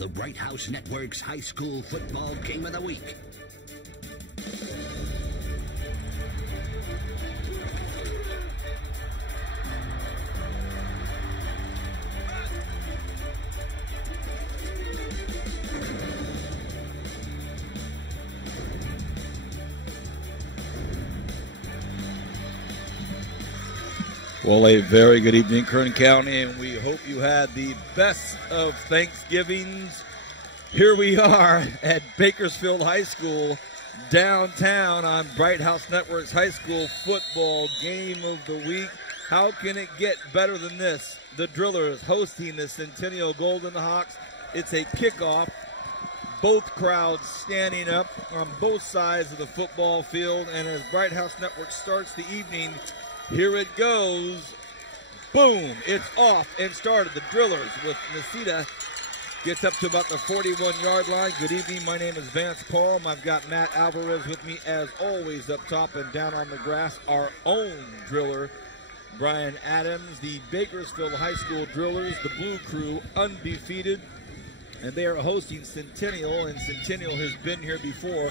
the Bright House Network's high school football game of the week. Well, a very good evening, Kern County, and we hope you had the best of Thanksgivings. Here we are at Bakersfield High School downtown on Bright House Network's high school football game of the week. How can it get better than this? The Drillers hosting the Centennial Golden Hawks. It's a kickoff. Both crowds standing up on both sides of the football field, and as Bright House Network starts the evening, here it goes. Boom. It's off and started. The Drillers with Nacita gets up to about the 41-yard line. Good evening. My name is Vance Palm. I've got Matt Alvarez with me as always up top, and down on the grass, our own driller, Brian Adams. The Bakersfield High School Drillers, the Blue Crew, undefeated. And they are hosting Centennial, and Centennial has been here before.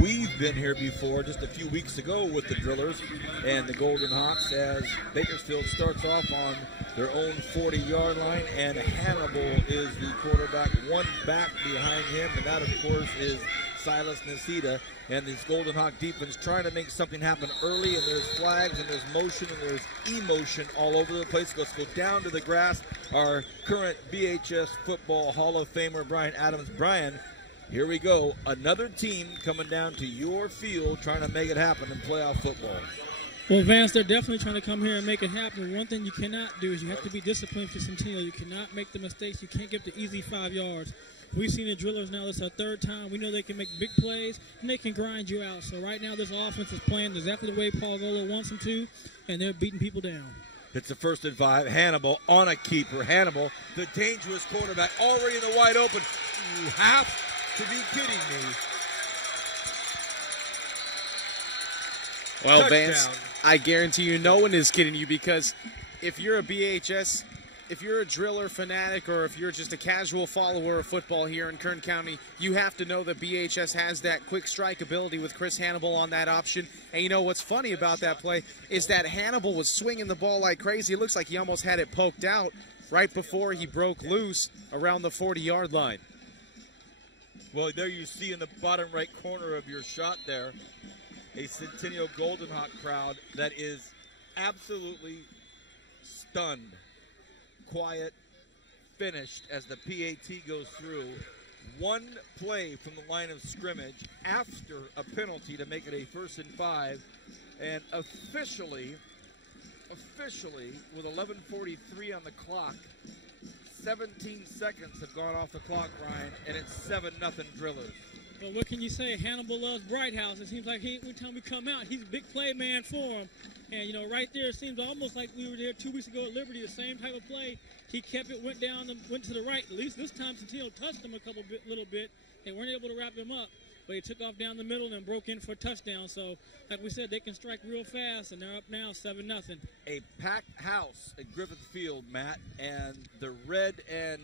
We've been here before just a few weeks ago with the Drillers and the Golden Hawks as Bakersfield starts off on their own 40-yard line, and Hannibal is the quarterback, one back behind him, and that, of course, is Silas Nacita. And this Golden Hawk defense trying to make something happen early, and there's flags, and there's motion, and there's emotion all over the place. Let's go down to the grass. Our current BHS football Hall of Famer, Brian Adams. Brian, here we go. Another team coming down to your field trying to make it happen in playoff football. Well, Vance, they're definitely trying to come here and make it happen. One thing you cannot do is you have to be disciplined for Centennial. You cannot make the mistakes. You can't get the easy 5 yards. We've seen the Drillers now. This is our third time. We know they can make big plays, and they can grind you out. So right now this offense is playing exactly the way Paul Golo wants them to, and they're beating people down. It's a 1st and 5. Hannibal on a keeper. Hannibal, the dangerous quarterback, already in the wide open. You have to be kidding me. Well, Touchdown. Vance, I guarantee you no one is kidding you, because if you're a BHS, if you're a Driller fanatic, or if you're just a casual follower of football here in Kern County, you have to know that BHS has that quick strike ability with Chris Hannibal on that option. And you know what's funny about that play is that Hannibal was swinging the ball like crazy. It looks like he almost had it poked out right before he broke loose around the 40-yard line. Well, there you see in the bottom right corner of your shot there, a Centennial Golden Hawk crowd that is absolutely stunned. Quiet, finished as the PAT goes through. One play from the line of scrimmage after a penalty to make it a 1st and 5, and officially with 11:43 on the clock, 17 seconds have gone off the clock, Ryan, and it's 7-0 Drillers. Well, what can you say? Hannibal loves Bright House. It seems like every time we come out, he's a big play man for him. And, you know, right there, it seems almost like we were there 2 weeks ago at Liberty, the same type of play. He kept it, went to the right. At least this time, Centennial touched him a little bit. They weren't able to wrap him up, but he took off down the middle and broke in for a touchdown. So, like we said, they can strike real fast, and they're up now 7-0. A packed house at Griffith Field, Matt, and the red and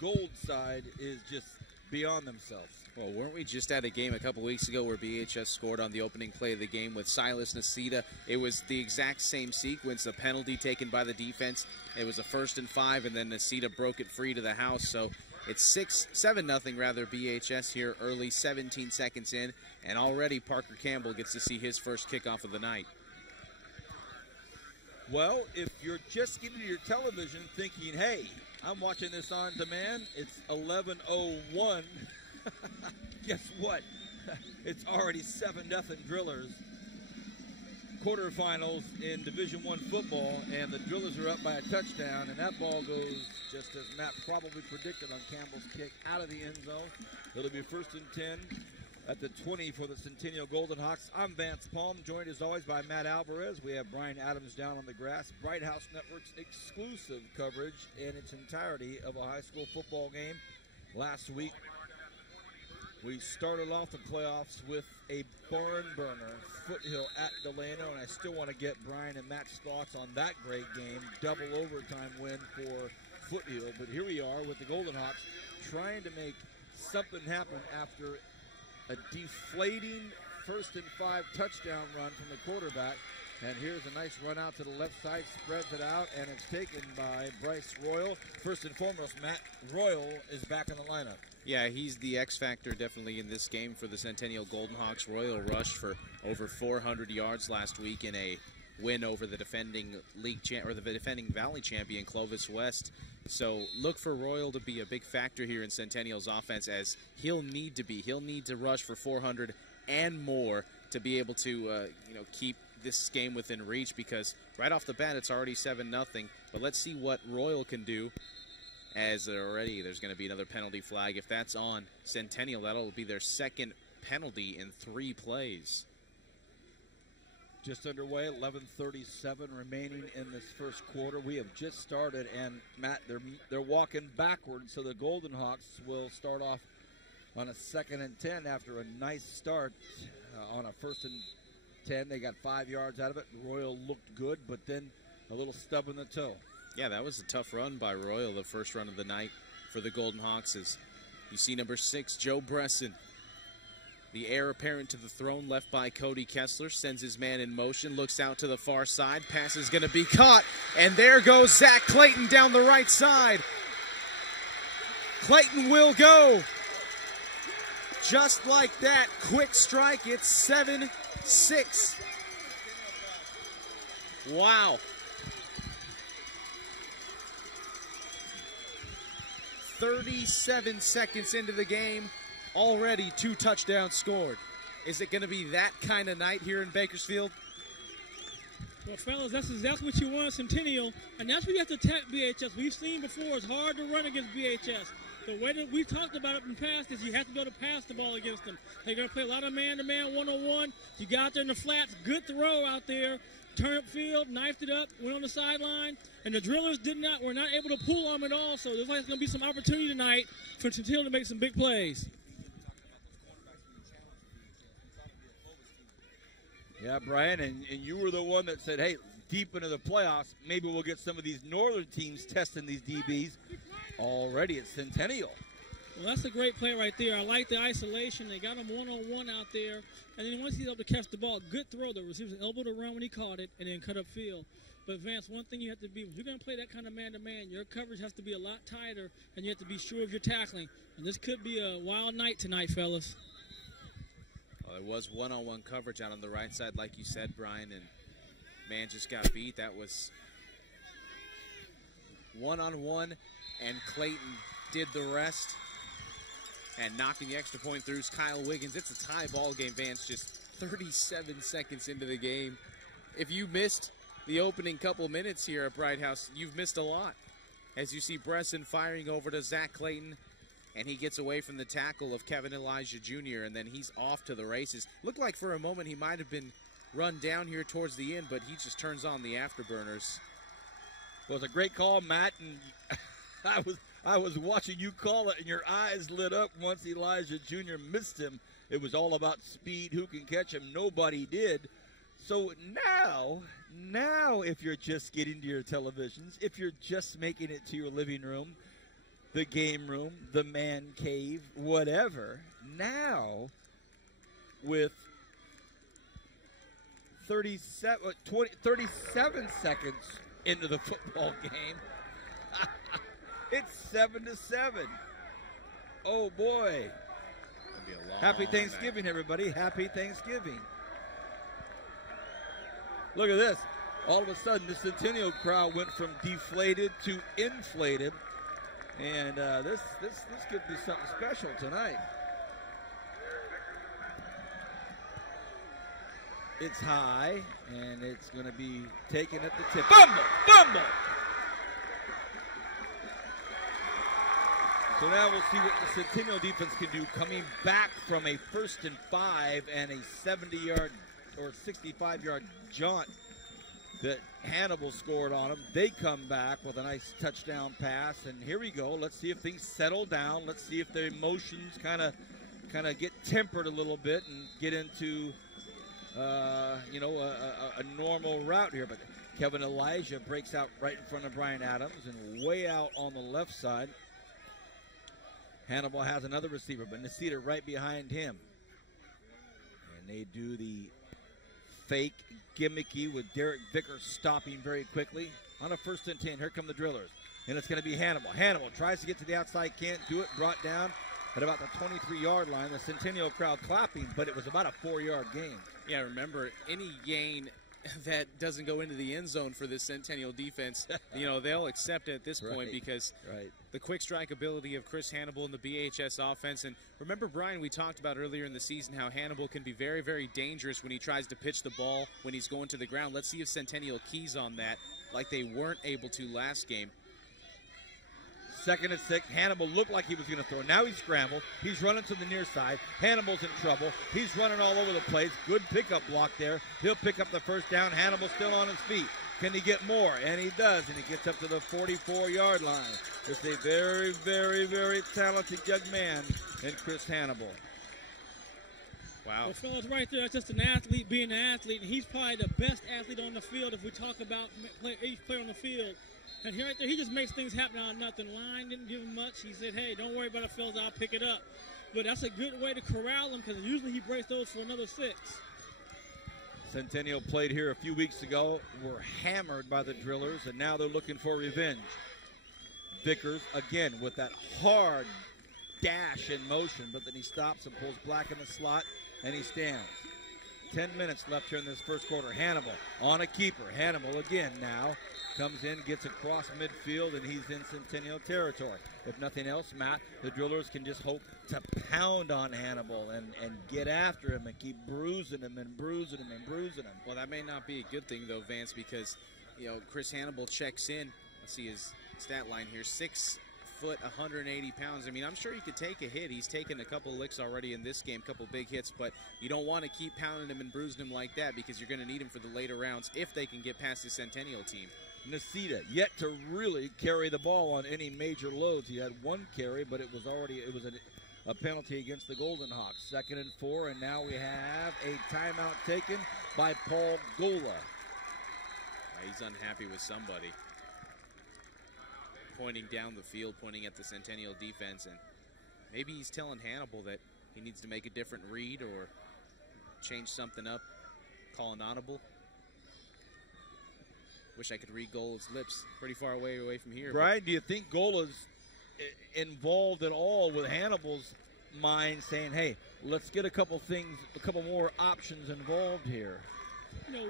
gold side is just beyond themselves. Well, weren't we just at a game a couple weeks ago where BHS scored on the opening play of the game with Silas Nacita? It was the exact same sequence, a penalty taken by the defense. It was a 1st and 5, and then Nacita broke it free to the house. So it's 7-0 rather BHS here early, 17 seconds in, and already Parker Campbell gets to see his first kickoff of the night. Well, if you're just getting to your television thinking, hey, I'm watching this on demand, it's 11:01. Guess what? It's already 7-0 Drillers. Quarterfinals in Division I football, and the Drillers are up by a touchdown, and that ball goes, just as Matt probably predicted on Campbell's kick, out of the end zone. It'll be 1st and 10 at the 20 for the Centennial Golden Hawks. I'm Vance Palm, joined as always by Matt Alvarez. We have Brian Adams down on the grass. Bright House Network's exclusive coverage in its entirety of a high school football game. Last week, we started off the playoffs with a barn burner, Foothill at Delano, and I still want to get Brian and Matt's thoughts on that great game. Double overtime win for foothill. But here we are with the Golden Hawks trying to make something happen after a deflating 1st and 5 touchdown run from the quarterback. And here's a nice run out to the left side, spreads it out, and it's taken by Bryce Royal. First and foremost, Matt Royal is back in the lineup. Yeah, he's the X factor definitely in this game for the Centennial Golden Hawks. Royal rushed for over 400 yards last week in a win over the defending the defending Valley champion Clovis West. So look for Royal to be a big factor here in Centennial's offense, as he'll need to be. He'll need to rush for 400 and more to be able to keep this game within reach, because right off the bat it's already 7-0. But let's see what Royal can do, as there's going to be another penalty flag. If that's on Centennial, that'll be their second penalty in 3 plays. Just underway, 11:37 remaining in this first quarter. We have just started, and Matt, they're walking backwards, so the Golden Hawks will start off on a 2nd and 10 after a nice start on a 1st and 10. They got 5 yards out of it. Royal looked good, but then a little stub in the toe. Yeah, that was a tough run by Royal, the first run of the night for the Golden Hawks. As you see number 6, Joe Bresson, the heir apparent to the throne, left by Cody Kessler, sends his man in motion, looks out to the far side. Pass is going to be caught, and there goes Zach Clayton down the right side. Clayton will go. Just like that, quick strike. It's 7-6. Wow. 37 seconds into the game, already 2 touchdowns scored. Is it going to be that kind of night here in Bakersfield? Well, fellas, that's exactly what you want at Centennial, and that's what you have to attack BHS. We've seen before, it's hard to run against BHS. The way that we've talked about it in the past is you have to be able to pass the ball against them. They're going to play a lot of man-to-man, one-on-one. You got out there in the flats, good throw out there. Turn up field, knifed it up, went on the sideline, and the drillers were not able to pull on them at all. So it looks like it's going to be some opportunity tonight for Centennial to make some big plays. Yeah, Brian, and you were the one that said, hey, deep into the playoffs, maybe we'll get some of these northern teams testing these DBs already at Centennial. Well, that's a great play right there. I like the isolation. They got him one-on-one out there. And then once he's able to catch the ball, good throw. The receiver's elbow to run when he caught it and then cut up field. But, Vance, one thing you have to be, if you're going to play that kind of man-to-man, your coverage has to be a lot tighter, and you have to be sure of your tackling. And this could be a wild night tonight, fellas. Well, there was one-on-one coverage out on the right side, like you said, Brian, and man just got beat. That was one-on-one, and Clayton did the rest. And knocking the extra point through is Kyle Wiggins. It's a tie ball game, Vance, just 37 seconds into the game. If you missed the opening couple minutes here at Bright House, you've missed a lot. As you see Bresson firing over to Zach Clayton, and he gets away from the tackle of Kevin Elijah Jr., and then he's off to the races. Looked like for a moment he might have been run down here towards the end, but he just turns on the afterburners. Well, it's a great call, Matt, and I was watching you call it, and your eyes lit up once Elijah Jr. missed him. It was all about speed, who can catch him. Nobody did. So now, if you're just getting to your televisions, if you're just making it to your living room, the game room, the man cave, whatever, now with 37 seconds into the football game, it's 7-7. Oh, boy. Happy Thanksgiving, everybody. Happy Thanksgiving. Look at this. All of a sudden, the Centennial crowd went from deflated to inflated. And this could be something special tonight. It's high, and it's going to be taken at the tip. Fumble! So now we'll see what the Centennial defense can do, coming back from a 1st and 5 and a 70-yard or 65-yard jaunt that Hannibal scored on them. They come back with a nice touchdown pass, and here we go. Let's see if things settle down. Let's see if their emotions kind of get tempered a little bit and get into a normal route here. But Kevin Elijah breaks out right in front of Brian Adams and way out on the left side. Hannibal has another receiver, but Nicita right behind him. And they do the fake gimmicky with Derek Vickers stopping very quickly. On a 1st and 10, here come the drillers. And it's going to be Hannibal. Hannibal tries to get to the outside, can't do it. Brought down at about the 23-yard line. The Centennial crowd clapping, but it was about a 4-yard gain. Yeah, remember, any gain that doesn't go into the end zone for this Centennial defense, they'll accept it at this point because the quick strike ability of Chris Hannibal in the BHS offense. And remember, Brian, we talked about earlier in the season how Hannibal can be very, very dangerous when he tries to pitch the ball when he's going to the ground. Let's see if Centennial keys on that like they weren't able to last game. 2nd and 6. Hannibal looked like he was going to throw. Now he's scrambled. He's running to the near side. Hannibal's in trouble. He's running all over the place. Good pickup block there. He'll pick up the 1st down. Hannibal's still on his feet. Can he get more? And he does, and he gets up to the 44-yard line. Just a very, very, very talented young man in Chris Hannibal. Wow. Well, fellas, right there, that's just an athlete being an athlete, and he's probably the best athlete on the field if we talk about each player on the field. And here, right there, he just makes things happen out of nothing. Line didn't give him much. He said, hey, don't worry about it, fellas, I'll pick it up. But that's a good way to corral him because usually he breaks those for another 6. Centennial played here a few weeks ago, were hammered by the drillers, and now they're looking for revenge. Vickers, again, with that hard dash in motion, but then he stops and pulls Black in the slot, and he stands. 10 minutes left here in this first quarter. Hannibal on a keeper. Hannibal again now comes in, gets across midfield, and he's in Centennial territory. If nothing else, Matt, the drillers can just hope to pound on Hannibal and get after him and keep bruising him and bruising him and bruising him. Well, that may not be a good thing, though, Vance, because, Chris Hannibal checks in. Let's see his stat line here. 6 foot, 180 pounds. I mean, I'm sure he could take a hit. He's taken a couple of licks already in this game, a couple big hits, but you don't want to keep pounding him and bruising him like that because you're going to need him for the later rounds if they can get past the Centennial team. Nicita yet to really carry the ball on any major loads. He had 1 carry, but it was a penalty against the Golden Hawks. 2nd and 4, and now we have a timeout taken by Paul Gola. He's unhappy with somebody. Pointing down the field, pointing at the Centennial defense, and maybe he's telling Hannibal that he needs to make a different read or change something up, call an audible. Wish I could read Gola's lips. Pretty far away from here. Brian, do you think Gola's involved at all with Hannibal's mind saying, hey, let's get a couple more options involved here?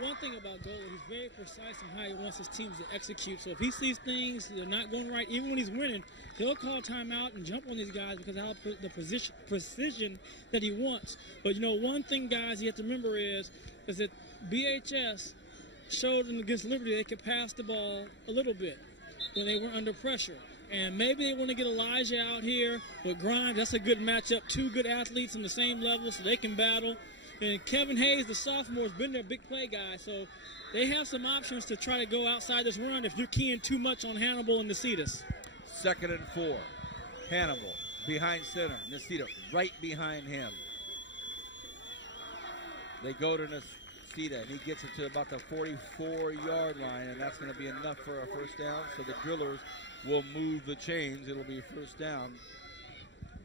One thing about Gola, he's very precise in how he wants his teams to execute. So if he sees things that are not going right, even when he's winning, he'll call timeout and jump on these guys because of how the precision that he wants. But, one thing, guys, you have to remember is that BHS showed them against Liberty they could pass the ball a little bit when they were under pressure. And maybe they want to get Elijah out here with Grimes. That's a good matchup. 2 good athletes on the same level so they can battle. And Kevin Hayes, the sophomore, has been their big play guy. So they have some options to try to go outside this run if you're keying too much on Hannibal and Nicita. 2nd and 4. Hannibal behind center. Nicita right behind him. They go to Nicita, and he gets it to about the 44-yard line, and that's going to be enough for a 1st down. So the drillers will move the chains. It'll be 1st down.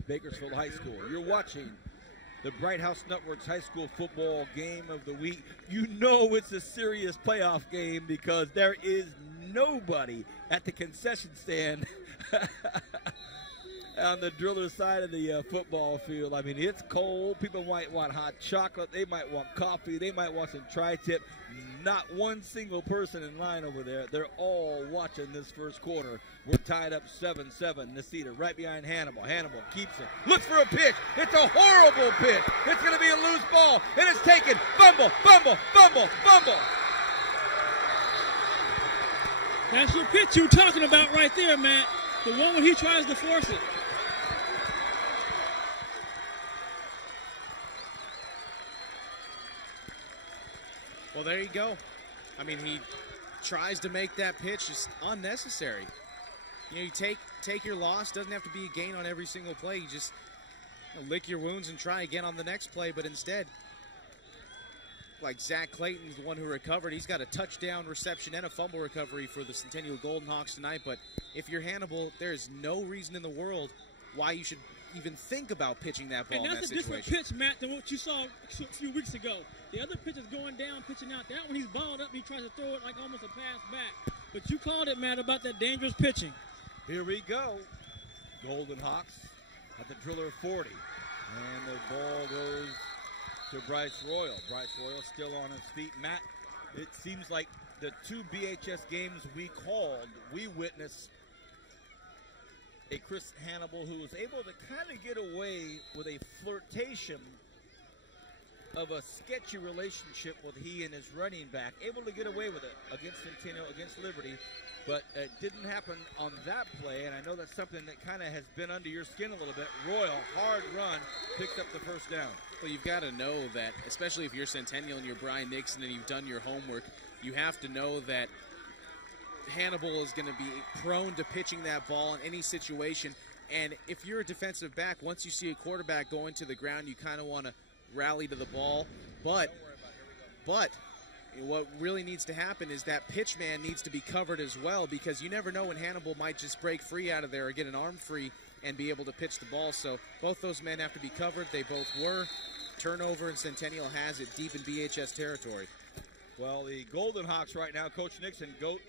Bakersfield High School. You're watching the Bright House Network's high school football game of the week. You know it's a serious playoff game because there is nobody at the concession stand on the driller side of the football field. I mean, it's cold. People might want hot chocolate. They might want coffee. They might want some tri-tip. Not one single person in line over there. They're all watching this first quarter. We're tied up 7-7. Nicita right behind Hannibal. Hannibal keeps it. Looks for a pitch. It's a horrible pitch. It's going to be a loose ball. And it's taken. Fumble, fumble, fumble, fumble. That's your pitch you're talking about right there, Matt. The one when he tries to force it. Well, there you go. I mean, he tries to make that pitch just unnecessary. You take your loss. Doesn't have to be a gain on every single play. You just lick your wounds and try again on the next play. But instead, like Zach Clayton's the one who recovered. He's got a touchdown reception and a fumble recovery for the Centennial Golden Hawks tonight. But if you're Hannibal, there's no reason in the world why you should even think about pitching that ball in that situation. And that's a different pitch, Matt, than what you saw a few weeks ago. The other pitch is going down, pitching out. That one he's balled up, he tries to throw it like almost a pass back. But you called it, Matt, about that dangerous pitching. Here we go. Golden Hawks at the Driller 40. And the ball goes to Bryce Royal. Bryce Royal still on his feet. Matt, it seems like the 2 BHS games we called, we witnessed a Chris Hannibal who was able to kind of get away with a flirtation of a sketchy relationship with he and his running back, able to get away with it against Centennial, against Liberty, but it didn't happen on that play, and I know that's something that kind of has been under your skin a little bit. Royal, hard run, picks up the first down. Well, you've got to know that, especially if you're Centennial and you're Brian Nixon and you've done your homework, you have to know that Hannibal is going to be prone to pitching that ball in any situation. And if you're a defensive back, once you see a quarterback going to the ground, you kind of want to rally to the ball. But what really needs to happen is that pitch man needs to be covered as well, because you never know when Hannibal might just break free out of there or get an arm free and be able to pitch the ball. So both those men have to be covered. They both were. Turnover, and Centennial has it deep in BHS territory. Well, the Golden Hawks right now, Coach Nixon going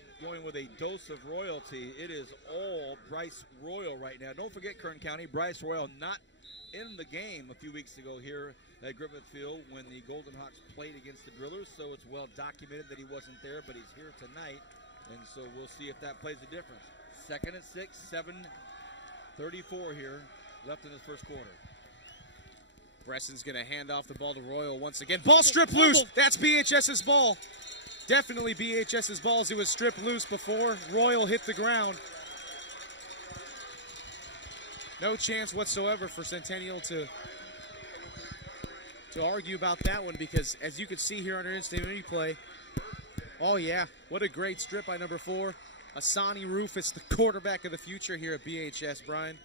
with a dose of royalty. It is all Bryce Royal right now. Don't forget, Kern County, Bryce Royal not in the game a few weeks ago here at Griffith Field when the Golden Hawks played against the Drillers, so it's well documented that he wasn't there, but he's here tonight, and so we'll see if that plays a difference. 2nd and 6, 7:34 here left in this first quarter. Bresson's going to hand off the ball to Royal once again. Ball stripped loose. That's BHS's ball. Definitely BHS's ball as it was stripped loose before Royal hit the ground. No chance whatsoever for Centennial to argue about that one, because as you can see here on our instant replay, oh yeah, what a great strip by number 4. Asani Rufus, the quarterback of the future here at BHS, Brian.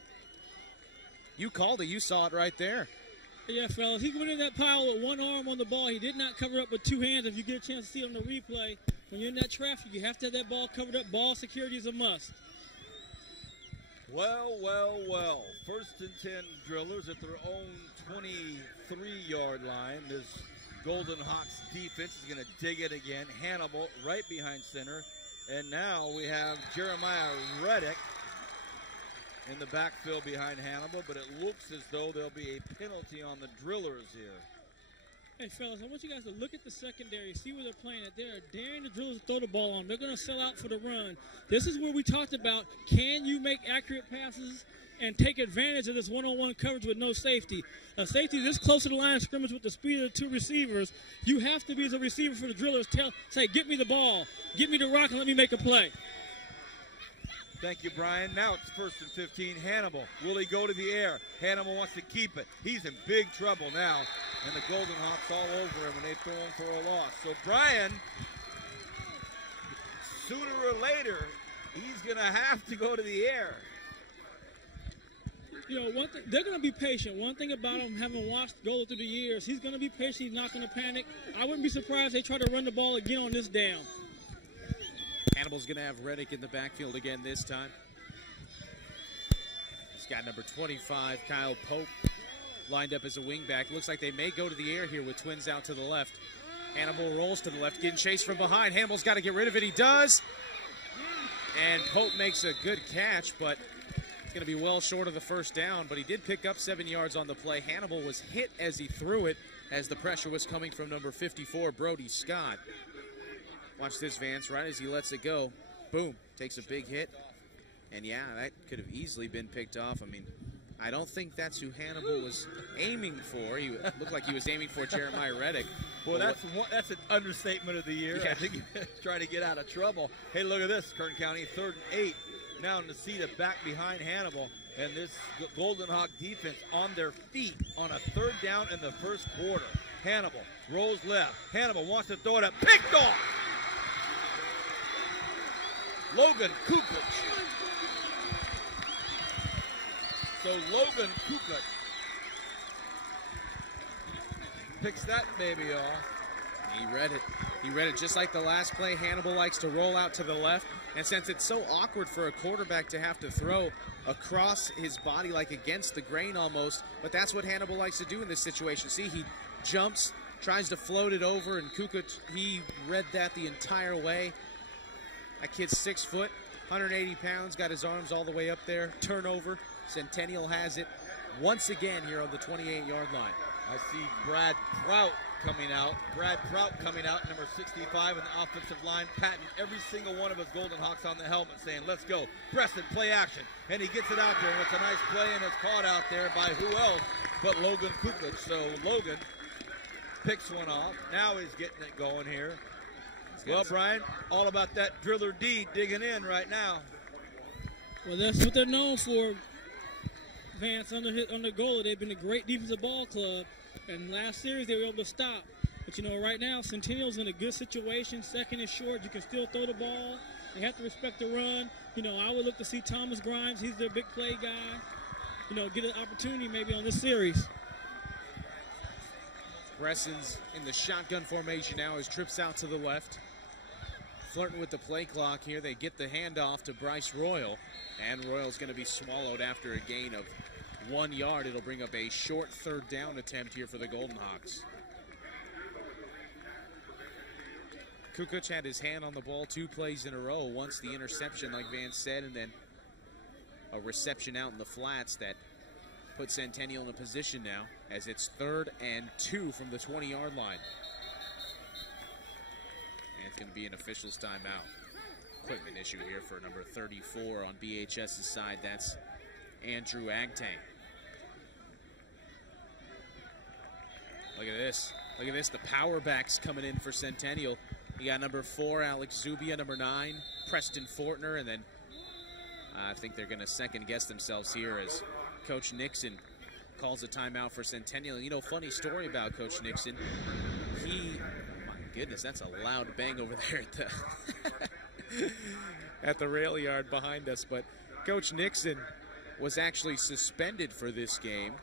You called it. You saw it right there. Yeah, fellas, he went in that pile with one arm on the ball. He did not cover up with 2 hands. If you get a chance to see it on the replay, when you're in that traffic, you have to have that ball covered up. Ball security is a must. Well. 1st and 10 Drillers at their own 23-yard line. This Golden Hawks defense is going to dig it again. Hannibal right behind center. And now we have Jeremiah Reddick in the backfield behind Hannibal, but it looks as though there'll be a penalty on the Drillers here. Hey, fellas, I want you guys to look at the secondary, see where they're playing at. They're daring the Drillers to throw the ball on. They're going to sell out for the run. This is where we talked about, can you make accurate passes and take advantage of this one-on-one coverage with no safety? A safety this close to the line of scrimmage with the speed of the 2 receivers, you have to be, as a receiver for the Drillers, say, get me the ball, get me the rock, and let me make a play. Thank you, Brian. Now it's 1st and 15. Hannibal, will he go to the air? Hannibal wants to keep it. He's in big trouble now, and the Golden Hawks all over him, and they throw him for a loss. So, Brian, sooner or later, he's going to have to go to the air. You know, they're going to be patient. One thing about him, having watched Golo through the years, he's going to be patient. He's not going to panic. I wouldn't be surprised if they try to run the ball again on this down. Hannibal's going to have Reddick in the backfield again this time. He's got number 25, Kyle Pope, lined up as a wingback. Looks like they may go to the air here with twins out to the left. Hannibal rolls to the left, getting chased from behind. Hannibal's got to get rid of it. He does. And Pope makes a good catch, but it's going to be well short of the first down. But he did pick up 7 yards on the play. Hannibal was hit as he threw it, as the pressure was coming from number 54, Brody Scott. Watch this, Vance, right as he lets it go. Boom, takes a big hit. And yeah, that could have easily been picked off. I mean, I don't think that's who Hannibal was aiming for. He looked like he was aiming for Jeremiah Reddick. Well, that's an understatement of the year. Yeah. I think he's trying to get out of trouble. Hey, look at this, Kern County, 3rd and 8. Now in the seat of back behind Hannibal. And this Golden Hawk defense on their feet on a 3rd down in the first quarter. Hannibal rolls left. Hannibal wants to throw it up. Picked off! Logan Kukoc. So Logan Kukoc picks that baby off. He read it. He read it just like the last play. Hannibal likes to roll out to the left. And since it's so awkward for a quarterback to have to throw across his body, like against the grain almost, but that's what Hannibal likes to do in this situation. See, he jumps, tries to float it over, and Kukoc, he read that the entire way. That kid's 6 foot, 180 pounds, got his arms all the way up there. Turnover. Centennial has it once again here on the 28-yard line. I see Brad Prout coming out. Number 65 in the offensive line, patting every single one of his Golden Hawks on the helmet, saying, let's go. Preston, play action. And he gets it out there, and it's a nice play, and it's caught out there by who else but Logan Kukoc. So Logan picks one off. Now he's getting it going here. Well, Brian, all about that driller D digging in right now. Well, that's what they're known for, Vance, under goalie. They've been a great defensive ball club, and last series they were able to stop. But, you know, right now, Centennial's in a good situation. Second and short, you can still throw the ball. They have to respect the run. You know, I would look to see Thomas Grimes. He's their big play guy. You know, get an opportunity maybe on this series. Bresson's in the shotgun formation now as trips out to the left. Flirting with the play clock here. They get the handoff to Bryce Royal, and Royal's going to be swallowed after a gain of 1 yard. It'll bring up a short third down attempt here for the Golden Hawks. Kukoc had his hand on the ball 2 plays in a row. Once the interception, like Vance said, and then a reception out in the flats that put Centennial in a position now as it's 3rd and 2 from the 20-yard line. And it's going to be an official's timeout. Equipment issue here for number 34 on BHS's side. That's Andrew Agtang. Look at this. Look at this. The power backs coming in for Centennial. You got number 4, Alex Zubia, number 9, Preston Fortner, and then I think they're going to second-guess themselves here as Coach Nixon calls a timeout for Centennial. You know, funny story about Coach Nixon. My goodness, that's a loud bang over there at the rail yard behind us. But Coach Nixon was actually suspended for this game,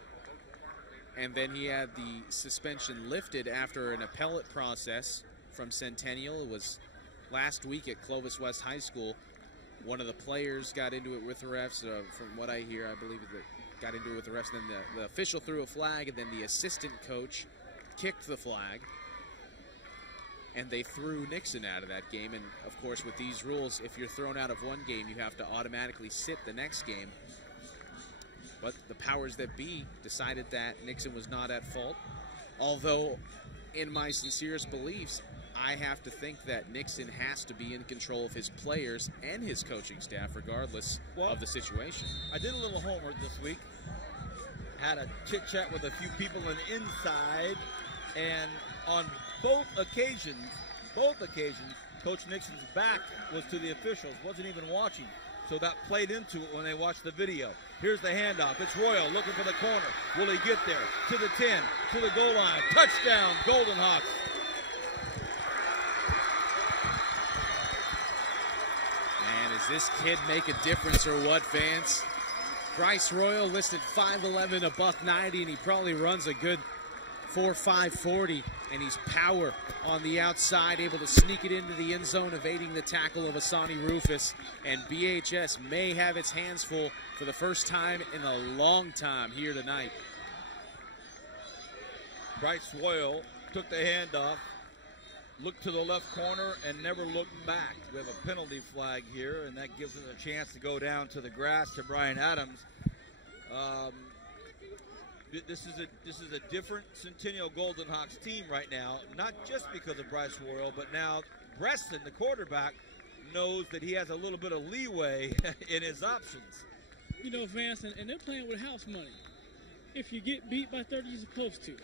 and then he had the suspension lifted after an appellate process from Centennial. It was last week at Clovis West High School. One of the players got into it with the refs. From what I hear, I believe that got into it with the refs. Then the official threw a flag, and then the assistant coach kicked the flag, and they threw Nixon out of that game. And of course, with these rules, if you're thrown out of one game, you have to automatically sit the next game. But the powers that be decided that Nixon was not at fault. Although, in my sincerest beliefs, I have to think that Nixon has to be in control of his players and his coaching staff regardless of the situation. I did a little homework this week. Had a chit-chat with a few people on the inside, and on both occasions, Coach Nixon's back was to the officials, wasn't even watching. So that played into it when they watched the video. Here's the handoff. It's Royal looking for the corner. Will he get there? To the 10, to the goal line. Touchdown, Golden Hawks. Man, does this kid make a difference or what, Vance? Bryce Royal listed 5'11", a $190, and he probably runs a good 4.5 40, and he's power on the outside, able to sneak it into the end zone, evading the tackle of Asani Rufus. And BHS may have its hands full for the first time in a long time here tonight. Bryce Royal took the handoff, looked to the left corner, and never looked back. We have a penalty flag here, and that gives us a chance to go down to the grass to Brian Adams. This is a different Centennial Golden Hawks team right now, not just because of Bryce Royal, but now Preston, the quarterback, knows that he has a little bit of leeway in his options. You know, Vance, and they're playing with house money. If you get beat by 30, you're supposed to.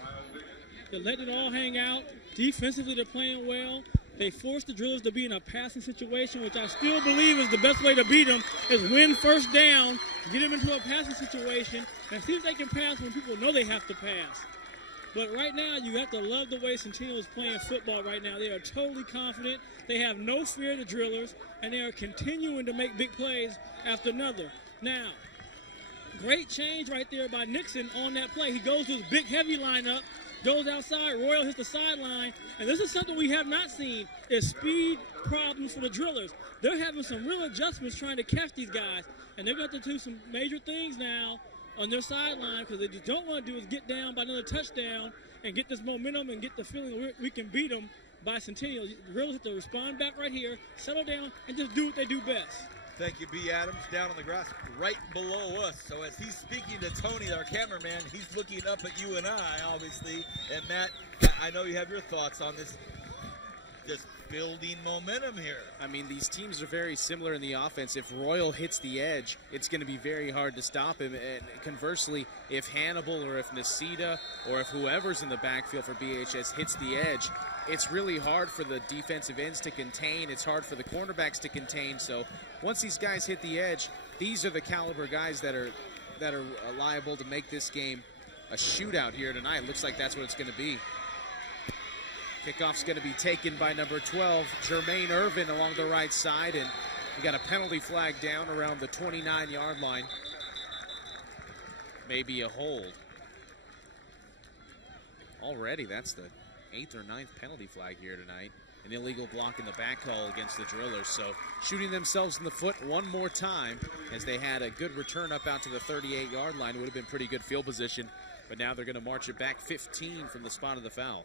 They're letting it all hang out. Defensively, they're playing well. They force the drillers to be in a passing situation, which I still believe is the best way to beat them, is win first down, get them into a passing situation, and see if they can pass when people know they have to pass. But right now, you have to love the way Centennial is playing football right now. They are totally confident. They have no fear of the drillers, and they are continuing to make big plays after another. Now, Great change right there by Nixon on that play. He goes to his big, heavy lineup, goes outside. Royal hits the sideline. And this is something we have not seen, is speed problems for the drillers. They're having some real adjustments trying to catch these guys. And they've got to do some major things now on their sideline because they just don't want to do is get down by another touchdown and get this momentum and get the feeling we can beat them by Centennial. The drillers have to respond back right here, settle down, and just do what they do best. Thank you, B. Adams, down on the grass right below us. So as he's speaking to Tony, our cameraman, he's looking up at you and I, obviously. And Matt, I know you have your thoughts on this building momentum here. I mean, these teams are very similar in the offense. If Royal hits the edge, it's going to be very hard to stop him. And conversely, if Hannibal or if Nasita or if whoever's in the backfield for BHS hits the edge, it's really hard for the defensive ends to contain. It's hard for the cornerbacks to contain. So once these guys hit the edge, these are the caliber guys that are liable to make this game a shootout here tonight. Looks like that's what it's going to be. Kickoff's going to be taken by number 12, Jermaine Irvin, along the right side, and we got a penalty flag down around the 29-yard line. Maybe a hold. Already, that's the 8th or 9th penalty flag here tonight. An illegal block in the back call against the Drillers. So shooting themselves in the foot one more time as they had a good return up out to the 38-yard line. It would have been pretty good field position, but now they're going to march it back 15 from the spot of the foul.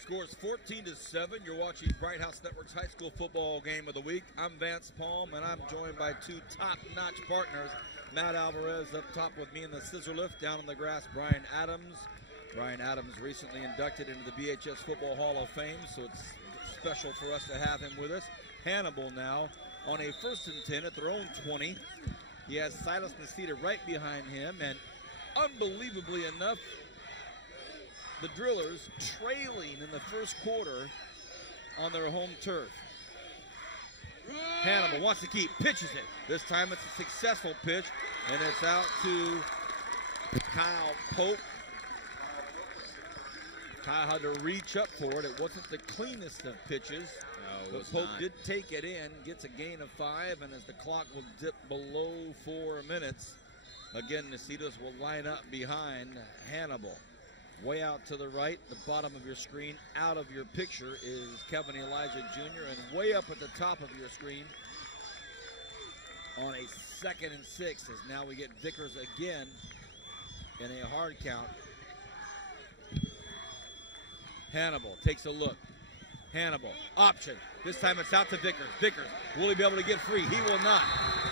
Scores 14-7. You're watching Bright House Network's high school football game of the week. I'm Vance Palm, and I'm joined by two top-notch partners. Matt Alvarez up top with me in the scissor lift. Down on the grass, Brian Adams. Brian Adams recently inducted into the BHS Football Hall of Fame, so it's special for us to have him with us. Hannibal now on a 1st and 10 at their own 20. He has Silas Nasita right behind him, and unbelievably enough, the Drillers trailing in the first quarter on their home turf. Hannibal wants to keep, pitches it. This time it's a successful pitch, and it's out to Kyle Pope. Kyle had to reach up for it. It wasn't the cleanest of pitches, but Pope did take it in, gets a gain of 5, and as the clock will dip below 4 minutes, again, Nasitas will line up behind Hannibal. Way out to the right, the bottom of your screen, out of your picture is Kevin Elijah Jr. And way up at the top of your screen on a 2nd and 6 as now we get Vickers again in a hard count. Hannibal takes a look. Hannibal, option. This time it's out to Vickers. Vickers, will he be able to get free? He will not.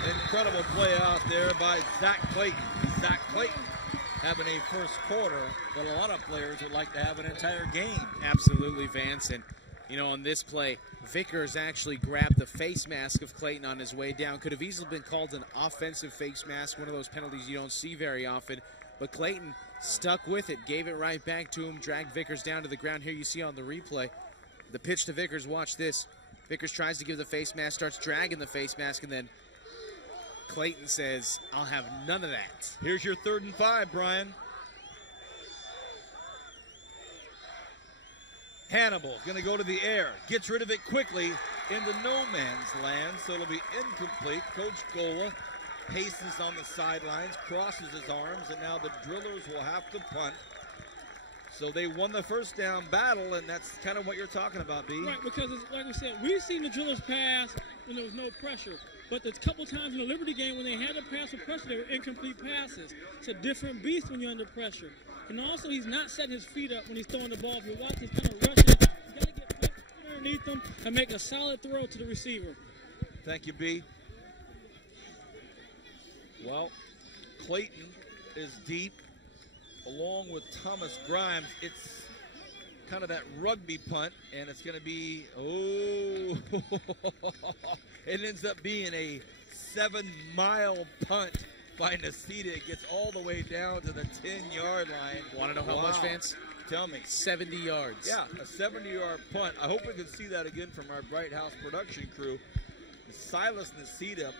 Incredible play out there by Zach Clayton. Zach Clayton having a first quarter that a lot of players would like to have an entire game. Absolutely, Vance. And, you know, on this play, Vickers actually grabbed the face mask of Clayton on his way down. Could have easily been called an offensive face mask, one of those penalties you don't see very often. But Clayton stuck with it, gave it right back to him, dragged Vickers down to the ground. Here you see on the replay, the pitch to Vickers, watch this. Vickers tries to give the face mask, starts dragging the face mask, and then Clayton says, I'll have none of that. Here's your 3rd and 5, Brian. Hannibal's going to go to the air, gets rid of it quickly into no man's land, so it'll be incomplete. Coach Gola paces on the sidelines, crosses his arms, and now the Drillers will have to punt. So they won the first down battle, and that's kind of what you're talking about, B. Right, because it's, like we said, we've seen the Drillers pass when there was no pressure. But there's a couple times in the Liberty game when they had to pass with pressure, they were incomplete passes. It's a different beast when you're under pressure. And also, he's not setting his feet up when he's throwing the ball. If you watch, he's kind of rushing. You got to get underneath him and make a solid throw to the receiver. Thank you, B. Well, Clayton is deep, along with Thomas Grimes. It's kind of that rugby punt, and it's going to be, it ends up being a 7-mile punt by Nasita. It gets all the way down to the 10-yard line. Want to know how much, Vance? Tell me. 70 yards. Yeah, a 70-yard punt. I hope we can see that again from our Bright House production crew. Silas Nasita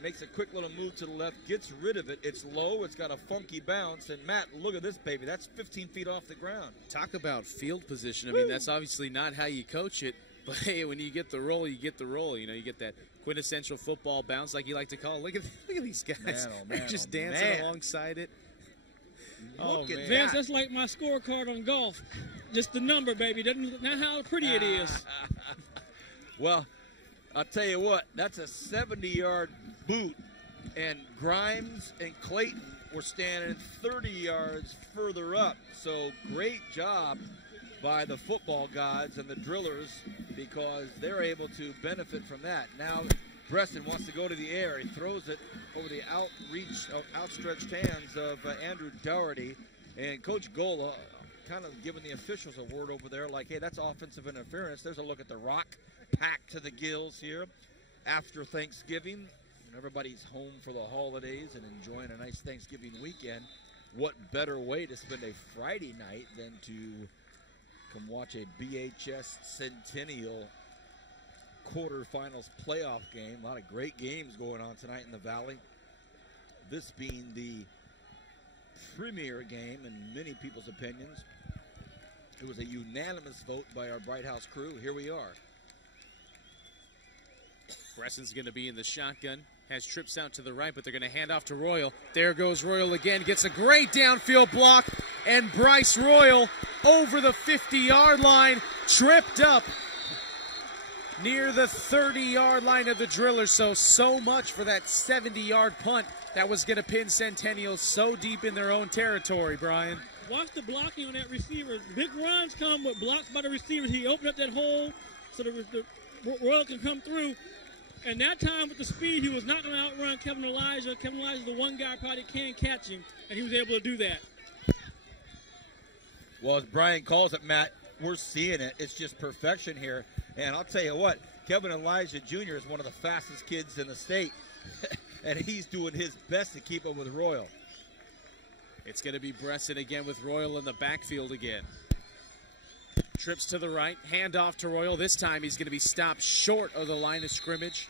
makes a quick little move to the left, gets rid of it. It's low, it's got a funky bounce, and Matt, look at this baby. That's 15 feet off the ground. Talk about field position. I mean, that's obviously not how you coach it, But hey, when you get the roll, you get the roll. You know, you get that quintessential football bounce, like you like to call it. Look at these guys. Man, oh, man, They're just oh, dancing man. alongside it. Look at Vince, that. that's like my scorecard on golf. Just the number, baby. Doesn't not how pretty it is. Well, I'll tell you what, that's a 70-yard boot, and Grimes and Clayton were standing 30 yards further up. So great job by the football gods and the drillers, because they're able to benefit from that. Now Bresson wants to go to the air. He throws it over the outstretched hands of Andrew Dougherty, and Coach Gola kind of giving the officials a word over there like, hey, that's offensive interference. There's a look at the rock packed to the gills here after Thanksgiving. And everybody's home for the holidays and enjoying a nice Thanksgiving weekend. What better way to spend a Friday night than to come watch a BHS Centennial quarterfinals playoff game. A lot of great games going on tonight in the Valley. This being the premier game in many people's opinions. It was a unanimous vote by our Bright House crew. Here we are. Bresson's going to be in the shotgun. Has trips out to the right, but they're going to hand off to Royal. There goes Royal again. Gets a great downfield block. And Bryce Royal over the 50-yard line. Tripped up near the 30-yard line of the Drillers. So much for that 70-yard punt that was going to pin Centennial so deep in their own territory, Brian. Watch the blocking on that receiver. Big runs come with blocks by the receivers. He opened up that hole so the Royal can come through. And that time with the speed, he was not going to outrun Kevin Elijah. Kevin Elijah is the one guy probably can catch him, and he was able to do that. Well, as Brian calls it, Matt, we're seeing it. It's just perfection here. And I'll tell you what, Kevin Elijah Jr. is one of the fastest kids in the state, and he's doing his best to keep up with Royal. It's going to be Bresson again with Royal in the backfield again. Trips to the right, handoff to Royal. This time he's going to be stopped short of the line of scrimmage.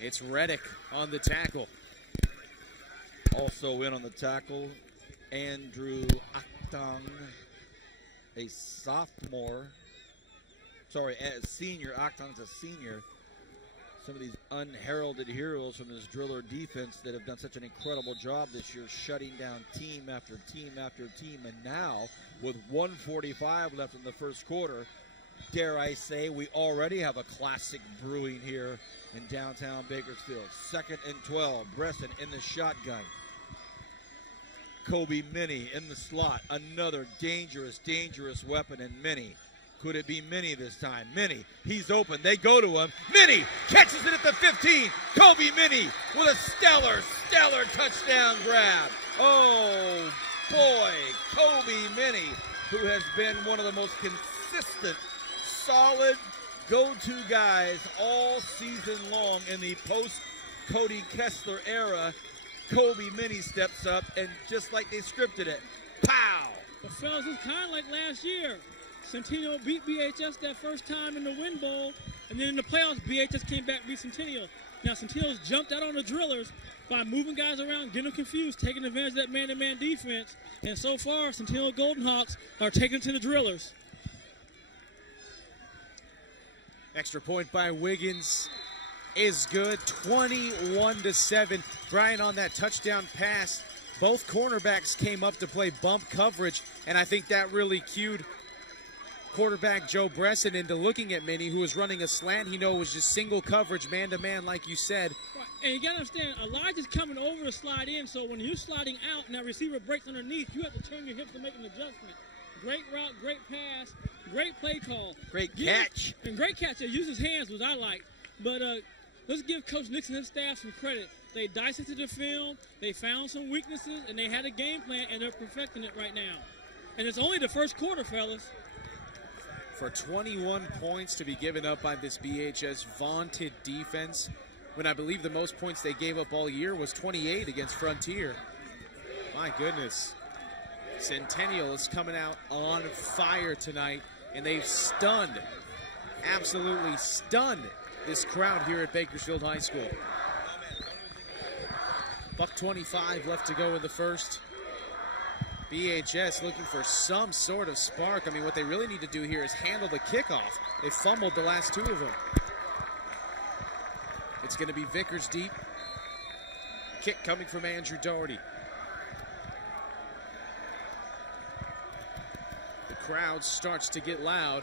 It's Reddick on the tackle. Also in on the tackle, Andrew Actang, a sophomore. Sorry, a senior. Actang's a senior. Some of these unheralded heroes from this Driller defense that have done such an incredible job this year, shutting down team after team after team. And now, with 1:45 left in the first quarter, dare I say, we already have a classic brewing here in downtown Bakersfield. 2nd and 12, Bresson in the shotgun. Kobe Minnie in the slot, another dangerous, dangerous weapon in Minnie. Could it be Minnie this time? Minnie, he's open. They go to him. Minnie catches it at the 15. Kobe Minnie with a stellar touchdown grab. Oh, boy. Kobe Minnie, who has been one of the most consistent, solid, go-to guys all season long in the post-Cody Kessler era. Kobe Minnie steps up, and just like they scripted it, pow! Well, fellas, it's kind of like last year. Centennial beat BHS that first time in the Win Bowl, and then in the playoffs, BHS came back and beat Centennial. Now, Centennial's jumped out on the Drillers by moving guys around, getting them confused, taking advantage of that man-to-man defense, and so far, Centennial Golden Hawks are taking it to the Drillers. Extra point by Wiggins is good, 21-7. Brian, on that touchdown pass, both cornerbacks came up to play bump coverage, and I think that really cued quarterback Joe Bresson into looking at Minnie, who was running a slant. He knew it was just single coverage, man-to-man, like you said. Right. And you got to understand, Elijah's coming over to slide in, so when you're sliding out and that receiver breaks underneath, you have to turn your hips to make an adjustment. Great route, great pass, great play call. Great catch. And great catch. He used his hands, which I like. But let's give Coach Nixon and his staff some credit. They dissected the film, they found some weaknesses, and they had a game plan, and they're perfecting it right now. And it's only the first quarter, fellas. For 21 points to be given up by this BHS vaunted defense, when I believe the most points they gave up all year was 28 against Frontier. My goodness. Centennial is coming out on fire tonight, and they've stunned, absolutely stunned, this crowd here at Bakersfield High School. $1:25 left to go in the first. BHS looking for some sort of spark. I mean, what they really need to do here is handle the kickoff. They fumbled the last 2 of them. It's going to be Vickers deep. Kick coming from Andrew Doherty. The crowd starts to get loud.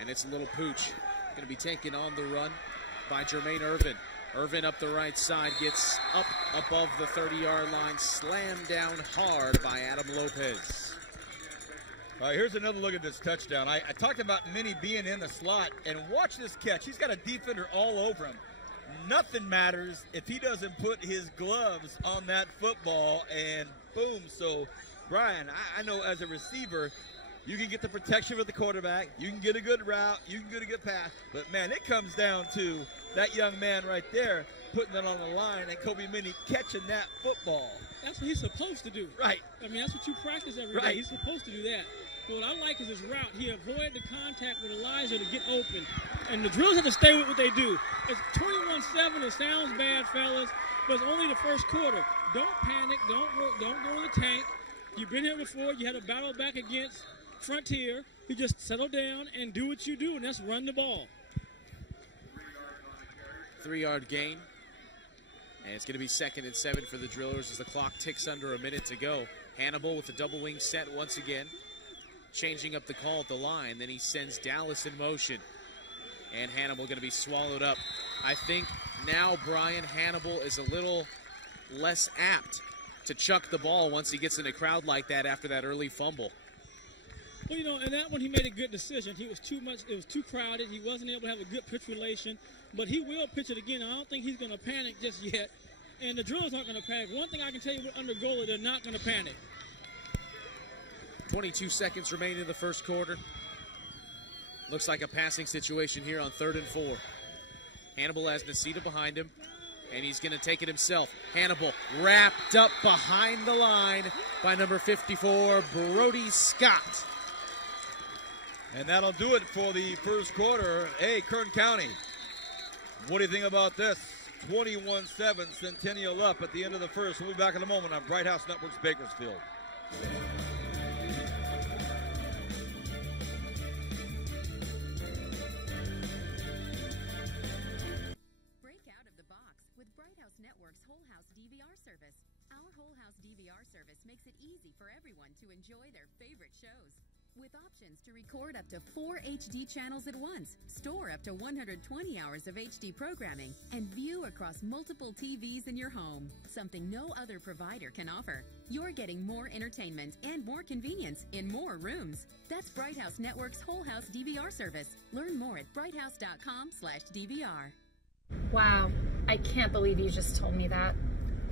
And it's Little Pooch going to be taken on the run by Jermaine Irvin. Irvin up the right side, gets up above the 30-yard line, slammed down hard by Adam Lopez. All right, here's another look at this touchdown. I talked about Minnie being in the slot, and watch this catch. He's got a defender all over him. Nothing matters if he doesn't put his gloves on that football, and boom. So, Brian, I know as a receiver, you can get the protection with the quarterback, you can get a good route, you can get a good pass, but, man, it comes down to that young man right there putting it on the line and Kobe Minnie catching that football. That's what he's supposed to do. Right. I mean, that's what you practice every day. He's supposed to do that. But what I like is his route. He avoided the contact with Elijah to get open. And the drills have to stay with what they do. It's 21-7. It sounds bad, fellas, but it's only the first quarter. Don't panic. Don't go in the tank. You've been here before. You had a battle back against Frontier. You just settle down and do what you do, and that's run the ball. 3-yard gain. And it's going to be 2nd and 7 for the Drillers as the clock ticks under a minute to go. Hannibal with the double wing set once again. Changing up the call at the line. Then he sends Dallas in motion. And Hannibal going to be swallowed up. I think now Brian Hannibal is a little less apt to chuck the ball once he gets in a crowd like that after that early fumble. Well, you know, in that one he made a good decision. It was too crowded. He wasn't able to have a good pitch relation. But he will pitch it again. I don't think he's going to panic just yet. And the Drillers aren't going to panic. One thing I can tell you under Gola, they're not going to panic. 22 seconds remain in the first quarter. Looks like a passing situation here on 3rd and 4. Hannibal has Nasita behind him, and he's going to take it himself. Hannibal wrapped up behind the line by number 54, Brody Scott. And that'll do it for the first quarter. Hey, Kern County, what do you think about this? 21-7, Centennial up at the end of the first. We'll be back in a moment on Bright House Networks Bakersfield. Break out of the box with Bright House Network's Whole House DVR service. Our Whole House DVR service makes it easy for everyone to enjoy their favorite shows. With options to record up to 4 HD channels at once, store up to 120 hours of HD programming, and view across multiple TVs in your home, something no other provider can offer. You're getting more entertainment and more convenience in more rooms. That's Bright House Network's Whole House DVR service. Learn more at brighthouse.com/DVR. Wow, I can't believe you just told me that.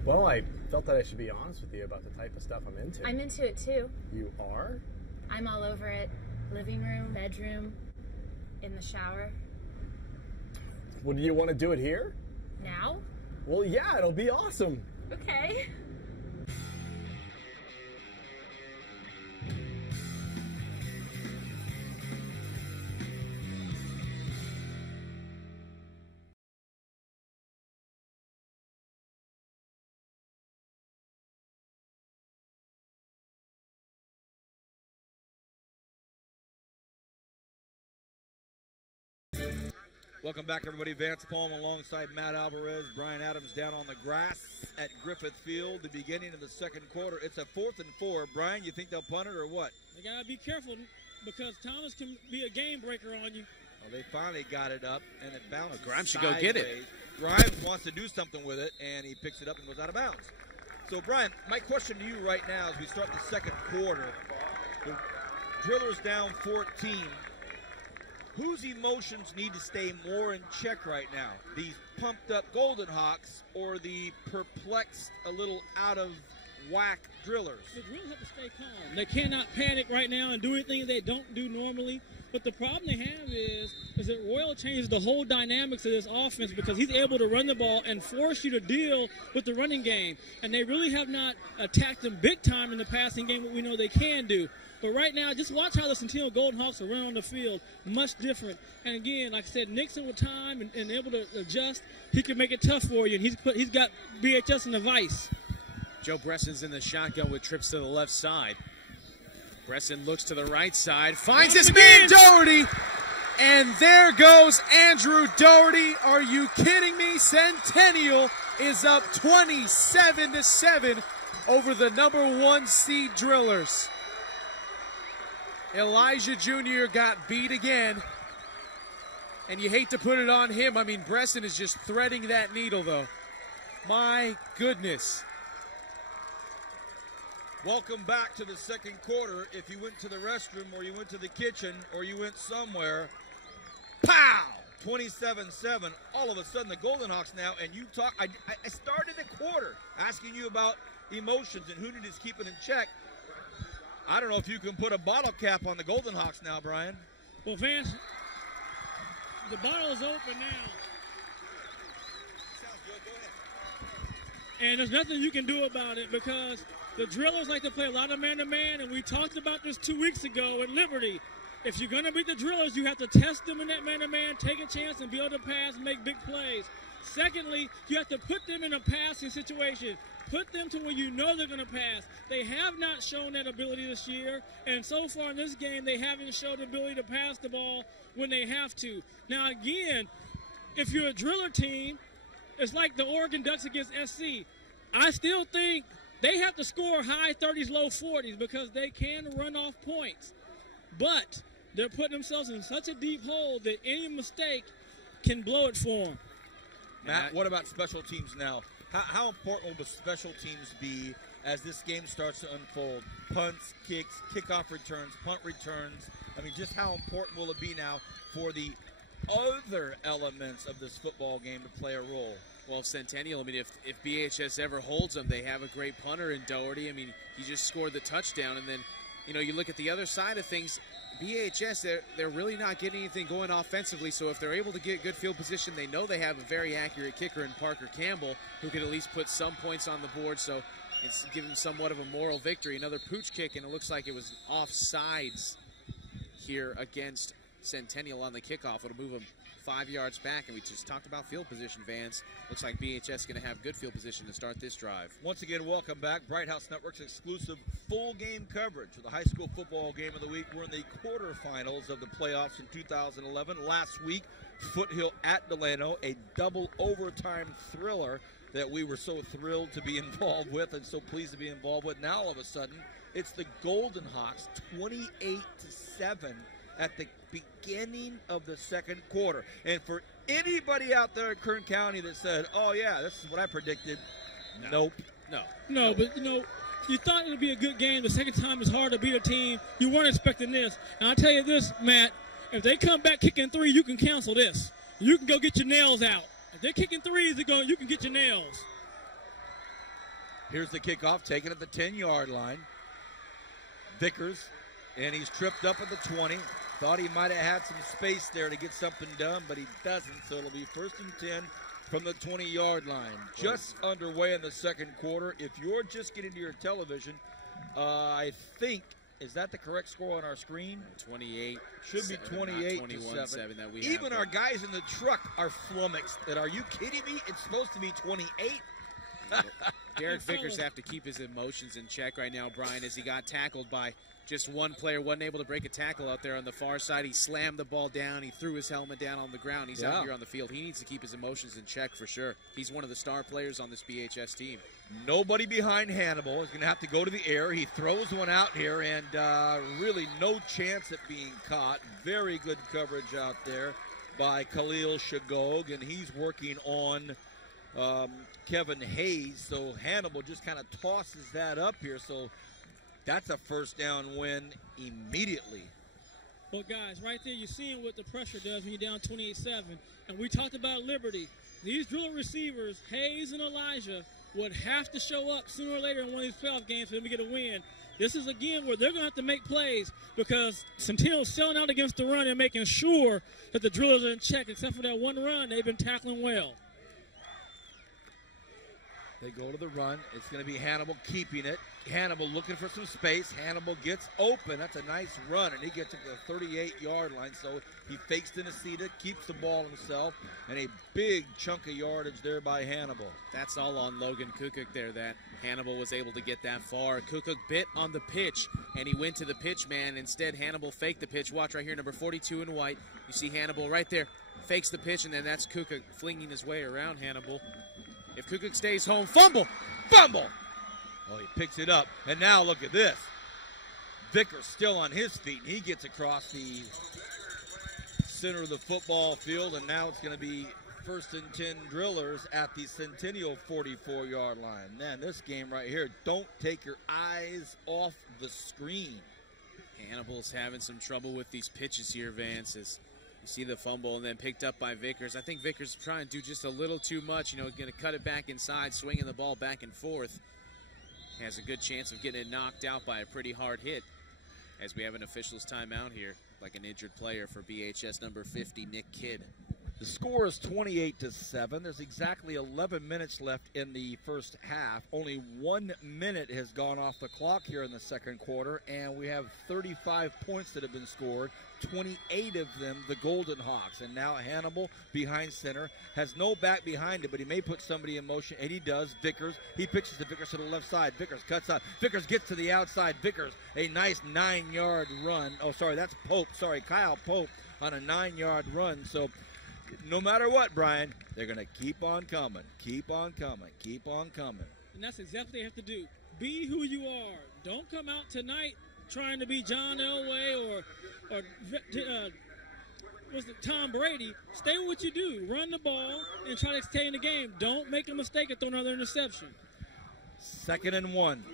Well, I felt that I should be honest with you about the type of stuff I'm into. I'm into it too. You are? I'm all over it. Living room, bedroom, in the shower. Well, do you want to do it here? Now? Well, yeah, it'll be awesome. Okay. Welcome back, everybody. Vance Palm alongside Matt Alvarez. Brian Adams down on the grass at Griffith Field. The beginning of the second quarter. It's a 4th and 4. Brian, you think they'll punt it or what? They got to be careful because Thomas can be a game breaker on you. Well, they finally got it up, and it bounced. Grimes should go get it. Grimes wants to do something with it, and he picks it up and goes out of bounds. So, Brian, my question to you right now as we start the second quarter, the Drillers down 14. Whose emotions need to stay more in check right now? These pumped-up Golden Hawks or the perplexed, a little out-of-whack Drillers? The Drillers have to stay calm. They cannot panic right now and do anything they don't do normally. But the problem they have is that Royal changes the whole dynamics of this offense because he's able to run the ball and force you to deal with the running game. And they really have not attacked them big time in the passing game, what we know they can do. But right now, just watch how the Centennial Golden Hawks are running on the field. Much different. And again, like I said, Nixon with time and able to adjust, he can make it tough for you. And he's got BHS in the vice. Joe Bresson's in the shotgun with trips to the left side. Bresson looks to the right side, finds his man Doherty, and there goes Andrew Doherty. Are you kidding me? Centennial is up 27-7 over the #1 seed Drillers. Elijah Jr. got beat again, and you hate to put it on him. I mean, Bresson is just threading that needle, though. My goodness. Welcome back to the second quarter. If you went to the restroom or you went to the kitchen or you went somewhere, pow! 27-7. All of a sudden, the Golden Hawks now, and you talk. I started the quarter asking you about emotions and who needs to keep it in check. I don't know if you can put a bottle cap on the Golden Hawks now, Brian. Well, Vance, the bottle is open now. Sounds good. Go ahead. And there's nothing you can do about it because the Drillers like to play a lot of man-to-man, and we talked about this 2 weeks ago at Liberty. If you're going to beat the Drillers, you have to test them in that man-to-man, take a chance, and be able to pass and make big plays. Secondly, you have to put them in a passing situation. Put them to where you know they're going to pass. They have not shown that ability this year, and so far in this game, they haven't shown the ability to pass the ball when they have to. Now, again, if you're a Driller team, it's like the Oregon Ducks against SC. I still think they have to score high 30s, low 40s because they can run off points. But they're putting themselves in such a deep hole that any mistake can blow it for them. Matt, what about special teams now? How important will the special teams be as this game starts to unfold? Punts, kicks, kickoff returns, punt returns. I mean, just how important will it be now for the other elements of this football game to play a role? Well, Centennial, I mean, if BHS ever holds them, they have a great punter in Doherty. I mean, he just scored the touchdown. And then, you know, you look at the other side of things, BHS, they're really not getting anything going offensively. So if they're able to get good field position, they know they have a very accurate kicker in Parker Campbell who can at least put some points on the board. So it's given them somewhat of a moral victory. Another pooch kick, and it looks like it was offsides here against Centennial on the kickoff. It'll move them 5 yards back, and we just talked about field position, Vans. Looks like BHS is going to have good field position to start this drive. Once again, welcome back. Bright House Network's exclusive full game coverage of the high school football game of the week. We're in the quarterfinals of the playoffs in 2011. Last week, Foothill at Delano, a double overtime thriller that we were so thrilled to be involved with and so pleased to be involved with. Now, all of a sudden, it's the Golden Hawks, 28-7 at the beginning of the second quarter. And for anybody out there in Kern County that said, oh, yeah, this is what I predicted, nope. No, but, you know, you thought it would be a good game. The second time it's hard to beat a team. You weren't expecting this. And I'll tell you this, Matt, if they come back kicking three, you can cancel this. You can go get your nails out. If they're kicking threes, you can get your nails. Here's the kickoff, taken at the 10-yard line. Vickers, and he's tripped up at the 20. Thought he might have had some space there to get something done, but he doesn't, so it'll be 1st and 10 from the 20-yard line. Just underway in the second quarter. If you're just getting to your television, I think, is that the correct score on our screen? 28. Should be 28-7. That we Even have our guys in the truck are flummoxed. Are you kidding me? It's supposed to be 28. Derek Vickers have to keep his emotions in check right now, Brian, as he got tackled by just one player. Wasn't able to break a tackle out there on the far side. He slammed the ball down. He threw his helmet down on the ground. He's out here on the field. He needs to keep his emotions in check for sure. He's one of the star players on this BHS team. Nobody behind Hannibal. He's going to have to go to the air. He throws one out here, and really no chance at being caught. Very good coverage out there by Khalil Shagog, and he's working on Kevin Hayes. So Hannibal just kind of tosses that up here. So that's a first down win immediately. Well, guys, right there, you're seeing what the pressure does when you're down 28-7. And we talked about Liberty. These Driller receivers, Hayes and Elijah, would have to show up sooner or later in one of these playoff games for them to get a win. This is, again, where they're going to have to make plays because Centennial's selling out against the run and making sure that the Drillers are in check. Except for that one run, they've been tackling well. They go to the run. It's going to be Hannibal keeping it. Hannibal looking for some space. Hannibal gets open. That's a nice run, and he gets to the 38-yard line. So he fakes the Nasita, keeps the ball himself, and a big chunk of yardage there by Hannibal. That's all on Logan Kukuk there, that Hannibal was able to get that far. Kukuk bit on the pitch, and he went to the pitch man. Instead, Hannibal faked the pitch. Watch right here, number 42 in white. You see Hannibal right there. Fakes the pitch, and then that's Kukuk flinging his way around Hannibal. If Kukuk stays home, fumble! Fumble! Oh, he picks it up, and now look at this. Vickers still on his feet. He gets across the center of the football field, and now it's going to be 1st and 10 Drillers at the Centennial 44-yard line. Man, this game right here, don't take your eyes off the screen. Hannibal's having some trouble with these pitches here, Vance, as you see the fumble and then picked up by Vickers. I think Vickers is trying to do just a little too much. Going to cut it back inside, swinging the ball back and forth. Has a good chance of getting it knocked out by a pretty hard hit, as we have an official's timeout here, like an injured player for BHS number 50, Nick Kidd. The score is 28-7. There's exactly 11 minutes left in the first half. Only 1 minute has gone off the clock here in the second quarter, and we have 35 points that have been scored, 28 of them the Golden Hawks. And now Hannibal behind center, has no back behind it, but he may put somebody in motion, and he does. Vickers, he pitches to Vickers to the left side. Vickers cuts out. Vickers gets to the outside. Vickers, a nice 9-yard run. Oh, sorry, that's Pope. Sorry, Kyle Pope on a 9-yard run. So no matter what, Brian, they're going to keep on coming, keep on coming, keep on coming. And that's exactly what they have to do. Be who you are. Don't come out tonight trying to be John Elway or Tom Brady. Stay with what you do. Run the ball and try to stay in the game. Don't make a mistake and throw another interception. 2nd and 1.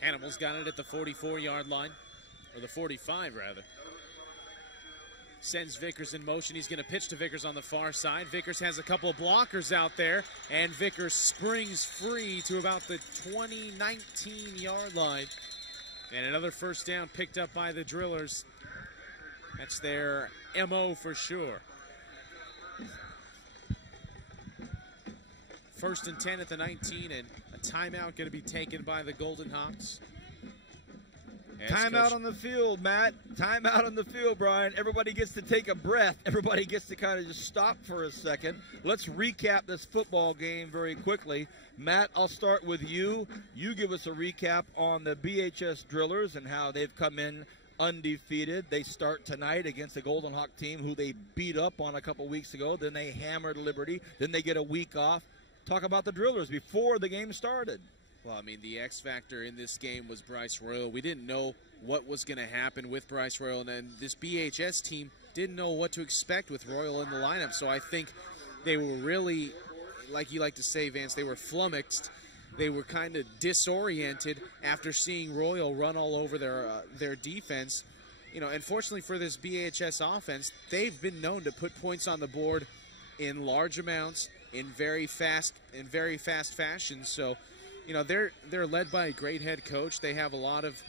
Hannibal's got it at the 44-yard line, or the 45, rather. Sends Vickers in motion. He's going to pitch to Vickers on the far side. Vickers has a couple of blockers out there, and Vickers springs free to about the 19-yard line. And another first down picked up by the Drillers. That's their MO for sure. 1st and 10 at the 19, and a timeout going to be taken by the Golden Hawks. Timeout on the field, Matt. Timeout on the field, Brian. Everybody gets to take a breath. Everybody gets to kind of just stop for a second. Let's recap this football game very quickly. Matt, I'll start with you. You give us a recap on the BHS Drillers and how they've come in undefeated. They start tonight against the Golden Hawk team who they beat up on a couple weeks ago. Then they hammered Liberty. Then they get a week off. Talk about the Drillers before the game started. Well, I mean, the X factor in this game was Bryce Royal. We didn't know what was going to happen with Bryce Royal, and then this BHS team didn't know what to expect with Royal in the lineup. So I think they were really, like you like to say, Vance, they were flummoxed. They were kind of disoriented after seeing Royal run all over their defense. And fortunately for this BHS offense, they've been known to put points on the board in large amounts in very fast fashion. So they're led by a great head coach. They have a lot of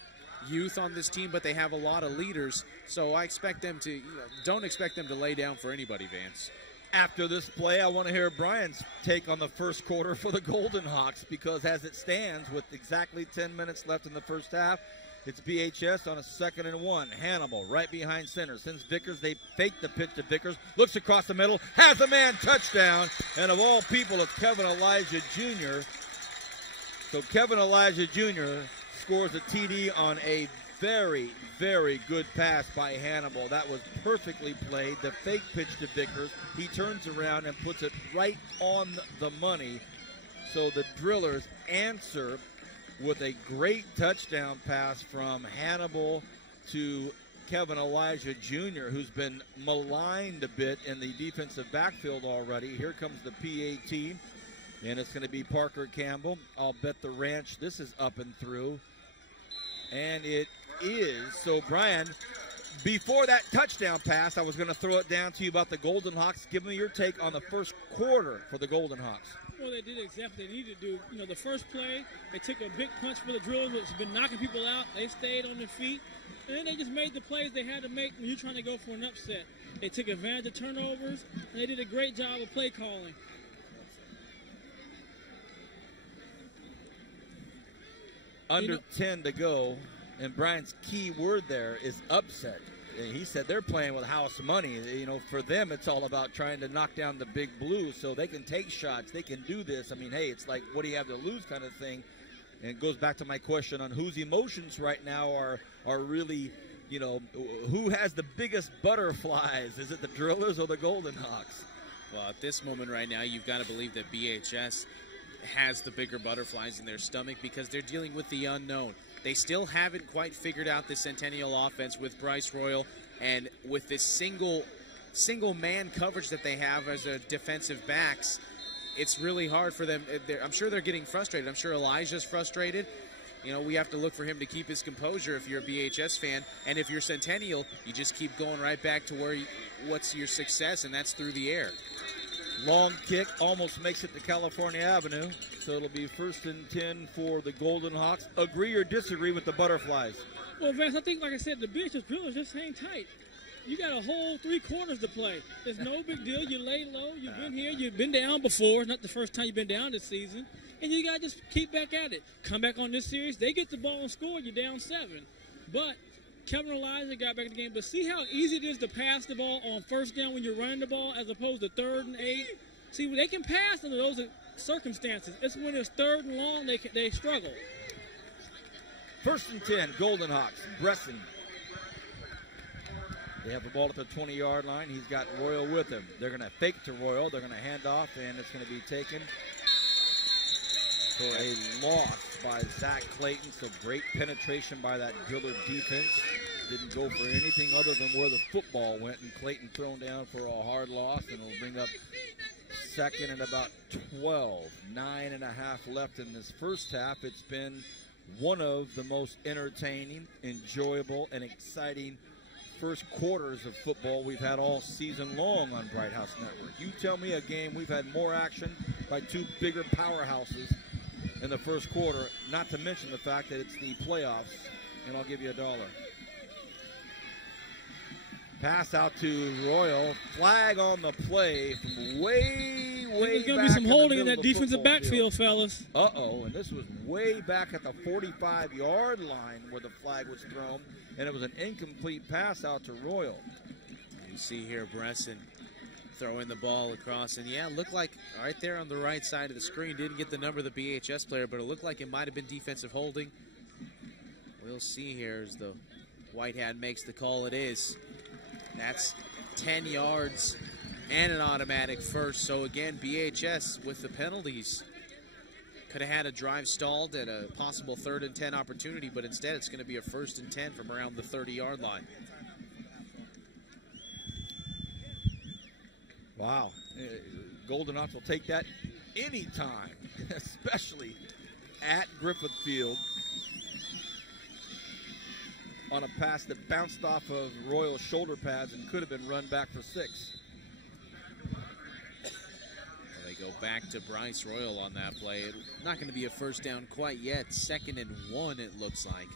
youth on this team, but they have a lot of leaders. So I expect them to, don't expect them to lay down for anybody, Vance. After this play, I want to hear Brian's take on the first quarter for the Golden Hawks, because as it stands with exactly 10 minutes left in the first half, it's BHS on a 2nd and 1. Hannibal right behind center. Sends Vickers. They fake the pitch to Vickers. Looks across the middle. Has a man, touchdown. And of all people, it's Kevin Elijah Jr. So Kevin Elijah Jr. scores a TD on a very, very good pass by Hannibal. That was perfectly played. The fake pitch to Vickers. He turns around and puts it right on the money. So the Drillers answer with a great touchdown pass from Hannibal to Kevin Elijah Jr., who's been maligned a bit in the defensive backfield already. Here comes the PAT, and it's going to be Parker Campbell. I'll bet the ranch this is up and through. And it is. So, Brian, before that touchdown pass, I was going to throw it down to you about the Golden Hawks. Give me your take on the first quarter for the Golden Hawks. Well, they did exactly what they needed to do. The first play, they took a big punch for the Drillers, which has been knocking people out. They stayed on their feet. And then they just made the plays they had to make when you're trying to go for an upset. They took advantage of turnovers, and they did a great job of play calling. Under 10 to go, and Brian's key word there is upset. He said they're playing with house money. You know, for them, it's all about trying to knock down the big blue so they can take shots. They can do this. I mean, hey, it's like, what do you have to lose kind of thing. And it goes back to my question on whose emotions right now are really, you know, who has the biggest butterflies? Is it the Drillers or the Golden Hawks? Well, at this moment right now, you've got to believe that BHS has the bigger butterflies in their stomach because they're dealing with the unknown. They still haven't quite figured out the Centennial offense with Bryce Royal and with this single man coverage that they have as their defensive backs. It's really hard for them. I'm sure they're getting frustrated. I'm sure Elijah's frustrated. You know, we have to look for him to keep his composure if you're a BHS fan. And if you're Centennial, you just keep going right back to what's your success, and that's through the air. Long kick almost makes it to California Avenue. So it'll be 1st and 10 for the Golden Hawks. Agree or disagree with the Butterflies? Well, Vance, I think, like I said, the BHS Drillers just hang tight. You got a whole 3 quarters to play. It's no big deal. You lay low. You've been here. You've been down before. It's not the first time you've been down this season. And you got to just keep back at it. Come back on this series. They get the ball and score. You're down 7. But Kevin Elijah got back in the game. But see how easy it is to pass the ball on 1st down when you're running the ball as opposed to 3rd and 8. See, they can pass under those circumstances. It's when it's 3rd and long they struggle. 1st and 10, Golden Hawks. Bresson. They have the ball at the 20-yard line. He's got Royal with him. They're going to fake to Royal. They're going to hand off, and it's going to be taken for a loss by Zach Clayton. So great penetration by that Driller defense. Didn't go for anything other than where the football went, and Clayton thrown down for a hard loss, and it'll bring up 2nd and about 12. 9.5 left in this first half. It's been one of the most entertaining, enjoyable, and exciting first quarters of football we've had all season long on Bright House Network. You tell me a game we've had more action by 2 bigger powerhouses in the first quarter, not to mention the fact that it's the playoffs, and I'll give you $1. Pass out to Royal. Flag on the play from way There's going to back be some holding in the that defensive backfield, fellas. Uh-oh, and this was way back at the 45-yard line where the flag was thrown, and it was an incomplete pass out to Royal. You see here Bresson throwing the ball across, and yeah, it looked like right there on the right side of the screen, didn't get the number of the BHS player, but it looked like it might have been defensive holding. We'll see here as the white hat makes the call. It is. That's 10 yards and an automatic first. So again, BHS with the penalties could have had a drive stalled at a possible 3rd and 10 opportunity, but instead it's going to be a 1st and 10 from around the 30-yard line. Wow. Golden Hawks will take that anytime, especially at Griffith Field. On a pass that bounced off of Royal's shoulder pads and could have been run back for 6. They go back to Bryce Royal on that play. Not going to be a 1st down quite yet. 2nd and 1, it looks like.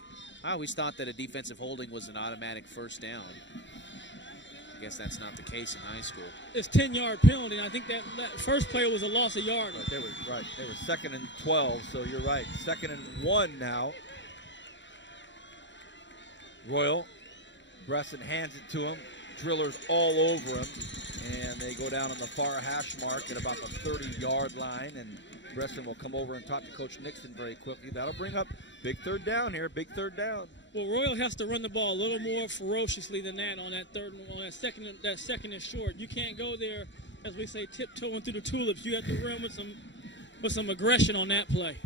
I always thought that a defensive holding was an automatic 1st down. I guess that's not the case in high school. It's 10-yard penalty. And I think that first play was a loss of yard. They were 2nd and 12, so you're right. 2nd and 1 now. Royal, Bresson hands it to him. Drillers all over him. And they go down on the far hash mark at about the 30-yard line. And Bresson will come over and talk to Coach Nixon very quickly. That'll bring up big 3rd down here, big 3rd down. Well, Royal has to run the ball a little more ferociously than that on that second and short. You can't go there, as we say, tiptoeing through the tulips. You have to run with some aggression on that play.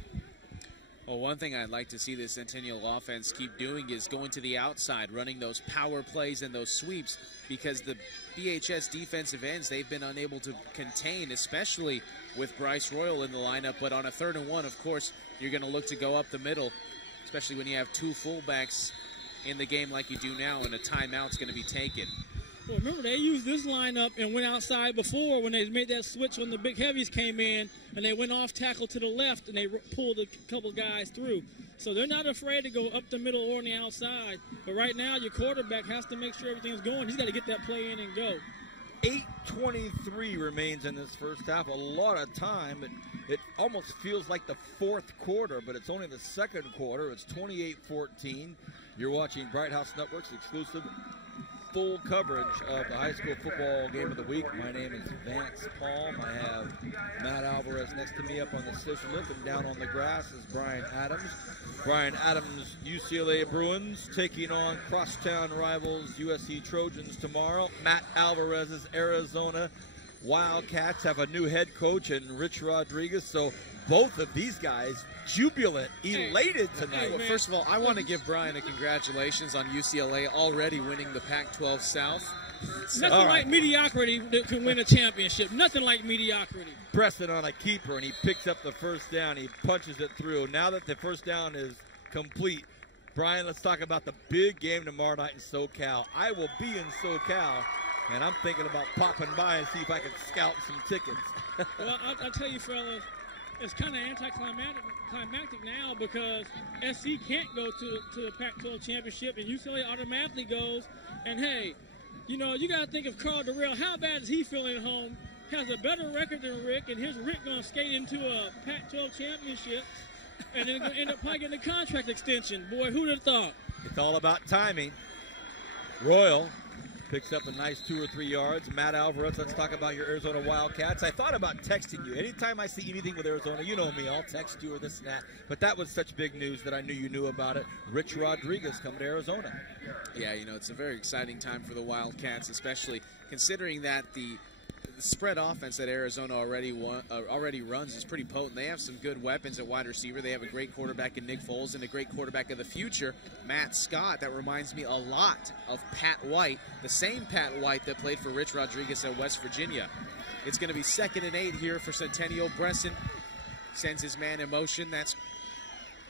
Well, one thing I'd like to see the Centennial offense keep doing is going to the outside, running those power plays and those sweeps, because the BHS defensive ends, they've been unable to contain, especially with Bryce Royal in the lineup. But on a 3rd and 1, of course, you're going to look to go up the middle, especially when you have 2 fullbacks in the game like you do now, and a timeout's going to be taken. Well, remember, they used this lineup and went outside before when they made that switch when the big heavies came in, and they went off tackle to the left, and they pulled a couple guys through. So they're not afraid to go up the middle or on the outside. But right now, your quarterback has to make sure everything's going. He's got to get that play in and go. 8:23 remains in this first half. A lot of time, but It almost feels like the fourth quarter, but it's only the second quarter. It's 28-14. You're watching Bright House Network's exclusive full coverage of the high school football game of the week. My name is Vance Palm. I have Matt Alvarez next to me up on the station lip, and down on the grass is Brian Adams. Brian Adams, UCLA Bruins, taking on crosstown rivals USC Trojans tomorrow. Matt Alvarez's Arizona Wildcats have a new head coach in Rich Rodriguez, so both of these guys jubilant, elated tonight. Well, first of all, I want to give Brian a congratulations on UCLA already winning the Pac-12 South. Nothing like mediocrity that can win a championship. Nothing like mediocrity. Preston on a keeper, and he picks up the first down. He punches it through. Now that the first down is complete, Brian, let's talk about the big game tomorrow night in SoCal. I will be in SoCal, and I'm thinking about popping by and see if I can scout some tickets. Well, I'll tell you, fellas, it's kind of anticlimactic now because SC can't go to the Pac-12 championship, and UCLA automatically goes. And hey, you know, you got to think of Carl Durrell. How bad is he feeling at home? Has a better record than Rick, and here's Rick going to skate into a Pac-12 championship, and then end up probably getting a contract extension. Boy, who'd have thought? It's all about timing. Royal picks up a nice 2 or 3 yards. Matt Alvarez, let's talk about your Arizona Wildcats. I thought about texting you. Anytime I see anything with Arizona, you know me, I'll text you or this and that. But that was such big news that I knew you knew about it. Rich Rodriguez coming to Arizona. Yeah, you know, it's a very exciting time for the Wildcats, especially considering that the spread offense that Arizona already runs is pretty potent. They have some good weapons at wide receiver. They have a great quarterback in Nick Foles and a great quarterback of the future, Matt Scott. That reminds me a lot of Pat White, the same Pat White that played for Rich Rodriguez at West Virginia. It's going to be 2nd and 8 here for Centennial. Bresson sends his man in motion. That's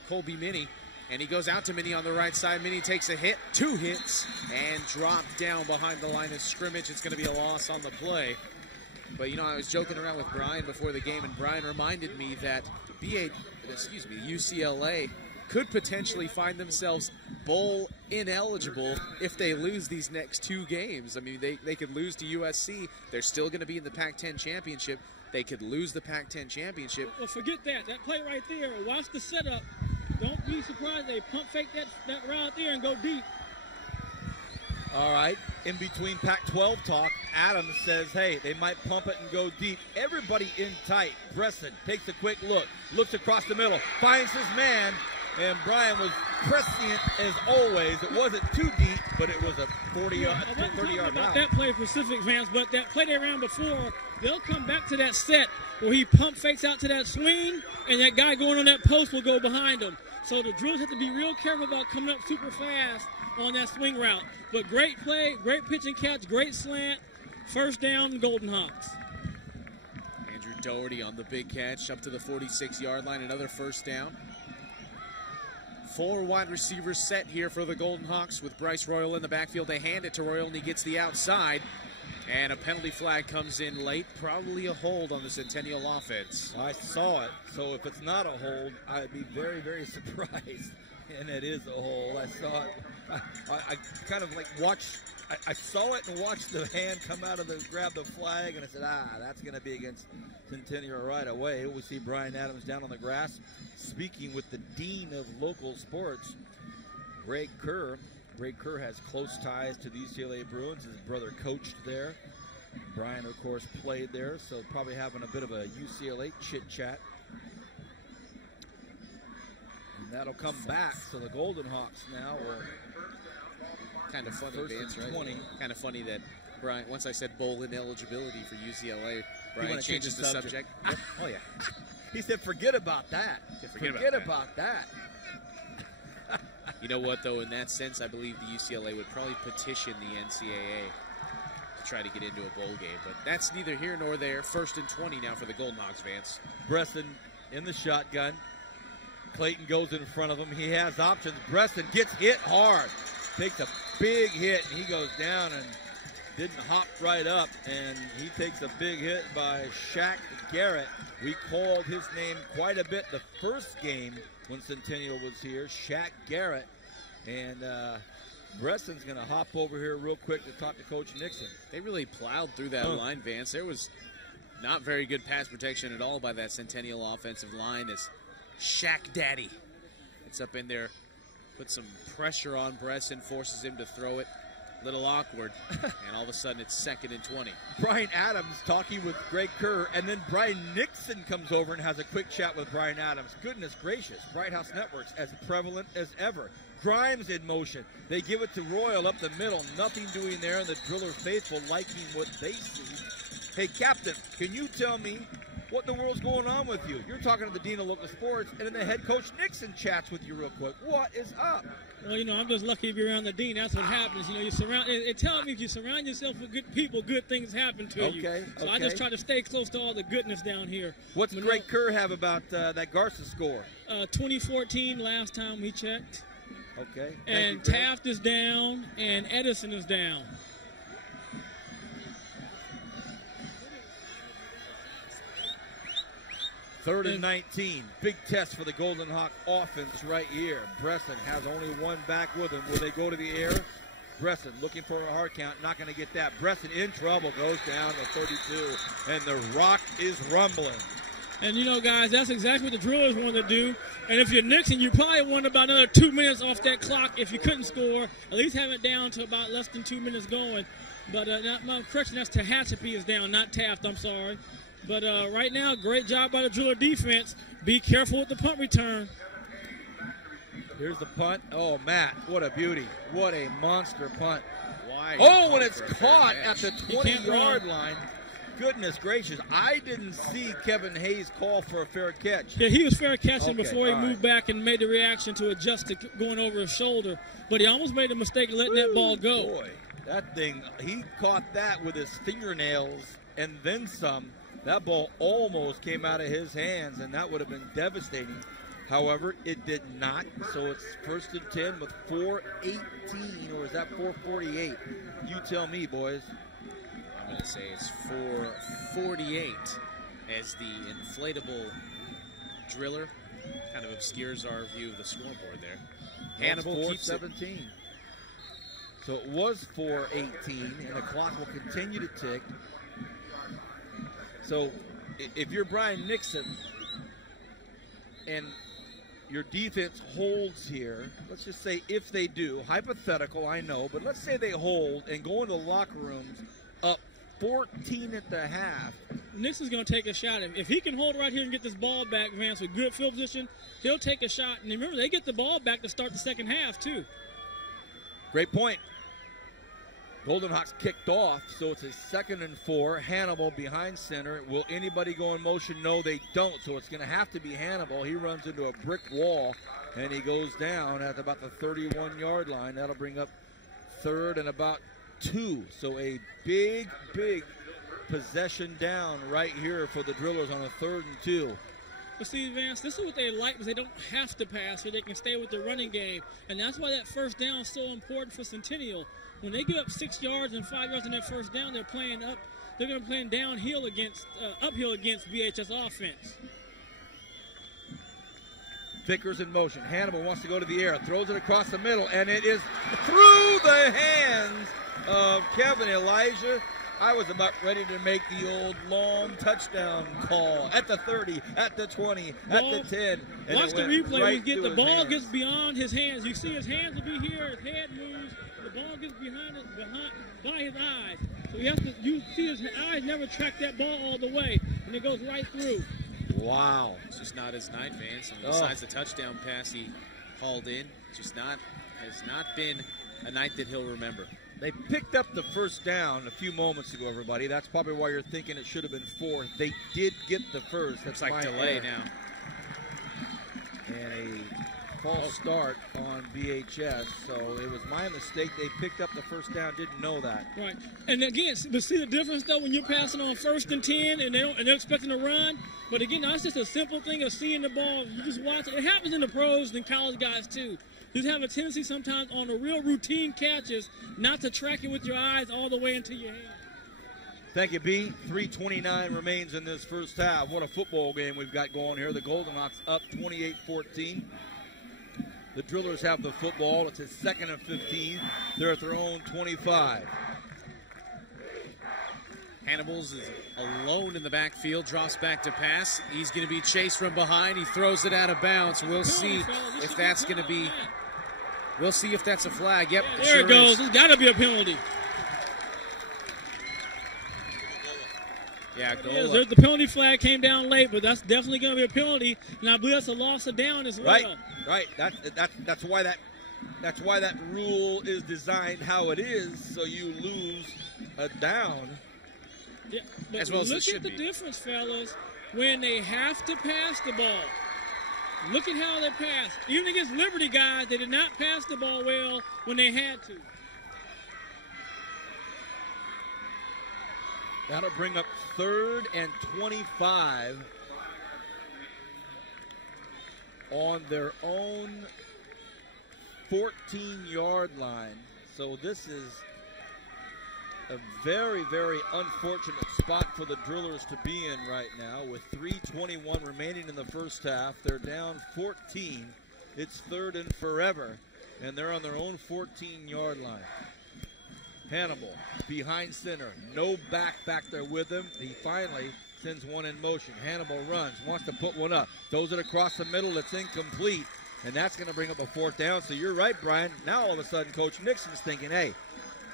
Colby Minnie. And he goes out to Minnie on the right side. Minnie takes a hit, 2 hits, and dropped down behind the line of scrimmage. It's going to be a loss on the play. But, you know, I was joking around with Brian before the game, and Brian reminded me that UCLA could potentially find themselves bowl ineligible if they lose these next 2 games. I mean, they could lose to USC. They're still going to be in the Pac-10 championship. They could lose the Pac-10 championship. Well, forget that. That play right there, watch the setup. Don't be surprised they pump fake that route there and go deep. All right, in between Pac-12 talk, Adams says, hey, they might pump it and go deep. Everybody in tight. Bresson takes a quick look, looks across the middle, finds his man, and Brian was prescient as always. It wasn't too deep, but it was a 30-yard route. That play Pacific Vance, but that play they ran before, they'll come back to that set where he pump fakes out to that swing, and that guy going on that post will go behind him. So the drills have to be real careful about coming up super fast on that swing route. But great play, great pitch and catch, great slant, first down, Golden Hawks. Andrew Doherty on the big catch up to the 46-yard line, another first down. 4 wide receivers set here for the Golden Hawks with Bryce Royal in the backfield. They hand it to Royal, and he gets the outside. And a penalty flag comes in late, probably a hold on the Centennial offense. I saw it, so if it's not a hold, I'd be very, very surprised. And it is a hold. I saw it. I kind of like watched. I saw it and watched the hand come out of grab the flag, and I said, that's going to be against Centennial right away. We see Brian Adams down on the grass speaking with the Dean of Local Sports, Greg Kerr. Greg Kerr has close ties to the UCLA Bruins. His brother coached there. Brian, of course, played there, so probably having a bit of a UCLA chit-chat. And that'll come back, so the Golden Hawks now will... Kind of funny, Vance, right? Kind of funny that Brian, once I said bowl ineligibility for UCLA, Brian changes the subject. Yep. Oh, yeah. He said, forget about that. Forget about that. You know what, though? In that sense, I believe the UCLA would probably petition the NCAA to try to get into a bowl game. But that's neither here nor there. 1st and 20 now for the Golden Hawks, Vance. Bresson in the shotgun. Clayton goes in front of him. He has options. Bresson gets hit hard. Takes a big hit, and he goes down and didn't hop right up. And he takes a big hit by Shaq Garrett. We called his name quite a bit the first game when Centennial was here, Shaq Garrett. And Bresson's going to hop over here real quick to talk to Coach Nixon. They really plowed through that line, Vance. There was Not very good pass protection at all by that Centennial offensive line as Shaq Daddy gets up in there, puts some pressure on Bresson, forces him to throw it. Little awkward, and all of a sudden it's 2nd and 20. Brian Adams talking with Greg Kerr, and then Brian Nixon comes over and has a quick chat with Brian Adams. Goodness gracious, Bright House Networks as prevalent as ever. Grimes in motion. They give it to Royal up the middle. Nothing doing there, and the Driller faithful liking what they see. Hey, Captain, can you tell me what in the world's going on with you? You're talking to the Dean of Local Sports, and then the head coach Nixon chats with you real quick. What is up? Well, I'm just lucky to be around the Dean. That's what happens. You surround. It tells me if you surround yourself with good people, good things happen to you. So I just try to stay close to all the goodness down here. What's Greg Kerr have about that Garza score? 2014 last time we checked. Okay. And Taft is down, and Edison is down. Third and 19. Big test for the Golden Hawk offense right here. Bresson has only one back with him. Will they go to the air? Bresson looking for a hard count. Not going to get that. Bresson in trouble. Goes down to 32. And the rock is rumbling. And, guys, that's exactly what the Drillers want to do. And if you're Nixon, you probably want about another 2 minutes off that clock if you couldn't score. At least have it down to about less than 2 minutes going. But my correction, that's Tehachapi is down, not Taft. I'm sorry. But right now, great job by the Driller defense. Be careful with the punt return. Here's the punt. Oh, Matt, what a beauty. What a monster punt. Why? Oh, and it's caught at the 20-yard line. Goodness gracious. I didn't see Kevin Hayes call for a fair catch. Yeah, he was fair catching before he moved back and made the reaction to adjust to going over his shoulder. But he almost made a mistake letting that ball go. Boy, that thing, he caught that with his fingernails and then some. That ball almost came out of his hands, and that would have been devastating. However, it did not, so it's 1st and 10 with 4:18, or is that 4:48? You tell me, boys. I'm going to say it's 4:48 as the inflatable Driller kind of obscures our view of the scoreboard there. Hannibal keeps 17. So it was 4:18, and the clock will continue to tick. So if you're Brian Nixon and your defense holds here, let's just say if they do, hypothetical, I know, but let's say they hold and go into the locker rooms up 14 at the half. Nixon's going to take a shot. If he can hold right here and get this ball back, Vance, with good field position, he'll take a shot. And remember, they get the ball back to start the second half, too. Great point. Golden Hawks kicked off, so it's a 2nd and 4. Hannibal behind center. Will anybody go in motion? No, they don't. So it's going to have to be Hannibal. He runs into a brick wall, and he goes down at about the 31-yard line. That'll bring up 3rd and about 2. So a big, big possession down right here for the Drillers on a 3rd and 2. But see, Vance, this is what they like, because they don't have to pass, so they can stay with the running game. And that's why that first down is so important for Centennial. When they give up 6 yards and 5 yards on that first down, they're playing up. They're going to be playing downhill against, uphill against BHS offense. Vickers in motion. Hannibal wants to go to the air, throws it across the middle, and it is through the hands of Kevin Elijah. I was about ready to make the old long touchdown call at the 30, at the 20, at the 10. Watch the replay. Right, get the ball gets beyond his hands. You see his hands will be here. His head moves. The ball gets by his eyes. So you see his eyes never track that ball all the way, and it goes right through. Wow. It's just not his night, Vance. And besides the touchdown pass he hauled in, has not been a night that he'll remember. They picked up the first down a few moments ago, everybody. That's probably why you're thinking it should have been 4. They did get the first. That's like delay now. And a false start on BHS. So it was my mistake. They picked up the first down. Didn't know that. Right. And again, but see the difference though when you're passing on 1st and 10 and they're expecting to run. But again, that's just a simple thing of seeing the ball. You just watch it. It happens in the pros and college guys too. You have a tendency sometimes on the real routine catches not to track it with your eyes all the way into your head. Thank you, B. 3:29 remains in this first half. What a football game we've got going here. The Golden Hawks up 28-14. The Drillers have the football. It's a 2nd and 15. They're at their own 25. Hannibal's is alone in the backfield, drops back to pass. He's going to be chased from behind. He throws it out of bounds. We'll see if that's going to be. We'll see if that's a flag. Yep, there it goes. There's got to be a penalty. Yeah, the penalty flag came down late, but that's definitely going to be a penalty, and I believe that's a loss of down as well. Right. That's why that rule is designed how it is, so you lose a down. Yeah, but as well as look at the difference, fellas, when they have to pass the ball. Look at how they pass. Even against Liberty guys, they did not pass the ball well when they had to. That'll bring up 3rd and 25 on their own 14-yard line. So this is a very, very unfortunate spot for the Drillers to be in right now. With 3:21 remaining in the first half, they're down 14. It's 3rd and forever, and they're on their own 14-yard line. Hannibal behind center, no back there with him. He finally sends one in motion. Hannibal runs, wants to put one up, throws it across the middle. It's incomplete, and that's going to bring up a 4th down. So you're right, Brian. Now all of a sudden, Coach Nixon's thinking, hey,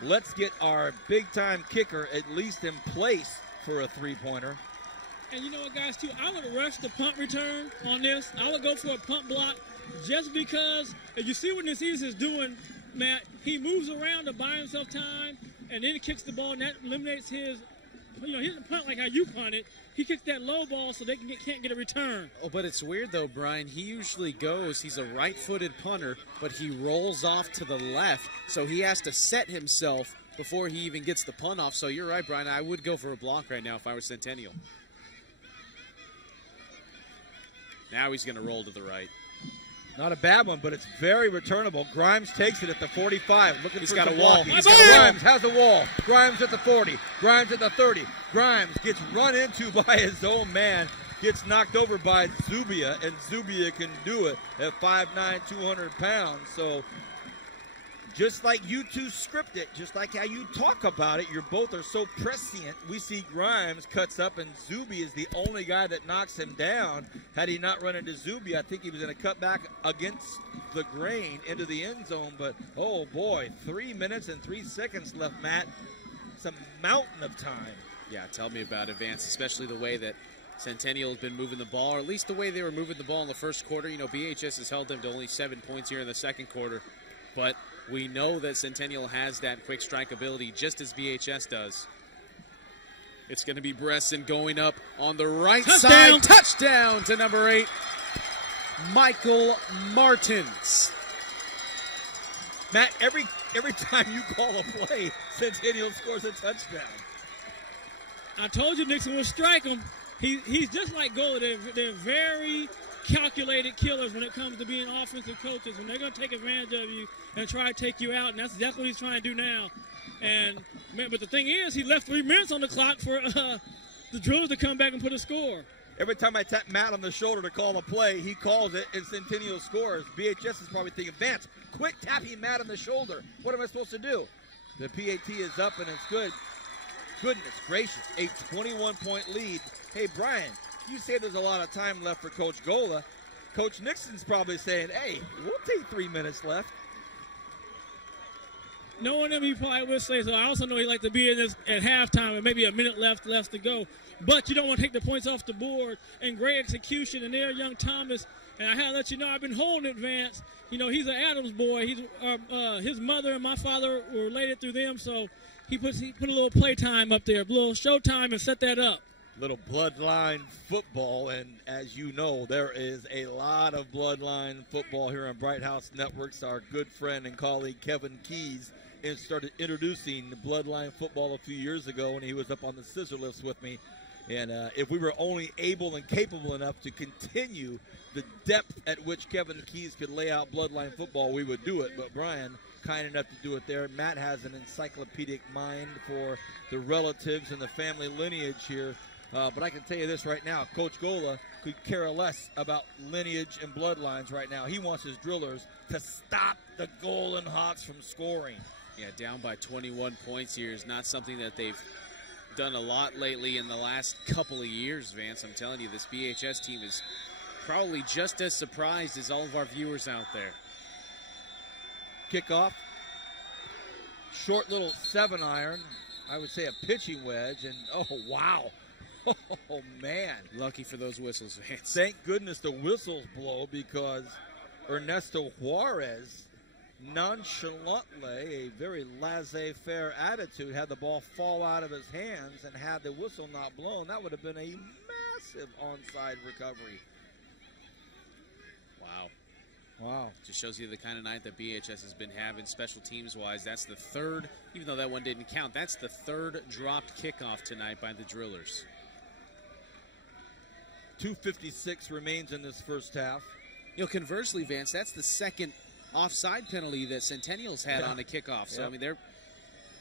let's get our big-time kicker at least in place for a 3-pointer. And you know what, guys, too? I would rush the punt return on this. I would go for a punt block just because, if you see what Nixon is doing, Matt, he moves around to buy himself time, and then he kicks the ball, and that eliminates his, he doesn't punt like how you punt it. He kicks that low ball so they can't get a return. Oh, but it's weird, though, Brian. He usually goes, he's a right-footed punter, but he rolls off to the left, so he has to set himself before he even gets the punt off. So you're right, Brian. I would go for a block right now if I were Centennial. Now he's going to roll to the right. Not a bad one, but it's very returnable. Grimes takes it at the 45. He's got a wall. Grimes has the wall. Grimes at the 40. Grimes at the 30. Grimes gets run into by his own man. Gets knocked over by Zubia, and Zubia can do it at 5'9", 200 pounds. So just like you two script it, just like how you talk about it, you both are so prescient. We see Grimes cuts up, and Zuby is the only guy that knocks him down. Had he not run into Zuby, I think he was going to cut back against the grain into the end zone. But, oh, boy, 3 minutes and 3 seconds left, Matt. It's a mountain of time. Yeah, tell me about it, Vance, especially the way that Centennial has been moving the ball, or at least the way they were moving the ball in the first quarter. You know, BHS has held them to only 7 points here in the second quarter, but we know that Centennial has that quick strike ability just as BHS does. It's going to be Bresson going up on the right side. Touchdown to number 8, Michael Martins. Matt, every time you call a play, Centennial scores a touchdown. I told you Nixon would strike him. He's just like Gola. They're very calculated killers when it comes to being offensive coaches. When they're going to take advantage of you and try to take you out, and that's what he's trying to do now. But the thing is, he left 3 minutes on the clock for the Drillers to come back and put a score. Every time I tap Matt on the shoulder to call a play, he calls it, and Centennial scores. BHS is probably thinking, Vance, quit tapping Matt on the shoulder. What am I supposed to do? The PAT is up, and it's good. Goodness gracious, a 21-point lead. Hey, Brian, you say there's a lot of time left for Coach Gola. Coach Nixon's probably saying, hey, we'll take 3 minutes left. Knowing him, he probably would say so. I also know he likes to be in this at halftime and maybe a minute left to go. But you don't want to take the points off the board. And great execution. And there, young Thomas. And I have to let you know, I've been holding Advance. You know, he's an Adams boy. His mother and my father were related through them. So he put a little playtime up there, a little showtime, and set that up. Little bloodline football, and as you know, there is a lot of bloodline football here on Bright House Networks. Our good friend and colleague Kevin Keys started introducing bloodline football a few years ago when he was up on the scissor lifts with me. And if we were only able and capable enough to continue the depth at which Kevin Keys could lay out bloodline football, we would do it. But Brian, kind enough to do it there. Matt has an encyclopedic mind for the relatives and the family lineage here. But I can tell you this right now, Coach Gola could care less about lineage and bloodlines right now. He wants his Drillers to stop the Golden Hawks from scoring. Yeah, down by 21 points here is not something that they've done a lot lately in the last couple of years, Vance. I'm telling you, this BHS team is probably just as surprised as all of our viewers out there. Kickoff. Short little 7-iron. I would say a pitching wedge. And, oh, wow. Oh, man. Lucky for those whistles, Vance. Thank goodness the whistles blow, because Ernesto Juarez nonchalantly, a very laissez-faire attitude, had the ball fall out of his hands, and had the whistle not blown, that would have been a massive onside recovery. Wow. Wow. Just shows you the kind of night that BHS has been having special teams-wise. That's the third, even though that one didn't count, that's the third dropped kickoff tonight by the Drillers. 2:56 remains in this first half. You know, conversely, Vance, that's the second offside penalty that Centennial's had on a kickoff. So, I mean,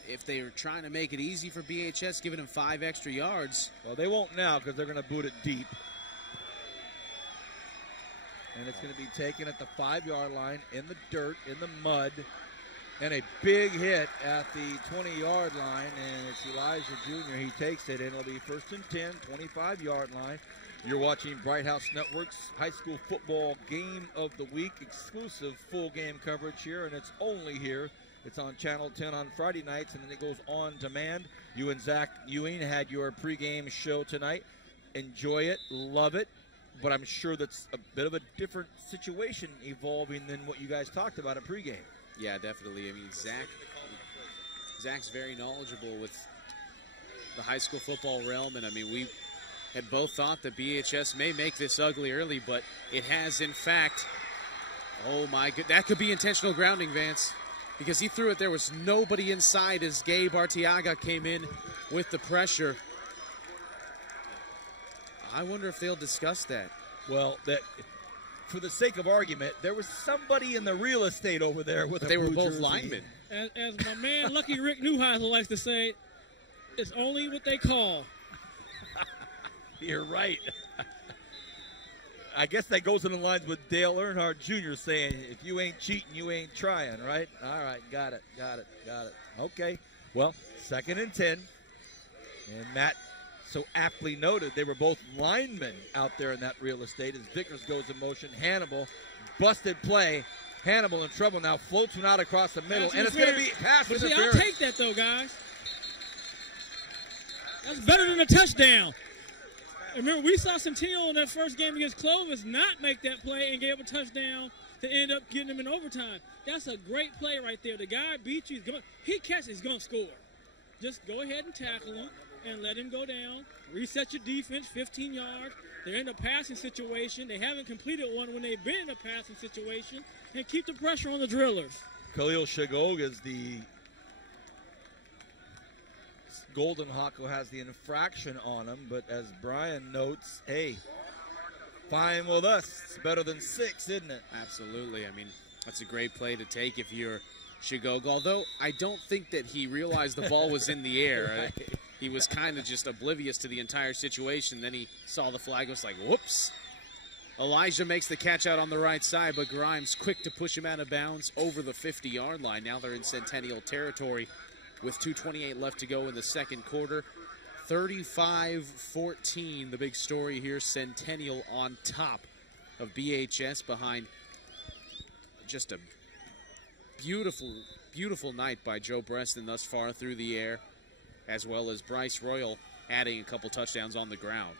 if they're trying to make it easy for BHS, giving them 5 extra yards. Well, they won't now, because they're going to boot it deep. And it's going to be taken at the 5-yard line, in the dirt, in the mud. And a big hit at the 20-yard line. And it's Elijah Jr. He takes it, and it'll be 1st and 10, 25-yard line. You're watching Bright House Network's high school football game of the week, exclusive full game coverage here, and it's only here. It's on Channel 10 on Friday nights, and then it goes on demand. You and Zach Ewing had your pregame show tonight. Enjoy it, love it, but I'm sure that's a bit of a different situation evolving than what you guys talked about at pregame. Yeah, definitely. I mean, Zach's very knowledgeable with the high school football realm, and I mean, we had both thought that BHS may make this ugly early, but it has, in fact. Oh, my God. That could be intentional grounding, Vance, because he threw it. There was nobody inside as Gabe Arteaga came in with the pressure. I wonder if they'll discuss that. Well, for the sake of argument, there was somebody in the real estate over there with they were both linemen. As my man Lucky Rick Neuheisel likes to say, it's only what they call. You're right. I guess that goes in the lines with Dale Earnhardt Jr. saying, if you ain't cheating, you ain't trying, right? All right, got it. Okay, well, 2nd and 10. And Matt so aptly noted they were both linemen out there in that real estate as Vickers goes in motion. Hannibal, busted play. Hannibal in trouble now, floats one out across the middle, and it's going to be pass interference. I'll take that, though, guys. That's better than a touchdown. Remember, we saw Centennial in that first game against Clovis not make that play and gave a touchdown to end up getting them in overtime. That's a great play right there. The guy beat you. He catches, he's going to score. Just go ahead and tackle him and let him go down. Reset your defense, 15 yards. They're in a passing situation. They haven't completed one when they've been in a passing situation. And keep the pressure on the Drillers. Khalil Shagog is the Golden Hawk who has the infraction on him, but as Brian notes, hey, fine with us. It's better than 6, isn't it? Absolutely. I mean, that's a great play to take if you're Shagog, although I don't think that he realized the ball was in the air. Right. He was kind of just oblivious to the entire situation. Then he saw the flag, was like, whoops. Elijah makes the catch out on the right side, but Grimes quick to push him out of bounds over the 50-yard line. Now they're in Centennial territory with 2:28 left to go in the second quarter. 35-14, the big story here. Centennial on top of BHS behind just a beautiful, beautiful night by Joe Breston thus far through the air, as well as Bryce Royal adding a couple touchdowns on the ground.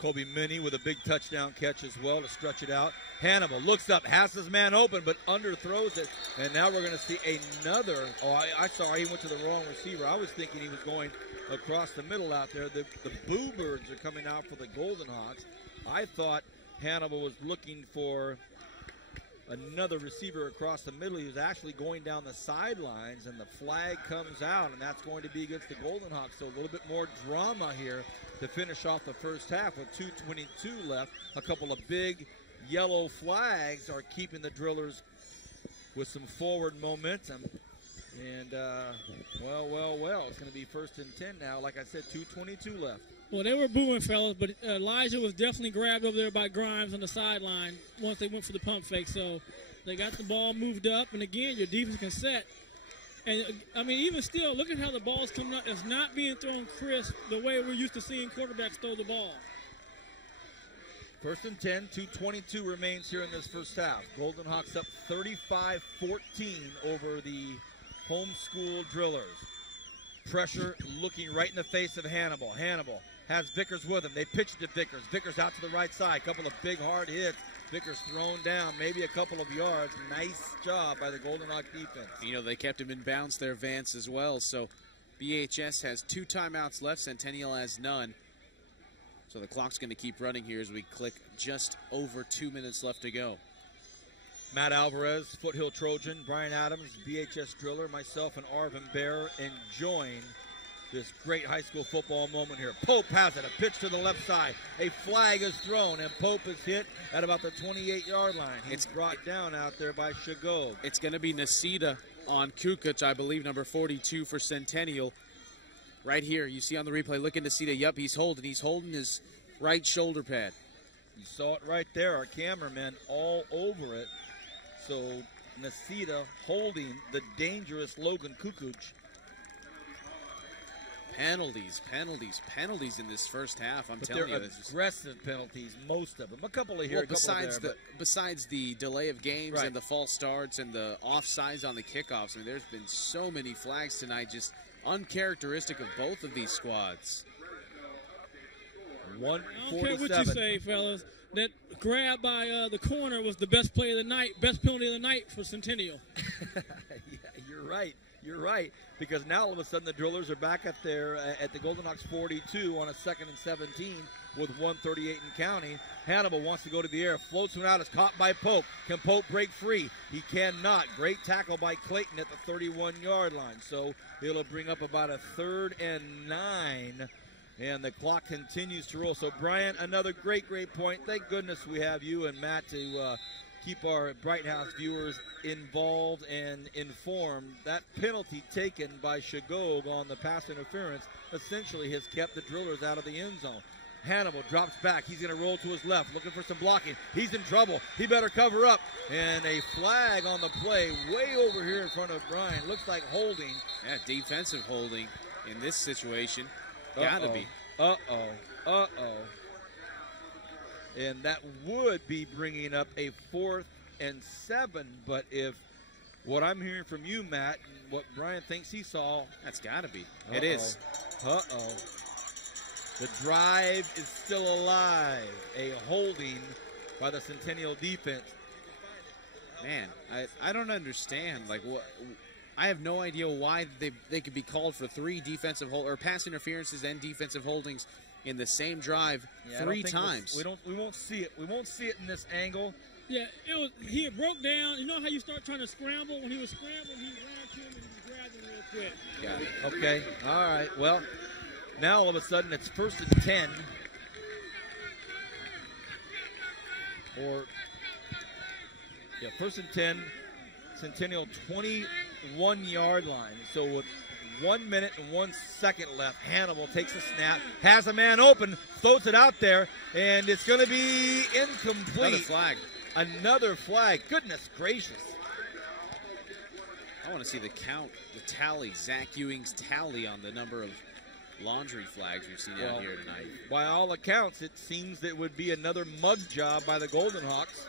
Kobe Minnie with a big touchdown catch as well to stretch it out. Hannibal looks up, has his man open, but underthrows it. And now we're going to see another. Oh, I saw he went to the wrong receiver. I was thinking he was going across the middle out there. The Boo Birds are coming out for the Golden Hawks. I thought Hannibal was looking for another receiver across the middle. He was actually going down the sidelines, and the flag comes out, and that's going to be against the Golden Hawks. So a little bit more drama here to finish off the first half with 2:22 left. A couple of big yellow flags are keeping the Drillers with some forward momentum. And, well, it's going to be 1st and 10 now. Like I said, 2:22 left. Well, they were booing, fellas, but Elijah was definitely grabbed over there by Grimes on the sideline once they went for the pump fake. So they got the ball moved up. And, again, your defense can set. And, I mean, even still, look at how the ball's coming out. It's not being thrown crisp the way we're used to seeing quarterbacks throw the ball. 1st and 10, 2:22 remains here in this first half. Golden Hawks up 35-14 over the homeschool Drillers. Pressure looking right in the face of Hannibal. Hannibal has Vickers with him. They pitch it to Vickers. Vickers out to the right side. Couple of big hard hits. Vickers thrown down, maybe a couple of yards. Nice job by the Golden Hawk defense. You know, they kept him in bounds there, Vance, as well. So BHS has 2 timeouts left. Centennial has none. So the clock's going to keep running here as we click just over 2 minutes left to go. Matt Alvarez, Foothill Trojan, Brian Adams, BHS Driller, myself, and Arvin Bear enjoying this great high school football moment here. Pope has it, a pitch to the left side. A flag is thrown, and Pope is hit at about the 28-yard line. He's brought down out there by Shagog. It's going to be Nasida on Kukuc, I believe, number 42 for Centennial. Right here, you see on the replay, look at Nasida. Yep, he's holding his right shoulder pad. You saw it right there. Our cameraman all over it. So Nasida holding the dangerous Logan Kukuc. Penalties in this first half. I'm telling you, aggressive penalties, most of them. A couple of here, well, a couple there. Besides the delay of games and the false starts and the offsides on the kickoffs, I mean, there's been so many flags tonight, just uncharacteristic of both of these squads. I don't care what you say, fellas. That grab by the corner was the best play of the night, best penalty of the night for Centennial. Yeah, you're right. You're right. Because now all of a sudden the Drillers are back up there at the Golden Hawks 42 on a 2nd and 17 with 1:38 in counting. Hannibal wants to go to the air, floats one out, is caught by Pope. Can Pope break free? He cannot. Great tackle by Clayton at the 31-yard line. So it'll bring up about a 3rd and 9. And the clock continues to roll. So, Brian, another great point. Thank goodness we have you and Matt to keep our Bright House viewers involved and informed. That penalty taken by Shagog on the pass interference essentially has kept the Drillers out of the end zone. Hannibal drops back. He's going to roll to his left, looking for some blocking. He's in trouble. He better cover up. And a flag on the play way over here in front of Brian. Looks like holding. Yeah, defensive holding in this situation. Gotta be. And that would be bringing up a 4th and 7. But if what I'm hearing from you, Matt, and what Brian thinks he saw, that's gotta be. It is. The drive is still alive. A holding by the Centennial defense. Man, I don't understand. Like, what? I have no idea why they could be called for 3 defensive or pass interferences and defensive holdings in the same drive 3 times. We won't see it. We won't see it in this angle. Yeah, he broke down. You know how you start trying to scramble? When he was scrambling, he ran to him and he grabbed him real quick. Got it. Okay. All right. Well, now all of a sudden it's 1st and 10. Or 1st and 10. Centennial 21-yard line. So with 1 minute and 1 second left, Hannibal takes a snap, has a man open, throws it out there, and it's going to be incomplete. Another flag. Another flag. Goodness gracious. I want to see the count, the tally, Zach Ewing's tally on the number of laundry flags we've seen out here tonight. By all accounts, it seems that it would be another mug job by the Golden Hawks.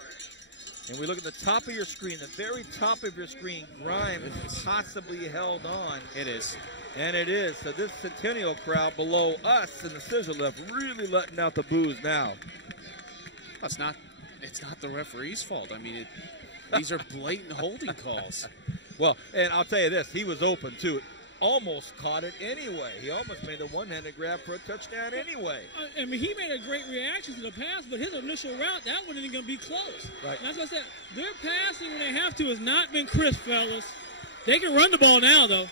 And we look at the top of your screen, the very top of your screen, Grimes possibly held on. It is. And it is. So this Centennial crowd below us in the scissor lift really letting out the boos now. It's not the referee's fault. I mean, these are blatant holding calls. Well, and I'll tell you this, he was open too. Almost caught it anyway. He almost made a one-handed grab for a touchdown anyway. I mean, he made a great reaction to the pass, but his initial route, that one isn't going to be close. Right. And as I said, their passing when they have to has not been crisp, fellas. They can run the ball now, though.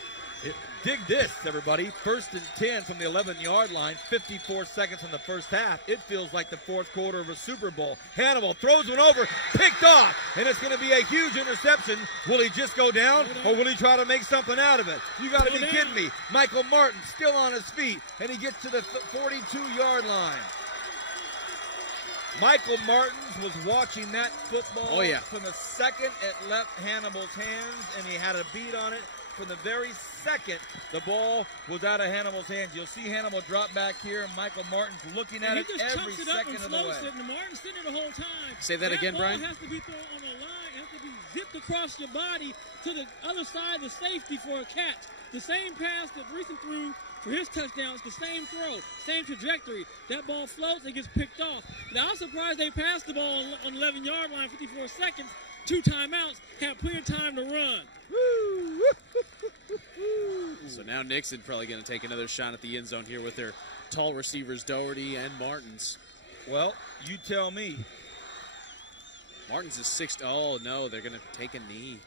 Dig this, everybody. 1st and 10 from the 11-yard line, 54 seconds in the first half. It feels like the 4th quarter of a Super Bowl. Hannibal throws one over, picked off, and it's going to be a huge interception. Will he just go down, or will he try to make something out of it? You got to be kidding me. Michael Martin still on his feet, and he gets to the 42-yard line. Michael Martins was watching that football from the second it left Hannibal's hands, and he had a beat on it. from the very second the ball was out of Hannibal's hands. You'll see Hannibal drop back here, and Michael Martin's looking at it every second of the way. Martin's sitting there the whole time. Say that again, Brian. That ball has to be thrown on a line. It has to be zipped across your body to the other side of the safety for a catch. The same pass that Reeson threw for his touchdown is the same throw, same trajectory. That ball floats and gets picked off. Now, I'm surprised they passed the ball on the 11-yard line, 54 seconds, 2 timeouts, had plenty of time to run. So now Nixon probably going to take another shot at the end zone here with their tall receivers, Doherty and Martins. Well, you tell me. Martins is 6. Oh, no, they're going to take a knee.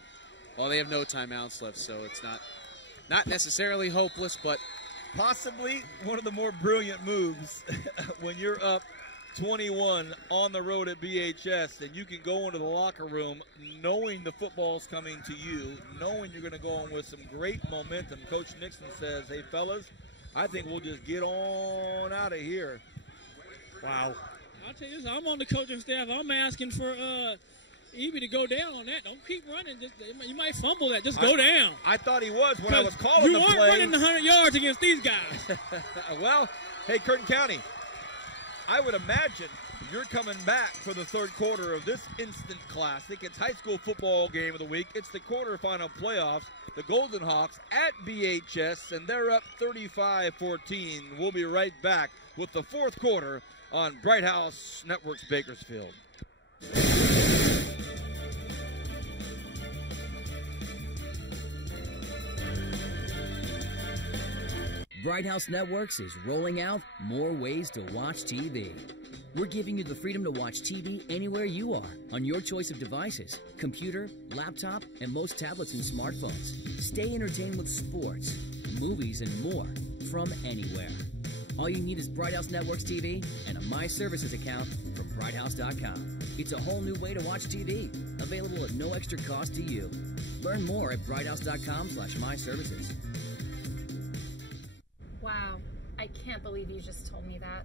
Well, they have no timeouts left, so it's not necessarily hopeless, but possibly one of the more brilliant moves when you're up 21 on the road at BHS, and you can go into the locker room knowing the football's coming to you, knowing you're going to go on with some great momentum. Coach Nixon says, hey, fellas, I think we'll just get on out of here. Wow. I'll tell you this, I'm on the coaching staff. I'm asking for Eby to go down on that. Don't keep running. You might fumble that. Just go down. I thought he was when I was calling the play. You weren't running the 100 yards against these guys. Well, hey, Curtin County, I would imagine you're coming back for the third quarter of this instant classic. It's high school football game of the week. It's the quarterfinal playoffs. The Golden Hawks at BHS, and they're up 35-14. We'll be right back with the fourth quarter on Bright House Networks Bakersfield. Bright House Networks is rolling out more ways to watch TV. We're giving you the freedom to watch TV anywhere you are on your choice of devices, computer, laptop, and most tablets and smartphones. Stay entertained with sports, movies, and more from anywhere. All you need is Bright House Networks TV and a My Services account from brighthouse.com. It's a whole new way to watch TV, available at no extra cost to you. Learn more at brighthouse.com/myservices. Wow, I can't believe you just told me that.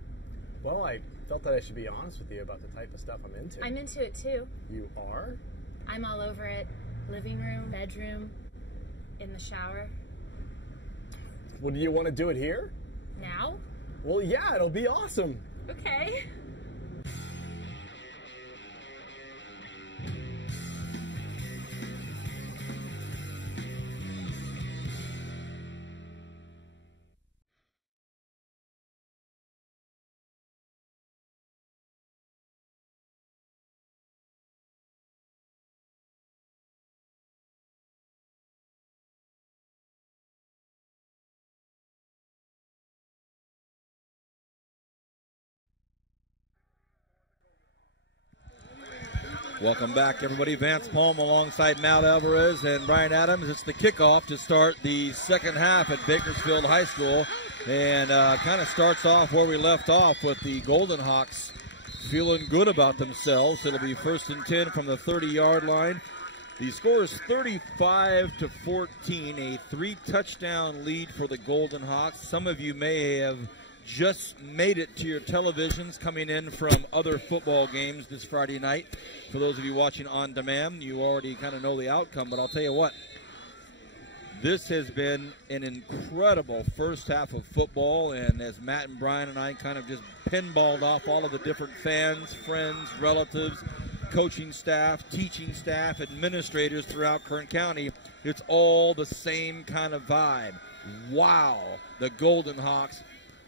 Well, I felt that I should be honest with you about the type of stuff I'm into. I'm into it too. You are? I'm all over it. Living room, bedroom, in the shower. Well, do you want to do it here? Now? Well, yeah, it'll be awesome. Okay. Welcome back, everybody. Vance Palm alongside Matt Alvarez and Brian Adams. It's the kickoff to start the second half at Bakersfield High School. And kind of starts off where we left off with the Golden Hawks feeling good about themselves. It'll be 1st and 10 from the 30-yard line. The score is 35-14, a 3-touchdown lead for the Golden Hawks. Some of you may have just made it to your televisions coming in from other football games this Friday night. For those of you watching on demand, you already kind of know the outcome, but I'll tell you what, this has been an incredible first half of football, and as Matt and Brian and I kind of just pinballed off all of the different fans, friends, relatives, coaching staff, teaching staff, administrators throughout Kern County, it's all the same kind of vibe. Wow, the Golden Hawks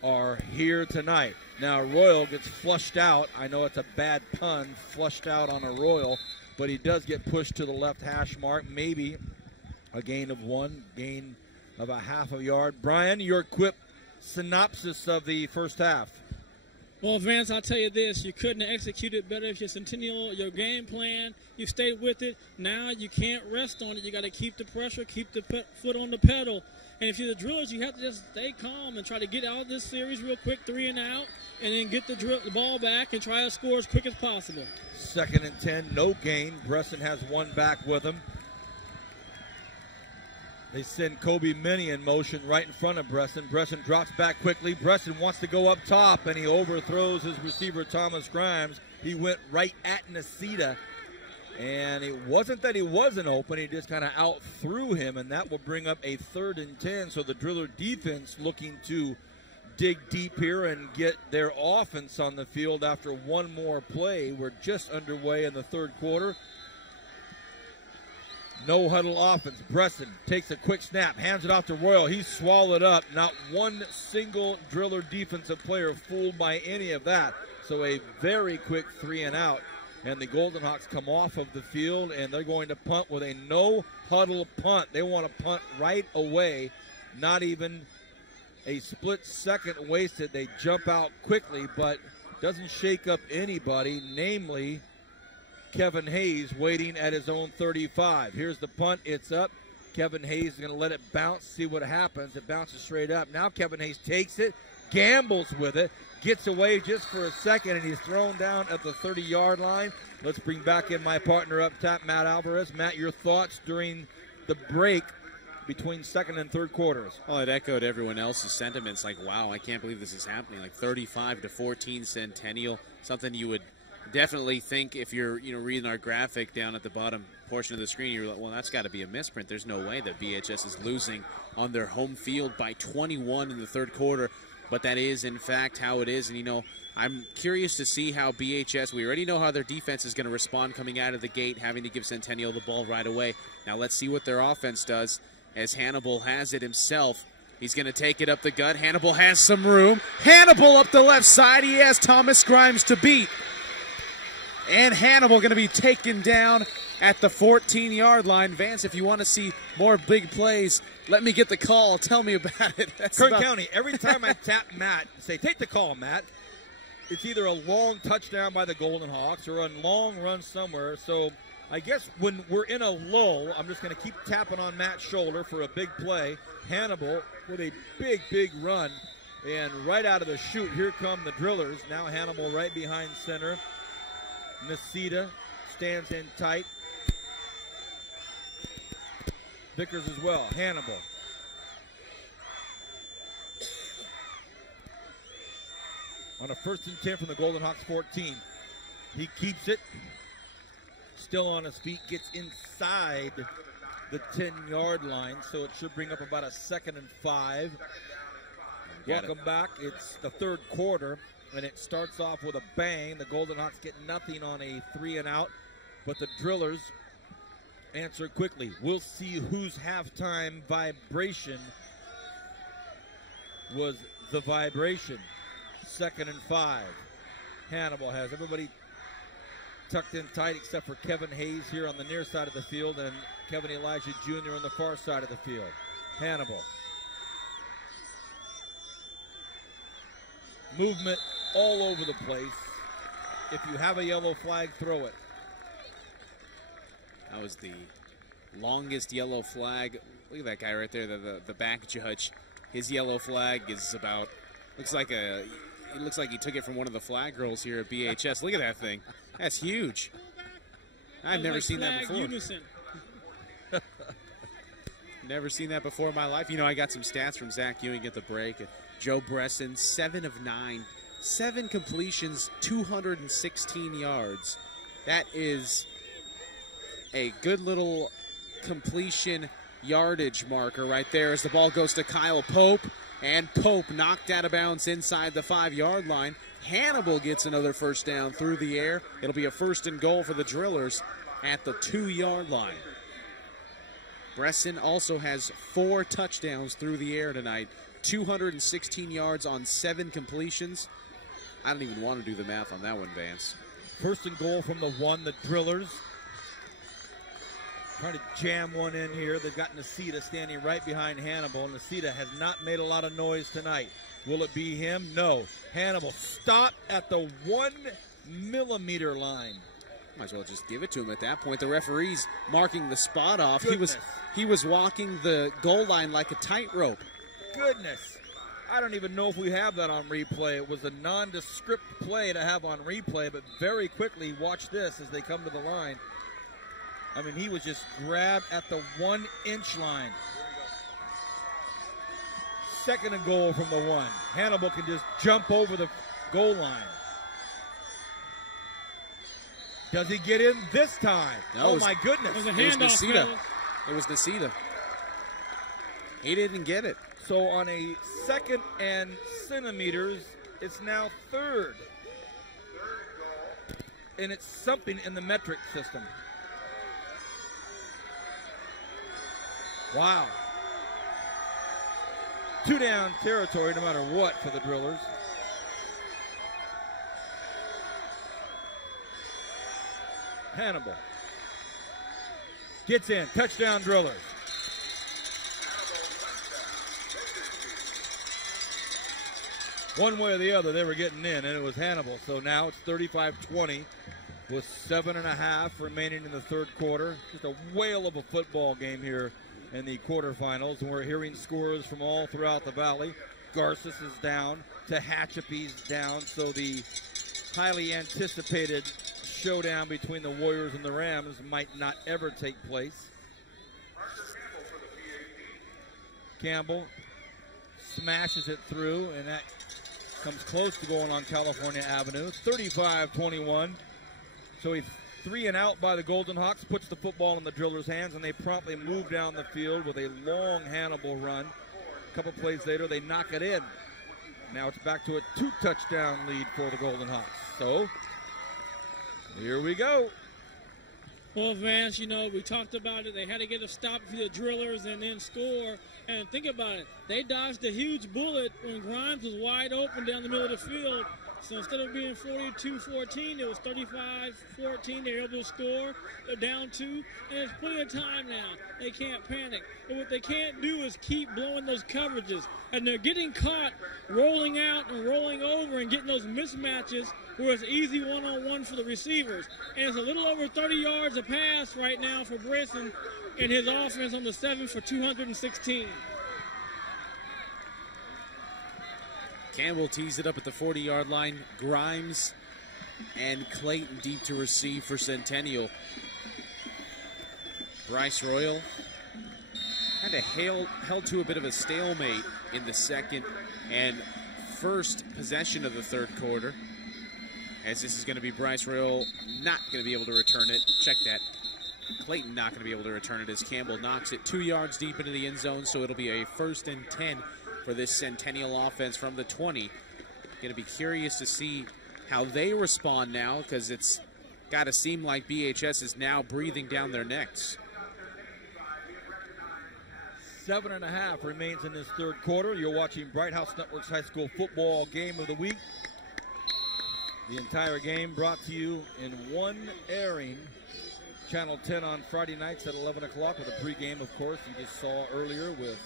are here tonight. Now, Royal gets flushed out. I know it's a bad pun, flushed out on a Royal, but he does get pushed to the left hash mark, maybe a gain of 1, gain of a half a yard. Brian, your quick synopsis of the first half. Well, Vance, I'll tell you this. You couldn't have executed better if your Centennial, your game plan, you stayed with it. Now you can't rest on it. You got to keep the pressure, keep the foot on the pedal. And if you're the drillers, you have to just stay calm and try to get out of this series real quick, 3 and out, and then get the ball back and try to score as quick as possible. 2nd and 10, no gain. Bresson has one back with him. They send Kobe Minnie in motion right in front of Bresson. Bresson drops back quickly. Bresson wants to go up top, and he overthrows his receiver, Thomas Grimes. He went right at Nacita, And it wasn't that he wasn't open, he just kind of out threw him, and that will bring up a 3rd and 10. So the Driller defense looking to dig deep here and get their offense on the field after one more play. We're just underway in the 3rd quarter. No huddle offense. Bresson takes a quick snap, hands it off to Royal. He's swallowed up. Not one single Driller defensive player fooled by any of that. So a very quick 3 and out. And the Golden Hawks come off of the field, and they're going to punt with a no-huddle punt. They want to punt right away, not even a split second wasted. They jump out quickly, but doesn't shake up anybody, namely Kevin Hayes waiting at his own 35. Here's the punt. It's up. Kevin Hayes is going to let it bounce, see what happens. It bounces straight up. Now Kevin Hayes takes it, gambles with it, gets away just for a second, and he's thrown down at the 30-yard line. Let's bring back in my partner up top, Matt Alvarez. Matt, your thoughts during the break between 2nd and 3rd quarters? Well, it echoed everyone else's sentiments, like, wow, I can't believe this is happening. Like 35-14 Centennial, something you would definitely think if you're reading our graphic down at the bottom portion of the screen, you're like, well, that's got to be a misprint. There's no way that BHS is losing on their home field by 21 in the 3rd quarter. But that is, in fact, how it is. And, I'm curious to see how BHS, we already know how their defense is going to respond coming out of the gate, having to give Centennial the ball right away. Now let's see what their offense does as Hannibal has it himself. He's going to take it up the gut. Hannibal has some room. Hannibal up the left side. He has Thomas Grimes to beat. And Hannibal going to be taken down at the 14-yard line. Vance, if you want to see more big plays, let me get the call. Tell me about it. Kern County, every time I tap Matt, say, take the call, Matt, it's either a long touchdown by the Golden Hawks or a long run somewhere. So I guess when we're in a lull, I'm just going to keep tapping on Matt's shoulder for a big play. Hannibal with a big, big run. And right out of the chute, here come the Drillers. Now Hannibal right behind center. Nasita stands in tight. Vickers as well. Hannibal. On a 1st and 10 from the Golden Hawks 14. He keeps it. Still on his feet. Gets inside the 10-yard line. So it should bring up about a 2nd and 5. Welcome back. It's the 3rd quarter. And it starts off with a bang. The Golden Hawks get nothing on a 3 and out. But the Drillers answer quickly. We'll see whose halftime vibration was the vibration. 2nd and 5. Hannibal has everybody tucked in tight except for Kevin Hayes here on the near side of the field and Kevin Elijah Jr. on the far side of the field. Hannibal. Movement all over the place. If you have a yellow flag, throw it. That was the longest yellow flag. Look at that guy right there, the back judge. His yellow flag is about, looks like he took it from one of the flag girls here at BHS. Look at that thing. That's huge. I've never seen that before. Unison. Never seen that before in my life. I got some stats from Zach Ewing at the break. Joe Bresson, 7 of 9. 7 completions, 216 yards. That is a good little completion yardage marker right there as the ball goes to Kyle Pope. And Pope knocked out of bounds inside the 5-yard line. Hannibal gets another first down through the air. It'll be a 1st and goal for the Drillers at the 2-yard line. Bresson also has 4 touchdowns through the air tonight. 216 yards on 7 completions. I don't even want to do the math on that one, Vance. 1st and goal from the 1, the Drillers. Trying to jam one in here. They've got Nasita standing right behind Hannibal. Nasita has not made a lot of noise tonight. Will it be him? No. Hannibal stopped at the 1 millimeter line. Might as well just give it to him at that point. The referee's marking the spot off. Goodness. He was walking the goal line like a tightrope. Goodness. I don't even know if we have that on replay. It was a nondescript play to have on replay, but very quickly, watch this as they come to the line. I mean, he was just grabbed at the 1-inch line. 2nd and goal from the 1. Hannibal can just jump over the goal line. Does he get in this time? No, my goodness. There's a It was handoff. Nasita. fellas. It was Nasita. He didn't get it. So on a 2nd and centimeters, it's now 3rd. And it's something in the metric system. Wow. 2 down territory no matter what for the Drillers. Hannibal gets in. Touchdown Drillers. One way or the other, they were getting in, and it was Hannibal. So now it's 35-20 with 7.5 remaining in the third quarter. Just a whale of a football game here in the quarterfinals, and we're hearing scores from all throughout the valley. Garces is down, Tehachapi's down, so the highly anticipated showdown between the Warriors and the Rams might not ever take place. Campbell smashes it through, and that comes close to going on California Avenue. 35-21. So he's 3 and out by the Golden Hawks, puts the football in the Drillers' hands, and they promptly move down the field with a long Hannibal run. A couple plays later, they knock it in. Now it's back to a 2-touchdown lead for the Golden Hawks. So here we go. Well, Vance, you know, we talked about it. They had to get a stop for the Drillers and then score. And think about it. They dodged a huge bullet when Grimes was wide open down the middle of the field. So instead of being 42-14, it was 35-14. They were able to score. They're down 2. And there's plenty of time now. They can't panic. But what they can't do is keep blowing those coverages. And they're getting caught rolling out and rolling over and getting those mismatches where it's easy one-on-one for the receivers. And it's a little over 30 yards a pass right now for Brisson and his offense on the 7 for 216. Campbell tees it up at the 40-yard line. Grimes and Clayton deep to receive for Centennial. Bryce Royal kind of held to a bit of a stalemate in the second and first possession of the third quarter, as this is going to be Bryce Royal not going to be able to return it. Check that. Clayton not going to be able to return it as Campbell knocks it 2 yards deep into the end zone, so it'll be a 1st and 10 for this Centennial offense from the 20. Going to be curious to see how they respond now, because it's got to seem like BHS is now breathing down their necks. 7.5 remains in this third quarter. You're watching Bright House Network's high school football game of the week. The entire game brought to you in one airing. Channel 10 on Friday nights at 11 o'clock with a pregame, of course, you just saw earlier with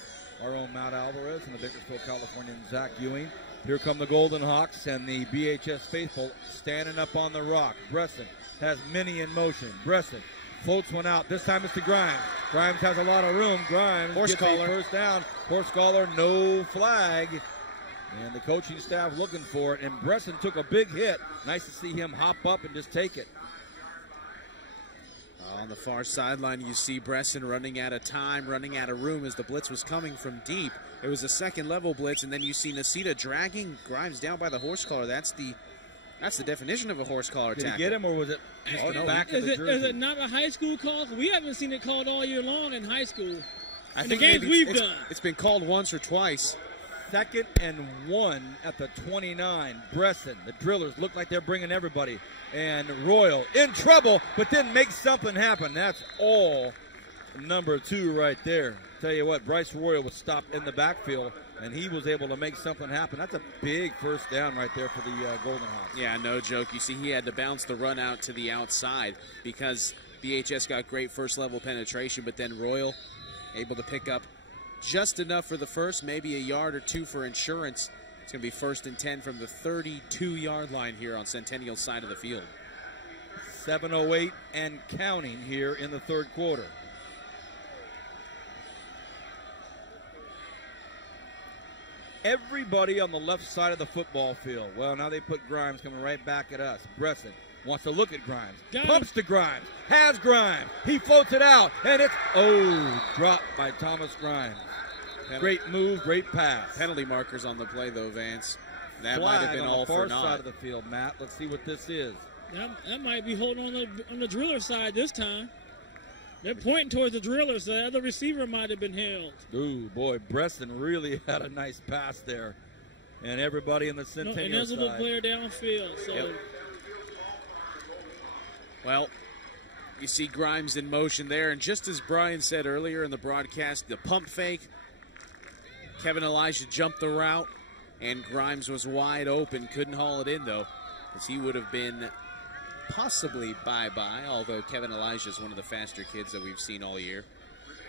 our own Matt Alvarez and the Bakersfield Californian Zach Ewing. Here come the Golden Hawks and the BHS faithful standing up on the rock. Bresson has many in motion. Bresson floats one out. This time it's to Grimes. Grimes has a lot of room. Grimes gets a first down. Horse collar, no flag. And the coaching staff looking for it. And Bresson took a big hit. Nice to see him hop up and just take it. On the far sideline, you see Bresson running out of time, running out of room as the blitz was coming from deep. It was a second-level blitz, and then you see Nasita dragging Grimes down by the horse collar. That's the definition of a horse collar tackle. Did he get him, or was it on the back of the jersey? Is it not a high school call? We haven't seen it called all year long in high school. I in think the games we've done. It's been called once or twice. 2nd and 1 at the 29. Bresson, the Drillers look like they're bringing everybody. And Royal in trouble, but then makes something happen. That's all number 2 right there. Tell you what, Bryce Royal was stopped in the backfield, and he was able to make something happen. That's a big first down right there for the Golden Hawks. Yeah, no joke. You see he had to bounce the run out to the outside because BHS got great first-level penetration, but then Royal able to pick up just enough for the first, maybe a yard or 2 for insurance. It's going to be 1st and 10 from the 32-yard line here on Centennial's side of the field. 7:08 and counting here in the third quarter. Everybody on the left side of the football field. Well, now they put Grimes coming right back at us. Bresson wants to look at Grimes. Pumps to Grimes. Has Grimes. He floats it out. And it's, dropped by Thomas Grimes. Great move, great pass. Penalty markers on the play, though, Vance. That Flag might have been on all the far for naught. side of the field, Matt. Let's see what this is. That might be holding on the driller side this time. They're pointing towards the driller, so the other receiver might have been held. Ooh, boy, Breston really had a nice pass there. And everybody in the Centennial and there's a little player downfield. So. Yep. Well, you see Grimes in motion there, and just as Brian said earlier in the broadcast, the pump fake, Kevin Elijah jumped the route, and Grimes was wide open, couldn't haul it in, though, as he would have been possibly bye-bye, although Kevin Elijah is one of the faster kids that we've seen all year.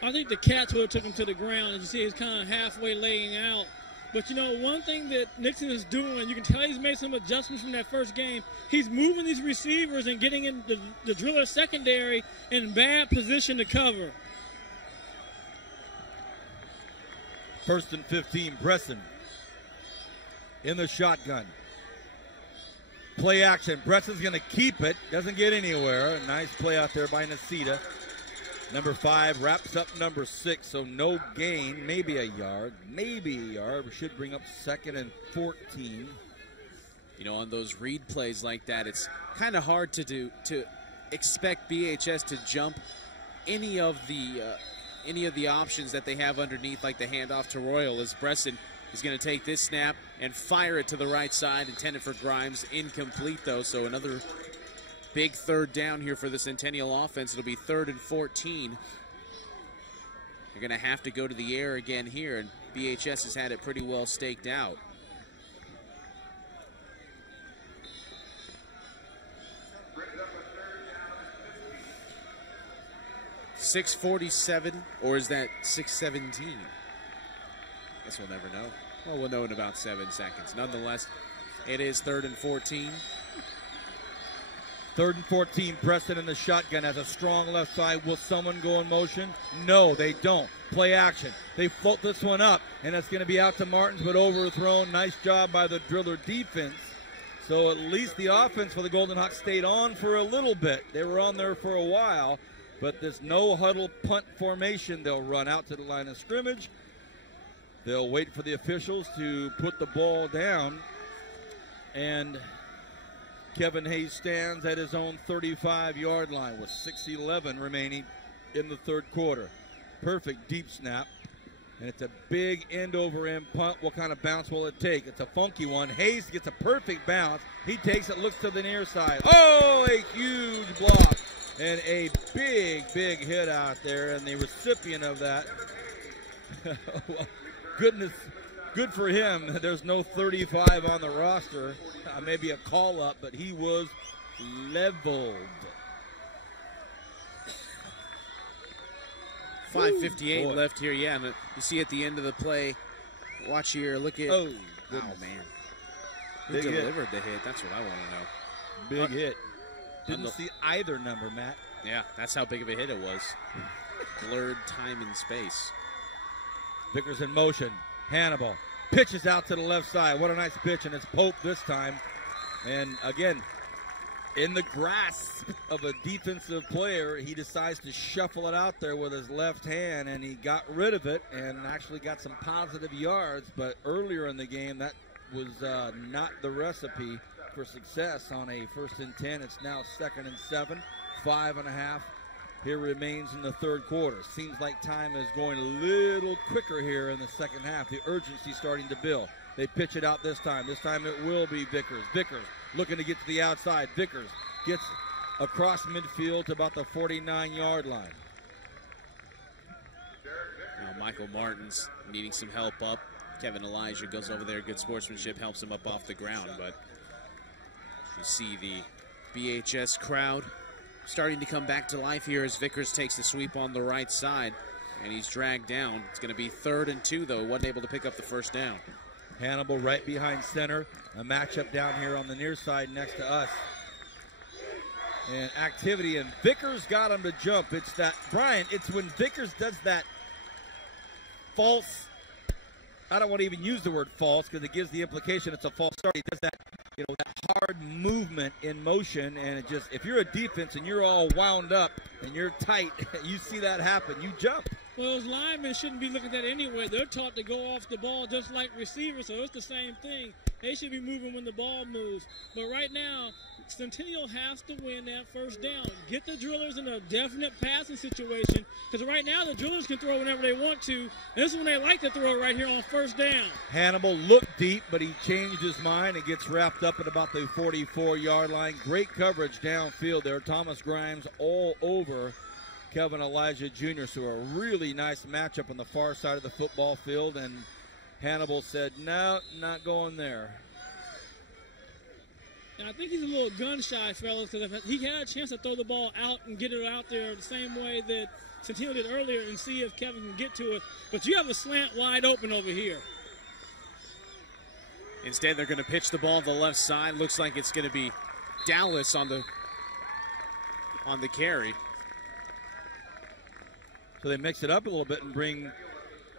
I think the Cats would have took him to the ground, and you see he's kind of halfway laying out. But, you know, one thing that Nixon is doing, you can tell he's made some adjustments from that first game. He's moving these receivers and getting in the driller secondary in bad position to cover. 1st and 15, Bresson in the shotgun. Play action. Bresson's going to keep it. Doesn't get anywhere. A nice play out there by Nacita. Number 5 wraps up number 6, so no gain. Maybe a yard. Maybe a yard. We should bring up 2nd and 14. You know, on those read plays like that, it's kind of hard to expect BHS to jump any of the options that they have underneath, like the handoff to Royal, as Bresson is going to take this snap and fire it to the right side, intended for Grimes. Incomplete, though, so another big 3rd down here for the Centennial offense. It'll be 3rd and 14. They're going to have to go to the air again here, and BHS has had it pretty well staked out. .647, or is that 6:17? Guess we'll never know. Well, we'll know in about 7 seconds. Nonetheless, it is 3rd and 14. 3rd and 14, Preston in the shotgun has a strong left side. Will someone go in motion? No, they don't. Play action. They float this one up, and it's going to be out to Martins, but overthrown. Nice job by the driller defense. So at least the offense for the Golden Hawks stayed on for a little bit. They were on there for a while, but this no-huddle punt formation, they'll run out to the line of scrimmage. They'll wait for the officials to put the ball down, and Kevin Hayes stands at his own 35-yard line with 6:11 remaining in the 3rd quarter. Perfect deep snap, and it's a big end-over-end punt. What kind of bounce will it take? It's a funky one. Hayes gets a perfect bounce. He takes it, looks to the near side. Oh, a huge block and a big, big hit out there, and the recipient of that, well, goodness, good for him. There's no 35 on the roster. Maybe a call-up, but he was leveled. 5:58 left here, yeah. And you see at the end of the play, watch here, look at, oh man. Who delivered the hit? That's what I want to know. Big hit. Didn't see either number, Matt. Yeah, that's how big of a hit it was. Blurred time and space. Vickers in motion. Hannibal pitches out to the left side. What a nice pitch, and it's Pope this time. And again, in the grasp of a defensive player, he decides to shuffle it out there with his left hand, and he got rid of it and actually got some positive yards. But earlier in the game, that was not the recipe for success on a 1st and 10. It's now 2nd and 7, 5.5. Here remains in the 3rd quarter. Seems like time is going a little quicker here in the 2nd half. The urgency starting to build. They pitch it out this time. This time it will be Vickers. Vickers looking to get to the outside. Vickers gets across midfield to about the 49-yard line. Now Michael Martins needing some help up. Kevin Elijah goes over there. Good sportsmanship, helps him up off the ground. But you see the BHS crowd starting to come back to life here as Vickers takes the sweep on the right side, and he's dragged down. It's going to be 3rd and 2, though. Wasn't able to pick up the 1st down. Hannibal right behind center. A matchup down here on the near side next to us. And activity, and Vickers got him to jump. It's that, Brian, it's when Vickers does that false, I don't want to even use the word false because it gives the implication it's a false start. He does that, you know, that hard movement in motion, and it just, if you're a defense and you're all wound up and you're tight, you see that happen, you jump. Well, those linemen shouldn't be looking at that anyway. They're taught to go off the ball just like receivers, so it's the same thing. They should be moving when the ball moves. But right now, Centennial has to win that first down. Get the drillers in a definite passing situation, because right now the drillers can throw whenever they want to. And this is when they like to throw right here on first down. Hannibal looked deep, but he changed his mind and gets wrapped up at about the 44-yard line. Great coverage downfield there. Thomas Grimes all over Kevin Elijah Jr. So a really nice matchup on the far side of the football field, and Hannibal said, no, not going there. And I think he's a little gun-shy, fellas, because if he had a chance to throw the ball out and get it out there the same way that Centennial did earlier and see if Kevin can get to it. But you have a slant wide open over here. Instead, they're going to pitch the ball to the left side. Looks like it's going to be Dallas on the carry. So they mix it up a little bit and bring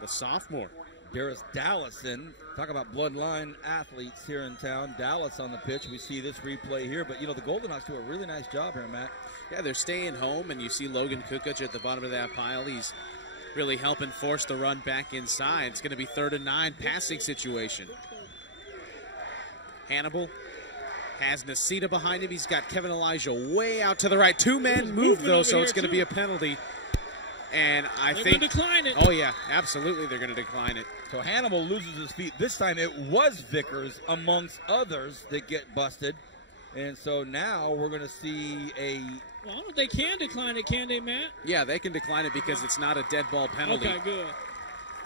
the sophomore Darius Dallas in. Talk about bloodline athletes here in town. Dallas on the pitch. We see this replay here, but the Golden Hawks do a really nice job here, Matt. Yeah, they're staying home, and you see Logan Kukoc at the bottom of that pile. He's really helping force the run back inside. It's going to be 3rd and 9, passing situation. Hannibal has Nasita behind him. He's got Kevin Elijah way out to the right. 2-man move, though, so it's going to be a penalty. And I think they're going to decline it. Oh, yeah, absolutely they're going to decline it. So Hannibal loses his feet. This time it was Vickers amongst others that get busted. And so now we're going to see a... Well, I don't know if they can decline it, can they, Matt? Yeah, they can decline it because it's not a dead ball penalty. Okay, good.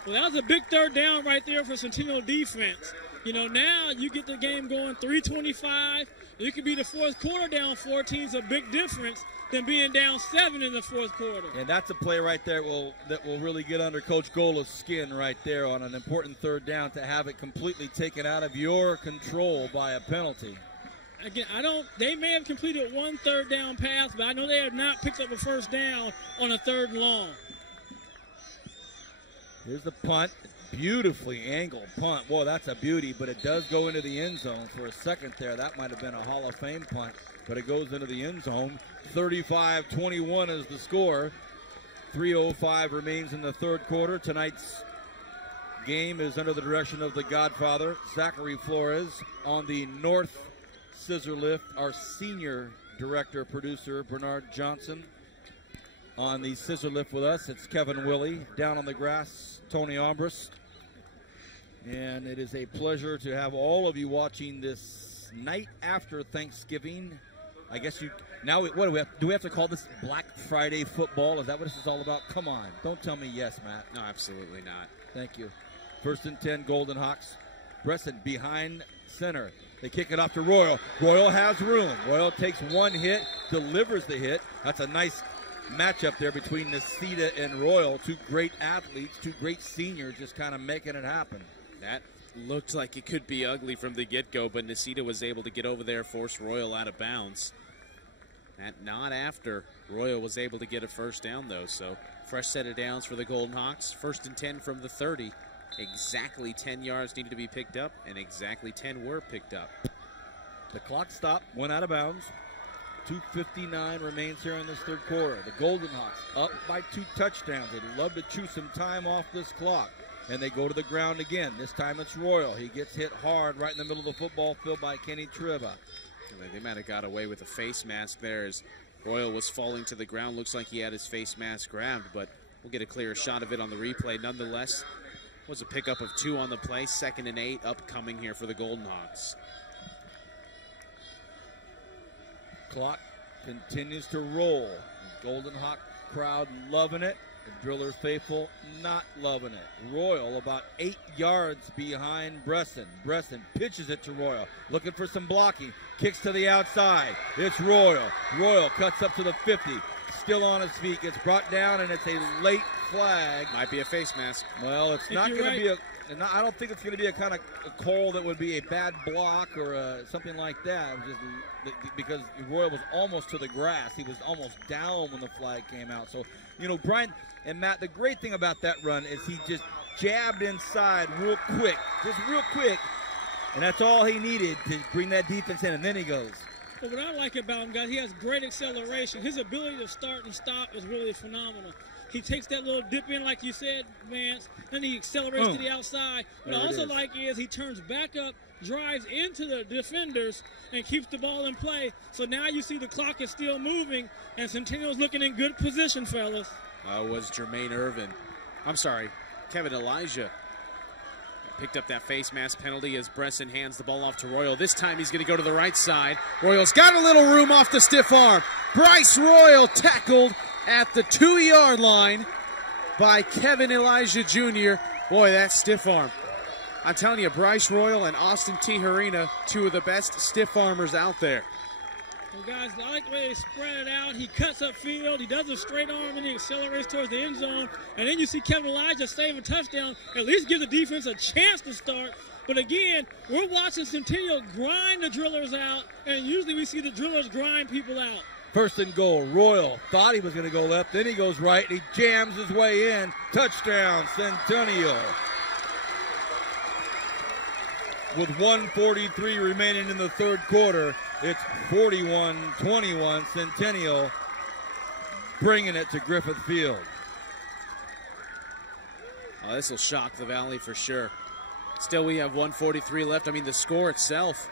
Well, that was a big 3rd down right there for Centennial defense. Now you get the game going 3:25. You could be the 4th quarter down 14 is a big difference than being down 7 in the 4th quarter. And that's a play right there that will really get under Coach Gola's skin right there on an important 3rd down, to have it completely taken out of your control by a penalty. Again, they may have completed 1 3rd down pass, but I know they have not picked up a 1st down on a 3rd and long. Here's the punt. Beautifully angled punt. Whoa, that's a beauty, but it does go into the end zone for a second there. That might have been a Hall of Fame punt, but it goes into the end zone. 35-21 is the score. 3:05 remains in the 3rd quarter. Tonight's game is under the direction of the Godfather, Zachary Flores. On the north scissor lift, our senior director, producer, Bernard Johnson. On the scissor lift with us, it's Kevin Willey. Down on the grass, Tony Ombris. And it is a pleasure to have all of you watching this night after Thanksgiving. I guess what do we have to call this Black Friday football? Is that what this is all about? Come on, don't tell me yes, Matt. No, absolutely not. Thank you. 1st and 10, Golden Hawks. Bresson behind center. They kick it off to Royal. Royal has room. Royal takes 1 hit, delivers the hit. That's a nice matchup there between Nasita and Royal. 2 great athletes, 2 great seniors, just kind of making it happen. That looked like it could be ugly from the get-go, but Nasita was able to get over there, force Royal out of bounds. That not after Royal was able to get a 1st down, though. So fresh set of downs for the Golden Hawks. 1st and 10 from the 30. Exactly 10 yards needed to be picked up, and exactly 10 were picked up. The clock stopped, went out of bounds. 2:59 remains here in this 3rd quarter. The Golden Hawks up by 2 touchdowns. They'd love to chew some time off this clock. And they go to the ground again. This time it's Royal. He gets hit hard right in the middle of the football field by Kenny Triba. They might have got away with a face mask there as Royal was falling to the ground. Looks like he had his face mask grabbed, but we'll get a clearer shot of it on the replay. Nonetheless, was a pickup of 2 on the play. 2nd and 8 upcoming here for the Golden Hawks. Clock continues to roll. The Golden Hawk crowd loving it. The Drillers faithful not loving it. Royal about 8 yards behind Bresson. Bresson pitches it to Royal, looking for some blocking. Kicks to the outside. It's Royal. Royal cuts up to the 50. Still on his feet. Gets brought down, and it's a late flag. Might be a face mask. Well, it's not going to be a... I don't think it's going to be a kind of a call that would be a bad block or something like that. Just because Royal was almost to the grass. He was almost down when the flag came out. So, Brian and Matt, the great thing about that run is he just jabbed inside real quick. And that's all he needed to bring that defense in, and then he goes. But what I like about him, guys, he has great acceleration. His ability to start and stop is really phenomenal. He takes that little dip in, like you said, Vance, and he accelerates to the outside. What I also like is he turns back up, drives into the defenders, and keeps the ball in play. So now you see the clock is still moving, and Centennial's looking in good position, fellas. Was Kevin Elijah. Picked up that face mask penalty as Bresson hands the ball off to Royal. This time he's going to go to the right side. Royal's got a little room off the stiff arm. Bryce Royal tackled at the 2-yard line by Kevin Elijah Jr. Boy, that stiff arm. I'm telling you, Bryce Royal and Austin Tijerina, two of the best stiff armers out there. Well, guys, I like the way they spread it out. He cuts upfield. He does a straight arm, and he accelerates towards the end zone. And then you see Kevin Elijah save a touchdown, at least give the defense a chance to start. But again, we're watching Centennial grind the drillers out, and usually we see the drillers grind people out. First and goal, Royal thought he was going to go left, then he goes right, and he jams his way in. Touchdown, Centennial. With 1:43 remaining in the third quarter, it's 41-21, Centennial bringing it to Griffith Field. Oh, this will shock the Valley for sure. Still, we have 1:43 left. I mean, the score itself,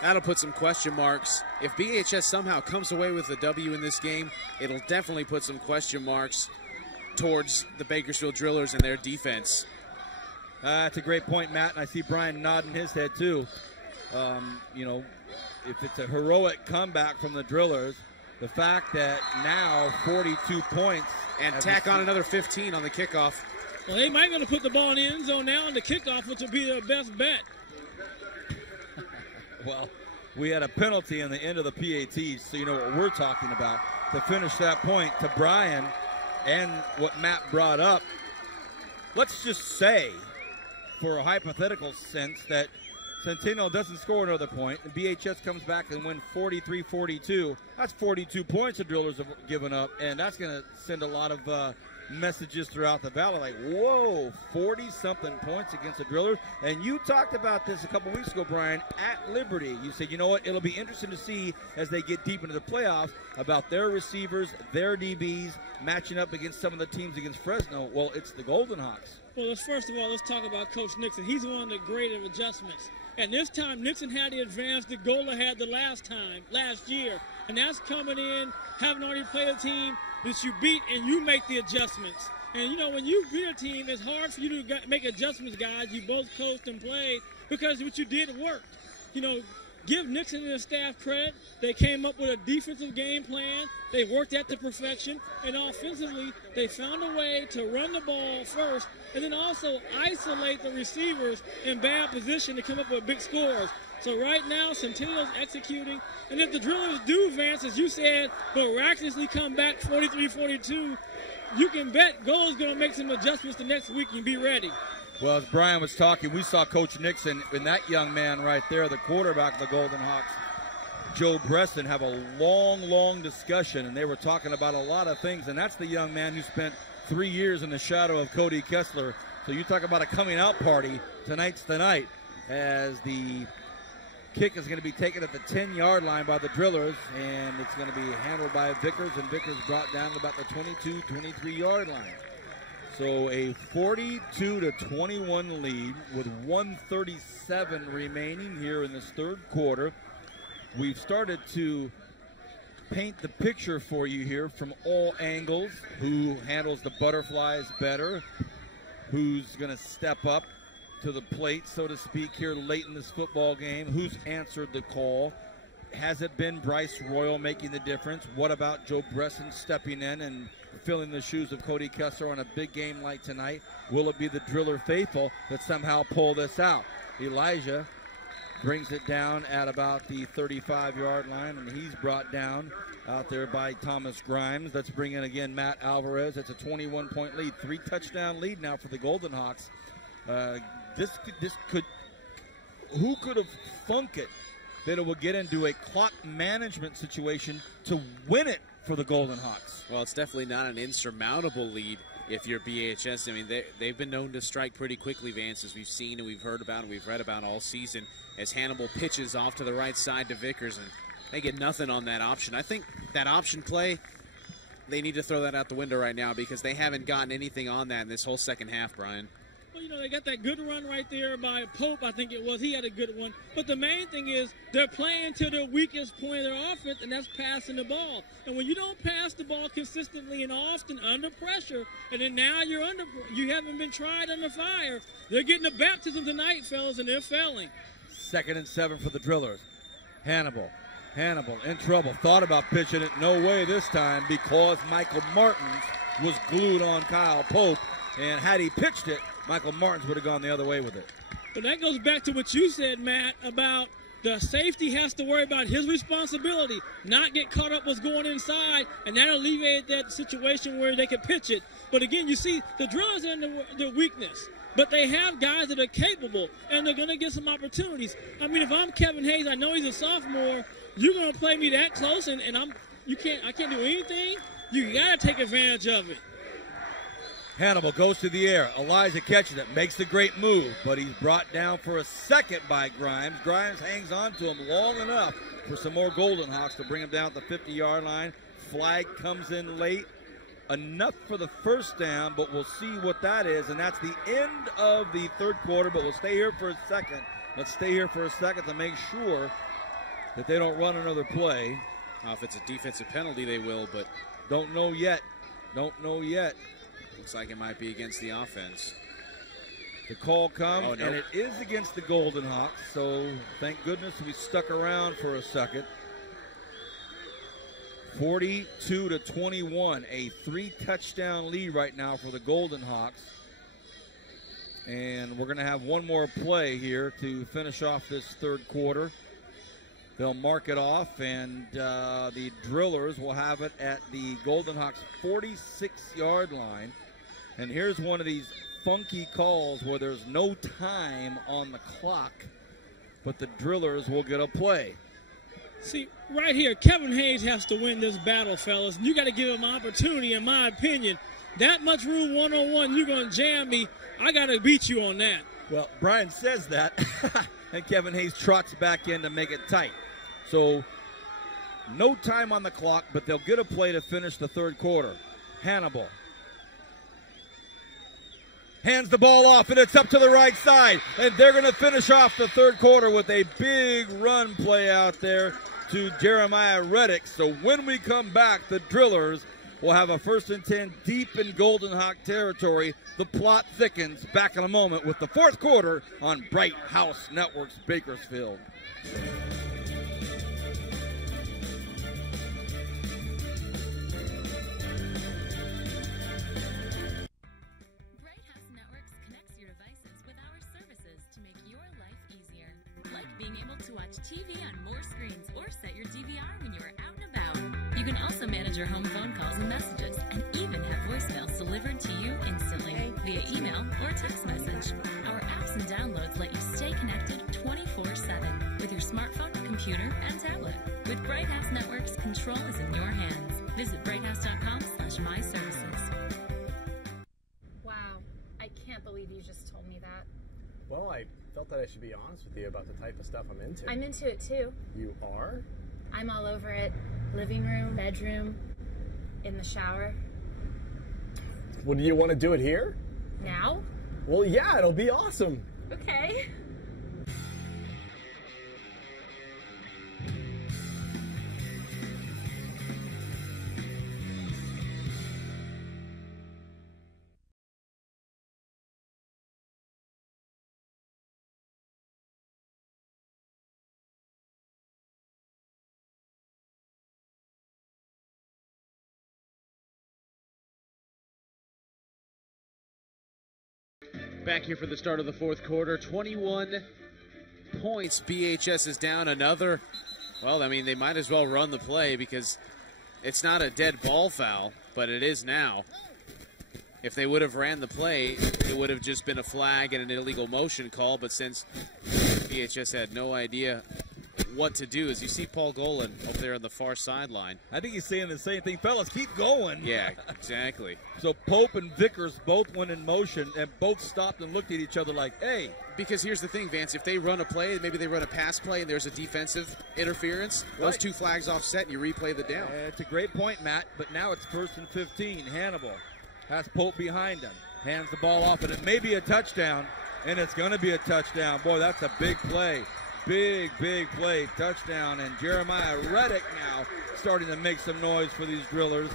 that'll put some question marks. If BHS somehow comes away with a W in this game, it'll definitely put some question marks towards the Bakersfield Drillers and their defense. That's a great point, Matt, and I see Brian nodding his head too. You know, if it's a heroic comeback from the Drillers, the fact that now 42 points. And tack on another 15 on the kickoff. Well, they might be able to put the ball in the end zone now on the kickoff, which will be their best bet. Well, we had a penalty in the end of the PAT, so you know what we're talking about. To finish that point, to Brian and what Matt brought up, let's just say, for a hypothetical sense, that Centennial doesn't score another point, and BHS comes back and win 43-42. That's 42 points the Drillers have given up, and that's going to send a lot of messages throughout the Valley, like, whoa, 40-something points against the Drillers. And you talked about this a couple weeks ago, Brian, at Liberty. You said, you know what, it'll be interesting to see as they get deep into the playoffs about their receivers, their DBs, matching up against some of the teams against Fresno. Well, it's the Golden Hawks. Well, first of all, let's talk about Coach Nixon. He's one of the great adjustments. And this time, Nixon had the advance that Gola had the last year. And that's coming in, having already played a team that you beat, and you make the adjustments. And, you know, when you beat a team, it's hard for you to make adjustments, guys. You both coached and played because what you did worked. You know, give Nixon and his staff credit. They came up with a defensive game plan. They worked at to perfection. And offensively, they found a way to run the ball first and then also isolate the receivers in bad position to come up with big scores. So right now, Centennial's executing. And if the Drillers do, Vance, as you said, miraculously come back 43-42, you can bet Gola's going to make some adjustments the next week and be ready. Well, as Brian was talking, we saw Coach Nixon and that young man right there, the quarterback of the Golden Hawks, Joe Bresson, have a long discussion, and they were talking about a lot of things, and that's the young man who spent 3 years in the shadow of Cody Kessler. So you talk about a coming-out party, tonight's the night, as the kick is going to be taken at the 10-yard line by the Drillers, and it's going to be handled by Vickers, and Vickers brought down to about the 22, 23-yard line. So a 42-21 lead with 1:37 remaining here in this third quarter. We've started to paint the picture for you here from all angles. Who handles the butterflies better? Who's going to step up to the plate, so to speak, here late in this football game? Who's answered the call? Has it been Bryce Royal making the difference? What about Joe Bresson stepping in and filling the shoes of Cody Kessler on a big game like tonight? Will it be the Driller faithful that somehow pull this out? Elijah brings it down at about the 35-yard line, and he's brought down out there by Thomas Grimes. Let's bring in again Matt Alvarez. It's a 21-point lead, 3-touchdown lead now for the Golden Hawks. Who could have thunk it that it would get into a clock management situation to win it for the Golden Hawks? Well, it's definitely not an insurmountable lead if you're BHS. I mean, they've been known to strike pretty quickly, Vance, as we've seen and we've heard about and we've read about all season, as Hannibal pitches off to the right side to Vickers, and they get nothing on that option. I think that option play they need to throw that out the window right now because they haven't gotten anything on that in this whole second half, Brian. Well, you know, they got that good run right there by Pope, I think it was. He had a good one. But the main thing is they're playing to their weakest point of their offense, and that's passing the ball. And when you don't pass the ball consistently and often under pressure, and then now you haven't been tried under fire, they're getting a baptism tonight, fellas, and they're failing. 2nd and 7 for the Drillers. Hannibal in trouble. Thought about pitching it. No way this time because Michael Martins was glued on Kyle Pope. And had he pitched it, Michael Martins would have gone the other way with it. But that goes back to what you said, Matt, about the safety has to worry about his responsibility, not get caught up what's going inside, and that alleviated that situation where they could pitch it. But again, you see, the Drillers are in their weakness. But they have guys that are capable, and they're going to get some opportunities. I mean, if I'm Kevin Hayes, I know he's a sophomore. You're going to play me that close, and I can't do anything. You got to take advantage of it. Hannibal goes to the air. Elijah catches it, makes the great move, but he's brought down for a second by Grimes. Grimes hangs on to him long enough for some more Golden Hawks to bring him down at the 50-yard line. Flag comes in late. Enough for the first down, but we'll see what that is, and that's the end of the third quarter, but we'll stay here for a second. Let's stay here for a second to make sure that they don't run another play. If it's a defensive penalty, they will, but don't know yet. Looks like it might be against the offense. The call comes, and it is against the Golden Hawks, so thank goodness we stuck around for a second. 42-21, a 3-touchdown lead right now for the Golden Hawks. And we're going to have one more play here to finish off this third quarter. They'll mark it off, and the Drillers will have it at the Golden Hawks' 46-yard line. And here's one of these funky calls where there's no time on the clock, but the Drillers will get a play. See, right here, Kevin Hayes has to win this battle, fellas. You got to give him opportunity, in my opinion. That much room one-on-one, you're going to jam me. I got to beat you on that. Well, Brian says that, and Kevin Hayes trots back in to make it tight. So, no time on the clock, but they'll get a play to finish the third quarter. Hannibal hands the ball off, and it's up to the right side. And they're going to finish off the third quarter with a big run play out there to Jeremiah Reddick. So when we come back, the Drillers will have a 1st and 10 deep in Golden Hawk territory. The plot thickens. Back in a moment with the fourth quarter on Bright House Networks Bakersfield. TV on more screens or set your DVR when you are out and about. You can also manage your home phone calls and messages and even have voicemails delivered to you instantly via email or text message. Our apps and downloads let you stay connected 24/7 with your smartphone, computer, and tablet. With Bright House Networks, control is in your hands. Visit brighthouse.com/myservices. Wow, I can't believe you just told me that. Well, I felt that I should be honest with you about the type of stuff I'm into. I'm into it too. You are? I'm all over it. Living room, bedroom, in the shower. Well, do you want to do it here? Now? Well, yeah, it'll be awesome. Okay. Back here for the start of the fourth quarter. 21 points. BHS is down another. Well, I mean, they might as well run the play because it's not a dead ball foul, but it is now. If they would have ran the play, it would have just been a flag and an illegal motion call, but since BHS had no idea what to do. As you see Paul Golan over there on the far sideline. I think he's saying the same thing. Fellas, keep going. Yeah, exactly. So Pope and Vickers both went in motion and both stopped and looked at each other like, hey. Because here's the thing, Vance. If they run a play, maybe they run a pass play and there's a defensive interference, those two flags offset and you replay the down. It's a great point, Matt, but now it's 1st and 15. Hannibal has Pope behind him. Hands the ball off, and it may be a touchdown, and it's going to be a touchdown. Boy, that's a big play. Big, big play. Touchdown, and Jeremiah Reddick now starting to make some noise for these drillers.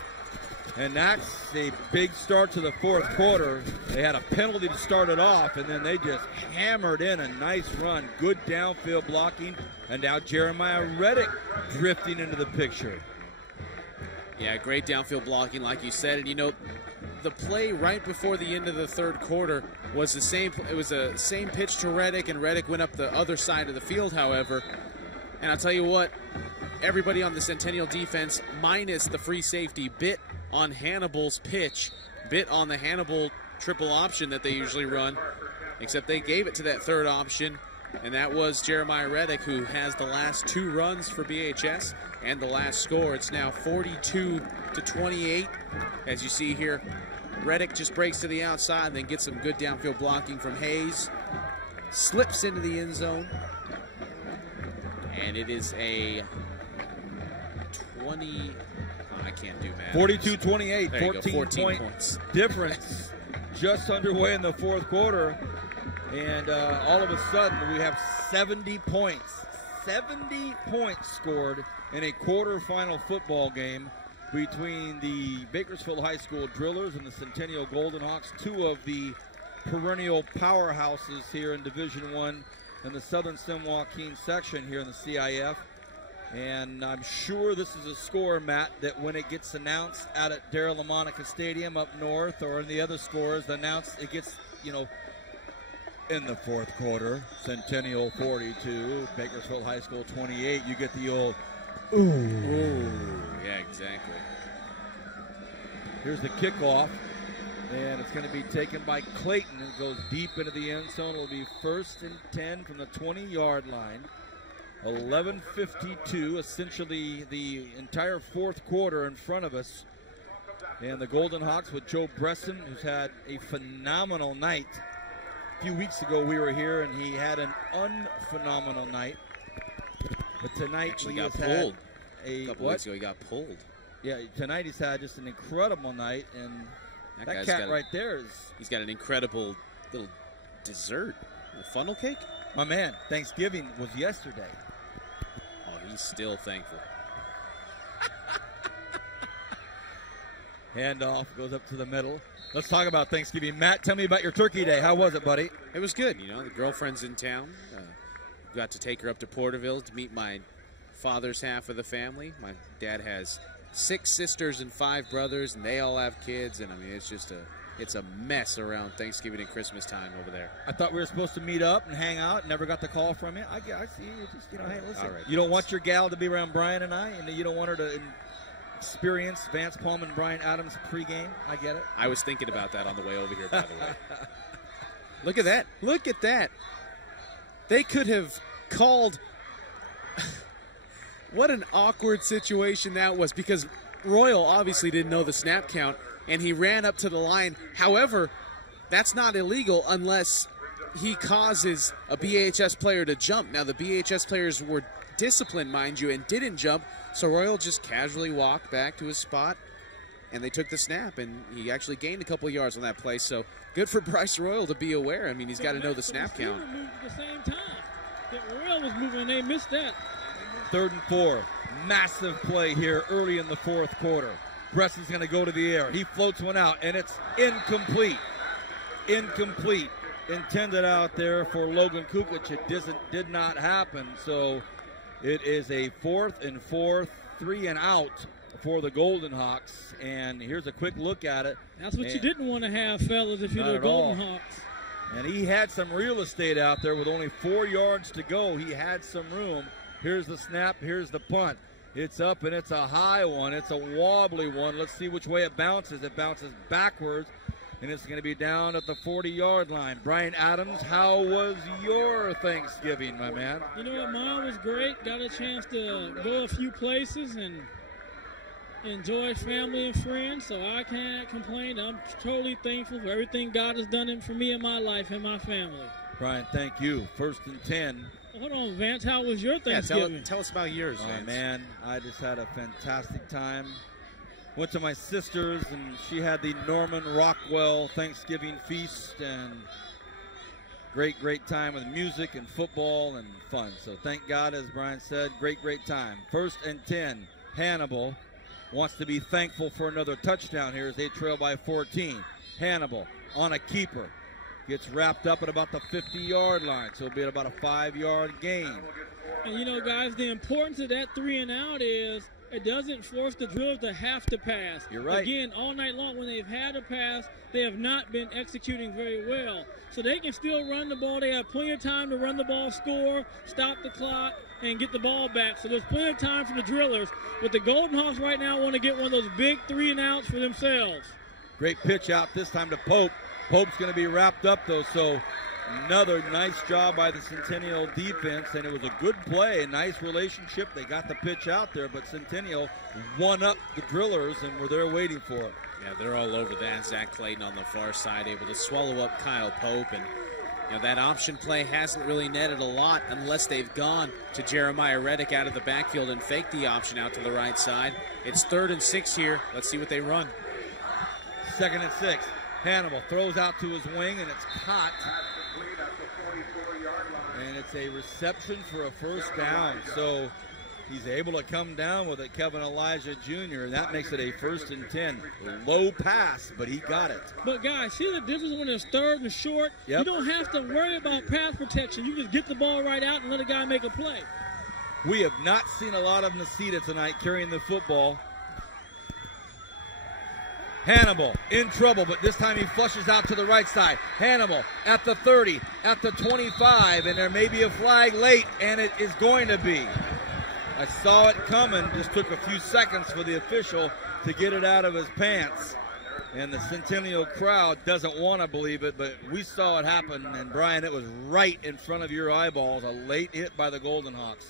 And that's a big start to the 4th quarter. They had a penalty to start it off, and then they just hammered in a nice run. Good downfield blocking, and now Jeremiah Reddick drifting into the picture. Yeah, great downfield blocking, like you said. And, you know, the play right before the end of the 3rd quarter was the same. It was a same pitch to Reddick, and Reddick went up the other side of the field, however. And I'll tell you what, everybody on the Centennial defense, minus the free safety, bit on Hannibal's pitch, bit on the Hannibal triple option that they usually run, except they gave it to that 3rd option, and that was Jeremiah Reddick, who has the last 2 runs for BHS and the last score. It's now 42-28. As you see here, Reddick just breaks to the outside and then gets some good downfield blocking from Hayes. Slips into the end zone. And it is a 20... I can't do math. 42-28, 14 points. Difference just underway in the 4th quarter. And all of a sudden, we have 70 points. 70 points scored in a quarterfinal football game between the Bakersfield High School Drillers and the Centennial Golden Hawks, 2 of the perennial powerhouses here in Division I in the Southern San Joaquin section here in the CIF. And I'm sure this is a score, Matt, that when it gets announced out at Darrell LaMonica Stadium up north, or in the other scores announced, it gets, you know, in the 4th quarter, Centennial 42, Bakersfield High School 28, you get the old, ooh. Ooh, yeah, exactly. Here's the kickoff, and it's going to be taken by Clayton. It goes deep into the end zone. It'll be 1st and 10 from the 20-yard line. 11:52, essentially the entire 4th quarter in front of us. And the Golden Hawks with Joe Bresson, who's had a phenomenal night. A few weeks ago we were here, and he had an unphenomenal night. But tonight actually he got has pulled. had a couple weeks ago he got pulled. Yeah, tonight he's had just an incredible night, and that guy's cat right there is... He's got an incredible little dessert. A funnel cake? My man, Thanksgiving was yesterday. Oh, he's still thankful. Handoff goes up to the middle. Let's talk about Thanksgiving. Matt, tell me about your turkey day. How was it, buddy? It was good. You know, the girlfriend's in town. Got to take her up to Porterville to meet my father's half of the family. My dad has 6 sisters and 5 brothers, and they all have kids. And I mean, it's a mess around Thanksgiving and Christmas time over there. I thought we were supposed to meet up and hang out. Never got the call from you. I see you. Just, you know, hey, listen. All right, you don't want your gal to be around Brian and I, and you don't want her to experience Vance Palm and Brian Adams pregame. I get it. I was thinking about that on the way over here, by the way. Look at that. Look at that. They could have called. What an awkward situation that was, because Royal obviously didn't know the snap count, and he ran up to the line. However, that's not illegal unless he causes a BHS player to jump. Now, the BHS players were disciplined, mind you, and didn't jump, so Royal just casually walked back to his spot, and they took the snap, and he actually gained a couple yards on that play. So good for Bryce Royal to be aware. I mean, he's got to know the snap count. Moved at the same time. The Royal was moving, and they missed that. 3rd and 4. Massive play here early in the 4th quarter. Bresson's going to go to the air. He floats one out, and it's incomplete. Incomplete. Intended out there for Logan Kukic. It did not happen. So it is a 4th and 4, 3 and out for the Golden Hawks. And here's a quick look at it. That's what you didn't want to have, fellas, if you're the Golden Hawks. And he had some real estate out there with only 4 yards to go. He had some room. Here's the snap. Here's the punt. It's up, and it's a high one. It's a wobbly one. Let's see which way it bounces. It bounces backwards, and it's going to be down at the 40-yard line. Brian Adams, how was your Thanksgiving, my man? You know what, mine was great. Got a chance to go a few places and enjoy family and friends, so I can't complain. I'm totally thankful for everything God has done for me in my life and my family. Brian, thank you. 1st and 10. Hold on, Vance. How was your Thanksgiving? Tell us about yours, Vance. Oh, man, I just had a fantastic time. Went to my sister's, and she had the Norman Rockwell Thanksgiving feast, and great time with music and football and fun. So thank God, as Brian said, great time. 1st and 10. Hannibal wants to be thankful for another touchdown here as they trail by 14. Hannibal on a keeper. Gets wrapped up at about the 50-yard line, so it'll be at about a 5-yard gain. And, you know, guys, the importance of that 3 and out is it doesn't force the drillers to have to pass. You're right. Again, all night long when they've had a pass, they have not been executing very well. So they can still run the ball. They have plenty of time to run the ball, score, stop the clock, and get the ball back. So there's plenty of time for the drillers. But the Golden Hawks right now want to get one of those big 3 and outs for themselves. Great pitch out this time to Pope. Pope's going to be wrapped up, though, so another nice job by the Centennial defense, and it was a good play, a nice relationship. They got the pitch out there, but Centennial won up the drillers and were there waiting for it. Yeah, they're all over that. Zach Clayton on the far side able to swallow up Kyle Pope, and you know, that option play hasn't really netted a lot unless they've gone to Jeremiah Reddick out of the backfield and faked the option out to the right side. It's 3rd and 6 here. Let's see what they run. 2nd and 6. Hannibal throws out to his wing, and it's caught. And it's a reception for a 1st down. So he's able to come down with it, Kevin Elijah Jr., and that makes it a 1st and 10. Low pass, but he got it. But, guys, see the difference when it's 3rd and short? Yep. You don't have to worry about pass protection. You just get the ball right out and let a guy make a play. We have not seen a lot of Nasita tonight carrying the football. Hannibal in trouble, but this time he flushes out to the right side. Hannibal at the 30, at the 25, and there may be a flag late, and it is going to be. I saw it coming, just took a few seconds for the official to get it out of his pants. And the Centennial crowd doesn't want to believe it, but we saw it happen, and Brian, it was right in front of your eyeballs, a late hit by the Golden Hawks.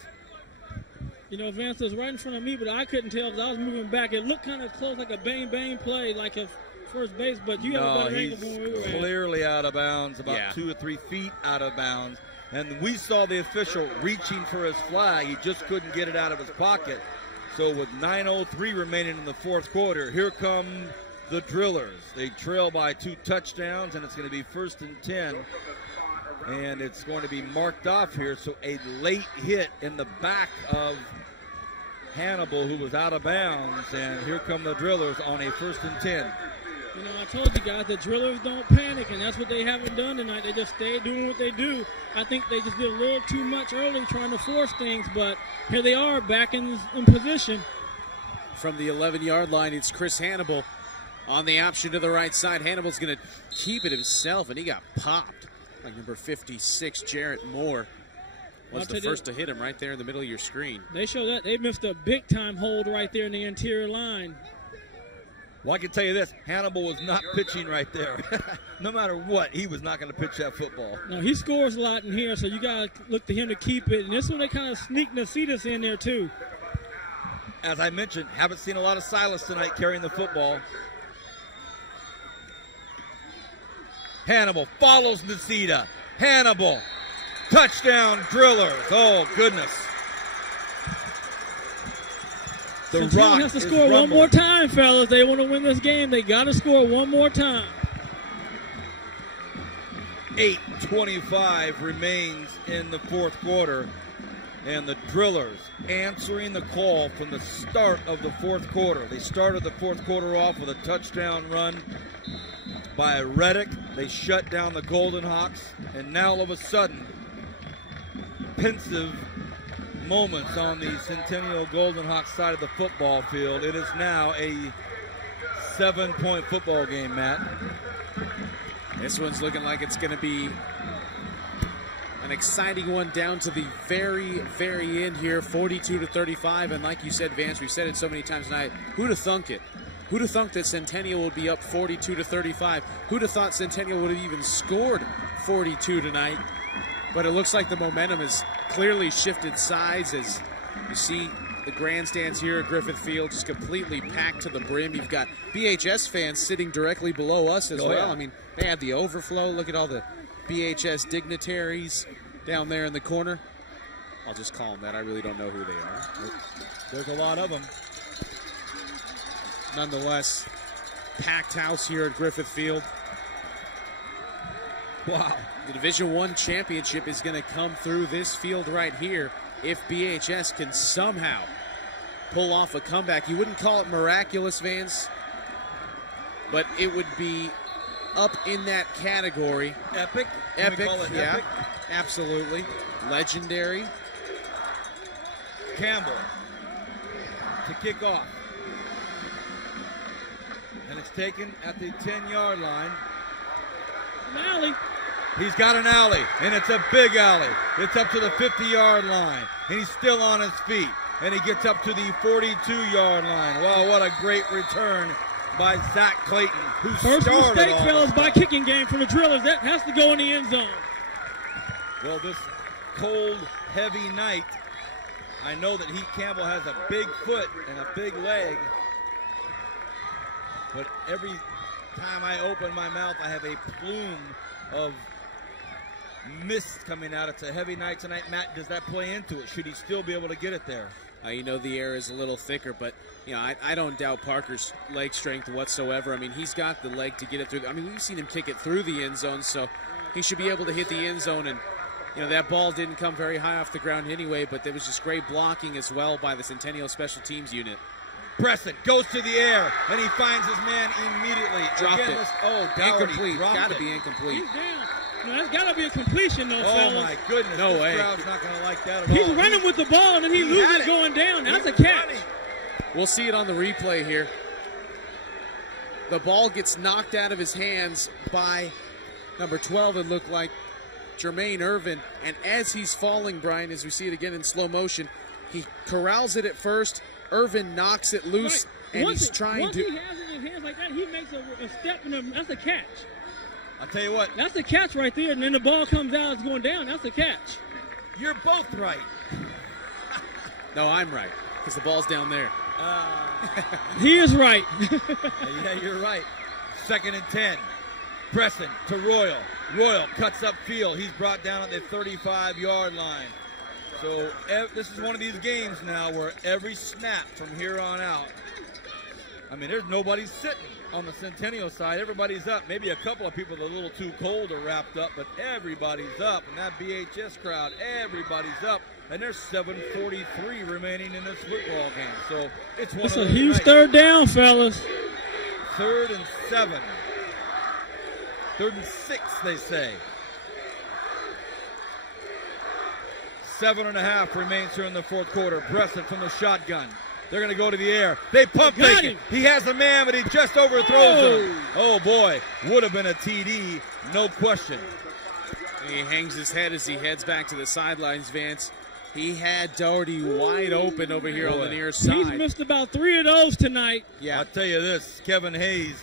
You know, Vance was right in front of me, but I couldn't tell because I was moving back. It looked kind of close, like a bang play, like a first base, but you have a better angle from where we were at. Clearly out of bounds, about 2 or 3 feet out of bounds. And we saw the official reaching for his flag. He just couldn't get it out of his pocket. So with 9:03 remaining in the 4th quarter, here come the drillers. They trail by 2 touchdowns, and it's going to be 1st and 10. And it's going to be marked off here. So a late hit in the back of Hannibal, who was out of bounds. And here come the drillers on a 1st and 10. You know, I told you guys, the drillers don't panic, and that's what they haven't done tonight. They just stay doing what they do. I think they just did a little too much early trying to force things, but here they are back in position. From the 11-yard line, it's Chris Hannibal on the option to the right side. Hannibal's going to keep it himself, and he got popped. Like number 56, Jarrett Moore, was the first to hit him right there in the middle of your screen. They show that. They missed a big-time hold right there in the interior line. Well, I can tell you this, Hannibal was not pitching right there. No matter what, he was not going to pitch that football. No, he scores a lot in here, so you got to look to him to keep it. And this one, they kind of sneak Nasitas in there, too. As I mentioned, haven't seen a lot of Silas tonight carrying the football. Hannibal follows Nasita. Hannibal, touchdown drillers. Oh, goodness. The Rock has to score one more time, fellas. They want to win this game. They got to score one more time. 8:25 remains in the 4th quarter. And the drillers answering the call from the start of the 4th quarter. They started the 4th quarter off with a touchdown run by Reddick. They shut down the Golden Hawks. And now all of a sudden, pensive moments on the Centennial Golden Hawks side of the football field. It is now a 7-point football game, Matt. This one's looking like it's going to be an exciting one down to the very, very end here, 42-35. And like you said, Vance, we've said it so many times tonight, who'd have thunk it? Who'd have thought that Centennial would be up 42-35? Who'd have thought Centennial would have even scored 42 tonight? But it looks like the momentum has clearly shifted sides as you see the grandstands here at Griffith Field just completely packed to the brim. You've got BHS fans sitting directly below us as well. Yeah. I mean, they had the overflow. Look at all the BHS dignitaries down there in the corner. I'll just call them that. I really don't know who they are. There's a lot of them. Nonetheless, packed house here at Griffith Field. Wow. The Division I championship is going to come through this field right here if BHS can somehow pull off a comeback. You wouldn't call it miraculous, Vance, but it would be up in that category. Epic. Epic, Can we call it yeah, epic? absolutely. Legendary. Campbell to kick off. And it's taken at the 10-yard line. An alley. He's got an alley, and it's a big alley. It's up to the 50-yard line, and he's still on his feet. And he gets up to the 42-yard line. Wow, what a great return by Zach Clayton, who First started mistake, all fellas, this by stuff. kicking game for the Drillers. That has to go in the end zone. Well, this cold, heavy night, I know that Heat Campbell has a big foot and a big leg, but every time I open my mouth, I have a plume of mist coming out. It's a heavy night tonight. Matt, does that play into it? Should he still be able to get it there? You know, the air is a little thicker, but, you know, I don't doubt Parker's leg strength whatsoever. I mean, he's got the leg to get it through. I mean, we've seen him kick it through the end zone, so he should be able to hit the end zone. And, you know, that ball didn't come very high off the ground anyway, but there was just great blocking as well by the Centennial Special Teams unit. Preston goes to the air, and he finds his man immediately. Dropped Again, it. Dougherty Incomplete. dropped Got to it. be incomplete. He's down. No, that's got to be a completion, though, Oh, fellas. my goodness. No this way. crowd's not going to like that at He's all. running with the ball, and then he had loses it. it going down. That's a He was catch. running. We'll see it on the replay here. The ball gets knocked out of his hands by number 12, it looked like, Jermaine Irvin. And as he's falling, Brian, as we see it again in slow motion, he corrals it at first. Irvin knocks it loose, and he's trying once to... he has it in his hands like that, he makes a step, and that's a catch. I'll tell you what. That's a catch right there, and then the ball comes out, it's going down. That's a catch. You're both right. No, I'm right, because the ball's down there. He is right. Yeah, you're right. 2nd and 10. Preston to Royal. Royal cuts up field. He's brought down at the 35-yard line. So this is one of these games now where every snap from here on out, I mean, there's nobody sitting on the Centennial side. Everybody's up. Maybe a couple of people that are a little too cold are wrapped up, but everybody's up. And that BHS crowd, everybody's up. And there's 7:43 remaining in this football game. So it's one It's of a those huge nights. third down, fellas. 3rd and 7. 3rd and 6, they say. 7.5 remains here in the fourth quarter. Preston from the shotgun. They're going to go to the air. They pump Got fake it. him. He has a man, but he just overthrows him. Oh, boy. Would have been a TD, no question. He hangs his head as he heads back to the sidelines, Vance. He had Doherty wide open over here on the near He's side. missed about 3 of those tonight. Yeah. I'll tell you this. Kevin Hayes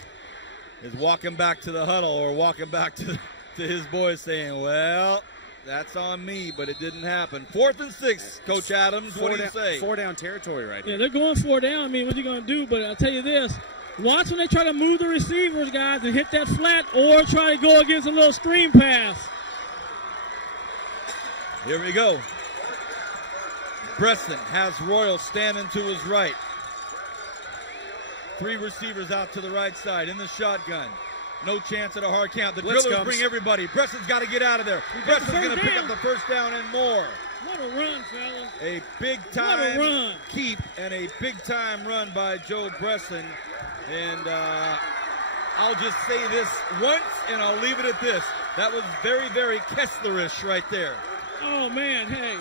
is walking back to the huddle or walking back to his boys saying, well, that's on me, but it didn't happen. 4th and 6, Coach Adams, what do you say? 4 down territory right Yeah, here. they're going 4 down. I mean, what are you going to do? But I'll tell you this. Watch when they try to move the receivers, guys, and hit that flat or try to go against a little screen pass. Here we go. Preston has Royal standing to his right. 3 receivers out to the right side in the shotgun. No chance at a hard count. The Blitz Drillers comes. bring everybody. Preston's got to get out of there. Preston's going to pick up the first down and more. What a run, fellas. A What a big-time run. keep and a big-time run by Joe Preston. And I'll just say this once, and I'll leave it at this. That was very, very Kesslerish right there. Oh, man, hey.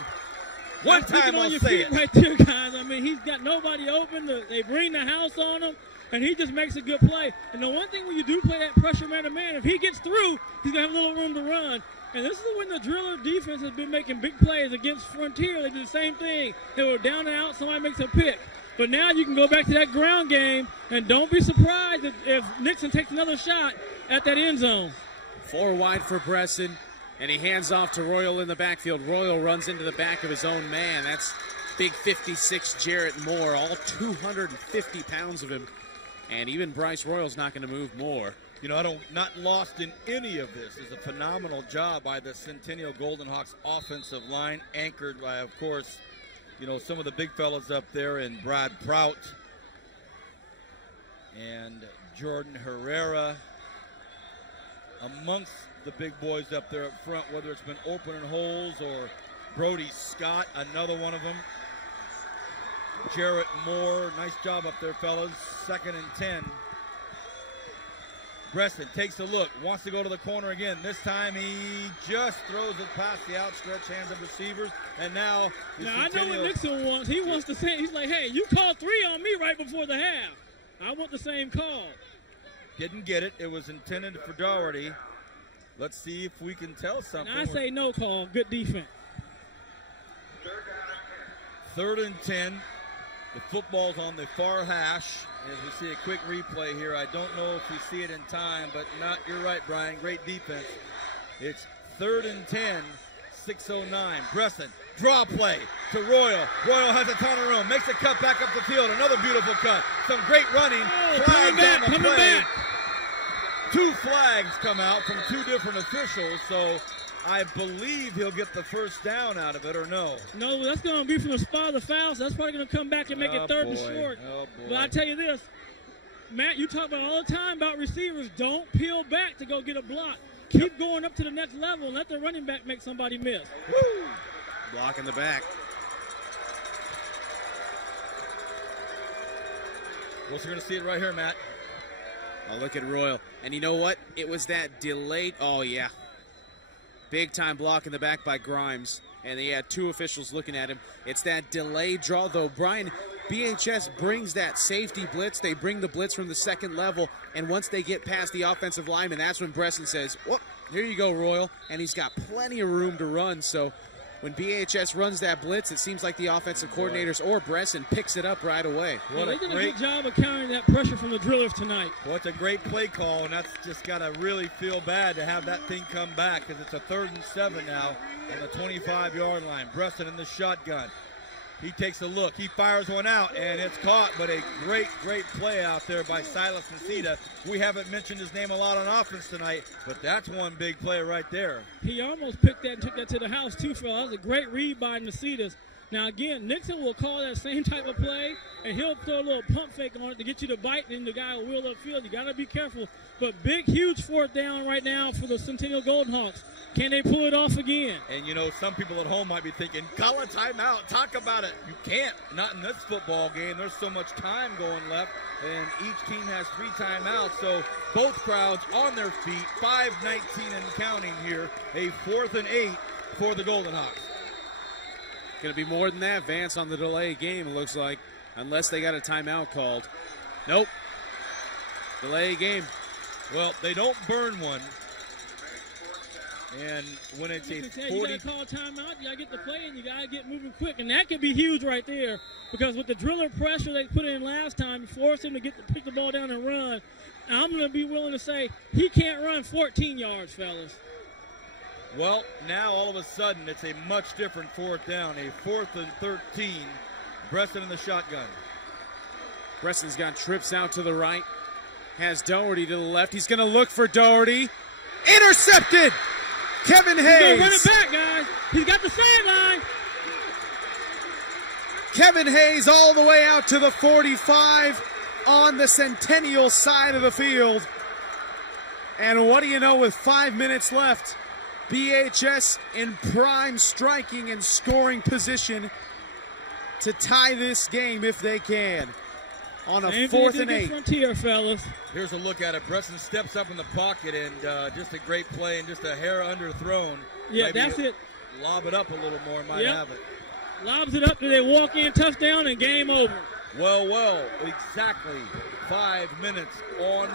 One That's time picking on I'll your say feet it. right there, guys. I mean, he's got nobody open. They bring the house on him, and he just makes a good play. And the one thing when you do play that pressure man-to-man, if he gets through, he's going to have a little room to run. And this is when the Driller defense has been making big plays against Frontier. They did the same thing. They were down and out. Somebody makes a pick. But now you can go back to that ground game, and don't be surprised if Nixon takes another shot at that end zone. 4 wide for Bresson, and he hands off to Royal in the backfield. Royal runs into the back of his own man. That's big 56 Jarrett Moore, all 250 pounds of him. And even Bryce Royal's not going to move more. You know, not lost in any of this is a phenomenal job by the Centennial Golden Hawks offensive line, anchored by, of course, you know, some of the big fellas up there in Brad Prout and Jordan Herrera. Amongst the big boys up there up front, whether it's been opening holes or Brody Scott, another one of them. Jarrett Moore, nice job up there, fellas. 2nd and 10. Bresson takes a look, wants to go to the corner again. This time he just throws it past the outstretched hands of receivers, and now I know what Nixon wants. He wants to say, he's like, hey, you called 3 on me right before the half. I want the same call. Didn't get it. It was intended for Doherty. Let's see if we can tell something. And I say no call. Good defense. 3rd and 10. The football's on the far hash. As we see a quick replay here, I don't know if we see it in time, but you're right, Brian. Great defense. It's 3rd and 10, 6:09. Bresson, draw play to Royal. Royal has a ton of room, makes a cut back up the field. Another beautiful cut. Some great running. Flags on the play. 2 flags come out from 2 different officials, so I believe he'll get the first down out of it, or no? No, that's going to be from the spot of the foul, so that's probably going to come back and make it 3rd and short. Oh, boy. But I tell you this, Matt, you talk about all the time about receivers. Don't peel back to go get a block. Keep going up to the next level and let the running back make somebody miss. Woo! Block in the back. We're going to see it right here, Matt. Oh, look at Royal. And you know what? It was that delayed. Oh, yeah. Big time block in the back by Grimes. And they had 2 officials looking at him. It's that delayed draw, though. Brian, BHS brings that safety blitz. They bring the blitz from the 2nd level. And once they get past the offensive lineman, that's when Bresson says, whoop, here you go, Royal. And he's got plenty of room to run. So when BHS runs that blitz, it seems like the offensive coordinators or Bresson picks it up right away. They did a good job of countering that pressure from the drillers tonight. What's a great play call, and that's just got to really feel bad to have that thing come back, because it's a 3rd and 7 now on the 25-yard line. Bresson in the shotgun. He takes a look. He fires one out, and it's caught, but a great, great play out there by Silas Nicita. We haven't mentioned his name a lot on offense tonight, but that's one big play right there. He almost picked that and took that to the house, too, Phil. That was a great read by Nicita. Now, again, Nixon will call that same type of play, and he'll throw a little pump fake on it to get you to bite, and the guy will wheel upfield. You got to be careful. But big, huge 4th down right now for the Centennial Golden Hawks. Can they pull it off again? And, you know, some people at home might be thinking, call a timeout, talk about it. You can't, not in this football game. There's so much time going left, and each team has 3 timeouts. So both crowds on their feet, 5:19 and counting here. A 4th and 8 for the Golden Hawks. Going to be more than that. Vance on the delay game, it looks like, unless they got a timeout called. Nope. Delay game. Well, they don't burn one. And when it's a 40... You got to call a timeout, you got to get the play, and you got to get moving quick. And that could be huge right there, because with the driller pressure they put in last time, you force him to pick the ball down and run. And I'm going to be willing to say he can't run 14 yards, fellas. Well, now all of a sudden it's a much different 4th down, a 4th and 13. Bresson in the shotgun. Bresson's got trips out to the right. Has Doherty to the left. He's going to look for Doherty. Intercepted! Kevin Hayes. He's going to run it back, guys. He's got the sideline. Kevin Hayes all the way out to the 45 on the Centennial side of the field. And what do you know, with 5 minutes left, BHS in prime striking and scoring position to tie this game if they can. On a 4th and 8. Frontier, fellas. Here's a look at it. Bresson steps up in the pocket, and just a great play and just a hair underthrown. Yeah, maybe that's it. Lob it up a little more, might have it. Lobs it up to they walk in, touchdown, and game over. Well, exactly 5 minutes on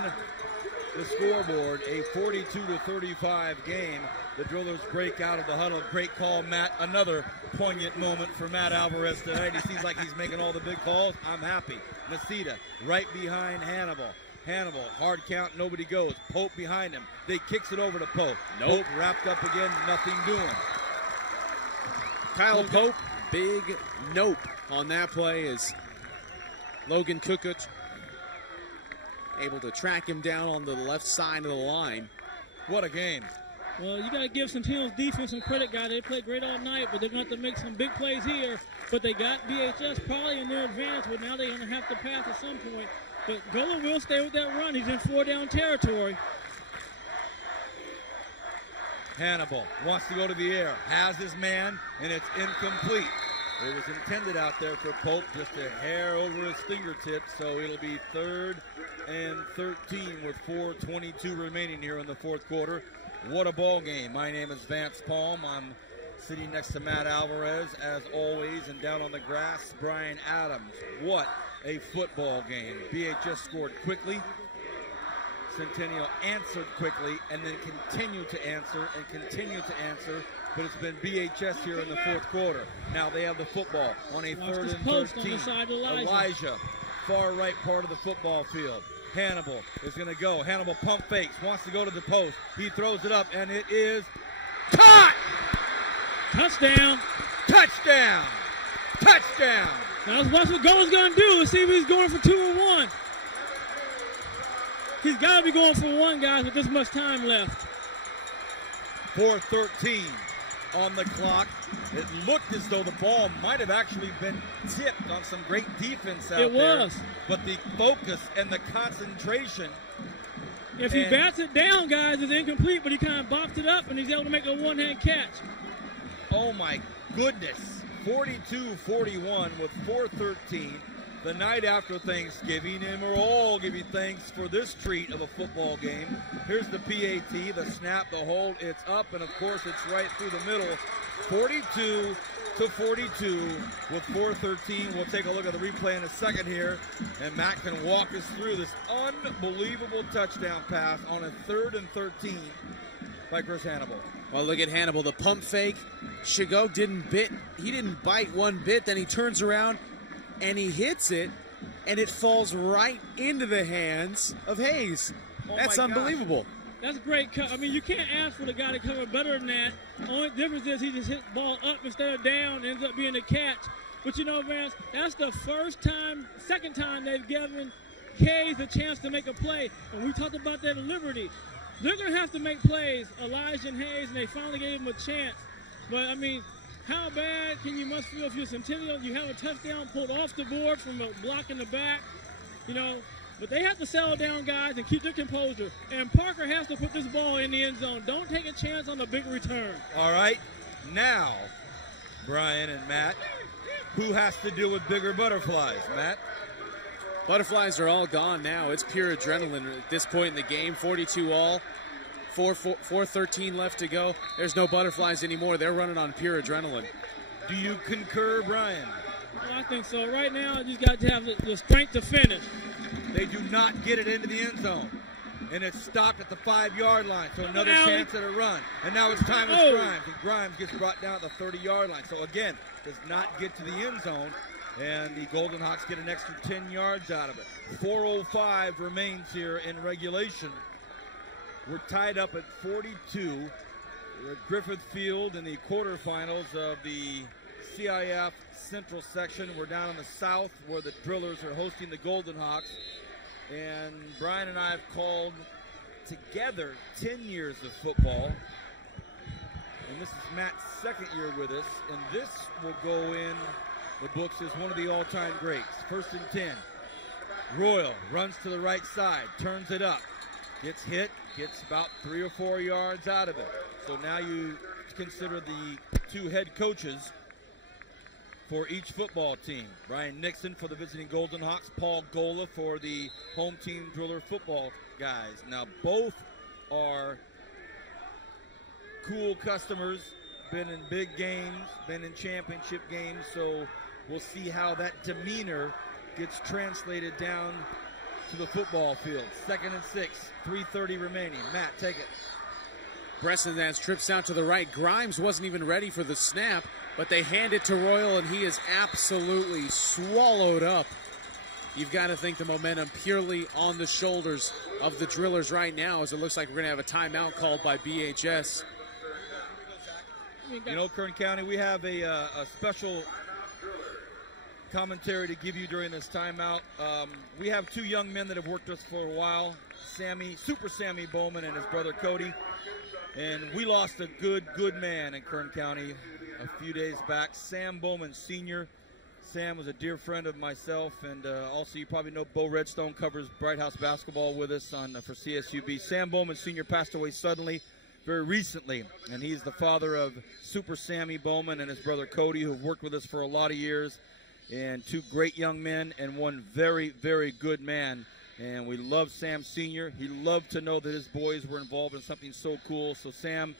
the scoreboard. A 42-35 game. The Drillers break out of the huddle. Great call, Matt. Another poignant moment for Matt Alvarez tonight. He seems like he's making all the big calls. I'm happy. Nasita right behind Hannibal. Hannibal, hard count, nobody goes. Pope behind him. They kicks it over to Pope. Nope. Pope wrapped up again, nothing doing. Kyle Pope, big nope on that play as Logan Kukoc able to track him down on the left side of the line. What a game. Well, you got to give Centennial's defense some credit, guys. They played great all night, but they're going to have to make some big plays here. But they got BHS probably in their advantage, but now they're going to have to pass at some point. But Gola will stay with that run. He's in 4-down territory. Hannibal wants to go to the air, has his man, and it's incomplete. It was intended out there for Pope, just a hair over his fingertips, so it'll be 3rd and 13 with 4:22 remaining here in the fourth quarter. What a ball game. My name is Vance Palm. I'm sitting next to Matt Alvarez, as always, and down on the grass, Brian Adams. What a football game. BHS scored quickly. Centennial answered quickly and then continued to answer and continued to answer, but it's been BHS here in the fourth quarter. Now they have the football on a 3rd and 13. Elijah, far right part of the football field. Hannibal is going to go. Hannibal pump fakes, wants to go to the post. He throws it up, and it is caught! Touchdown! Touchdown! Touchdown! Now that's what Golan's going to do. Let's see if he's going for 2 or 1. He's got to be going for 1, guys, with this much time left. 4:13 on the clock. It looked as though the ball might have actually been tipped on some great defense out there. It was. But the focus and the concentration. If he bats it down, guys, it's incomplete, but he kind of bopped it up, and he's able to make a one-hand catch. Oh, my goodness. 42-41 with 4:13. The night after Thanksgiving, and we're all giving thanks for this treat of a football game. Here's the PAT, the snap, the hold, it's up, and of course it's right through the middle. 42-42 with 4:13. We'll take a look at the replay in a second here, and Matt can walk us through this unbelievable touchdown pass on a 3rd and 13 by Chris Hannibal. Well, look at Hannibal, the pump fake. Chigo didn't bite one bit, then he turns around and he hits it, and it falls right into the hands of Hayes. That's unbelievable. That's great. I mean, you can't ask for the guy to cover better than that. Only difference is he just hit the ball up instead of down, ends up being a catch. But you know, Vance, that's the second time they've given Hayes a chance to make a play. And we talked about that at Liberty. They're going to have to make plays, Elijah and Hayes, and they finally gave him a chance. But, I mean, how bad can you must feel if you're Centennial? You have a touchdown pulled off the board from a block in the back, you know. But they have to settle down, guys, and keep their composure. And Parker has to put this ball in the end zone. Don't take a chance on a big return. All right. Now, Brian and Matt, who has to deal with bigger butterflies? Matt? Butterflies are all gone now. It's pure adrenaline at this point in the game. 42 all. 4:13 left to go. There's no butterflies anymore. They're running on pure adrenaline. Do you concur, Brian? Well, I think so. Right now, you just got to have the strength to finish. They do not get it into the end zone. And it's stopped at the 5-yard line. So another chance at a run. And now it's time for Grimes. And Grimes gets brought down at the 30-yard line. So again, does not get to the end zone. And the Golden Hawks get an extra 10 yards out of it. 4:05 remains here in regulation. We're tied up at 42. We're at Griffith Field in the quarterfinals of the CIF Central section. We're down in the south where the Drillers are hosting the Golden Hawks. And Brian and I have called together 10 years of football. And this is Matt's second year with us. And this will go in the books as one of the all-time greats. 1st and 10. Royal runs to the right side, turns it up. Gets hit, gets about 3 or 4 yards out of it. So now you consider the 2 head coaches for each football team. Brian Nixon for the visiting Golden Hawks, Paul Gola for the home team Driller football guys. Now both are cool customers, been in big games, been in championship games, so we'll see how that demeanor gets translated down to the football field. 2nd and 6, 3:30 remaining. Matt, take it. Preston has trips out to the right. Grimes wasn't even ready for the snap, but they hand it to Royal, and he is absolutely swallowed up. You've got to think the momentum purely on the shoulders of the Drillers right now, as it looks like we're going to have a timeout called by BHS. You know, Kern County, we have a special commentary to give you during this timeout. We have 2 young men that have worked with us for a while, Super Sammy Bowman and his brother Cody. And we lost a good man in Kern County a few days back, Sam Bowman Sr. Sam was a dear friend of myself, and also you probably know Bo Redstone covers Bright House basketball with us for CSUB. Sam Bowman Sr. passed away suddenly, very recently, and he's the father of Super Sammy Bowman and his brother Cody, who have worked with us for a lot of years, and 2 great young men and 1 very, very good man. And we love Sam Sr. He loved to know that his boys were involved in something so cool. So Sam,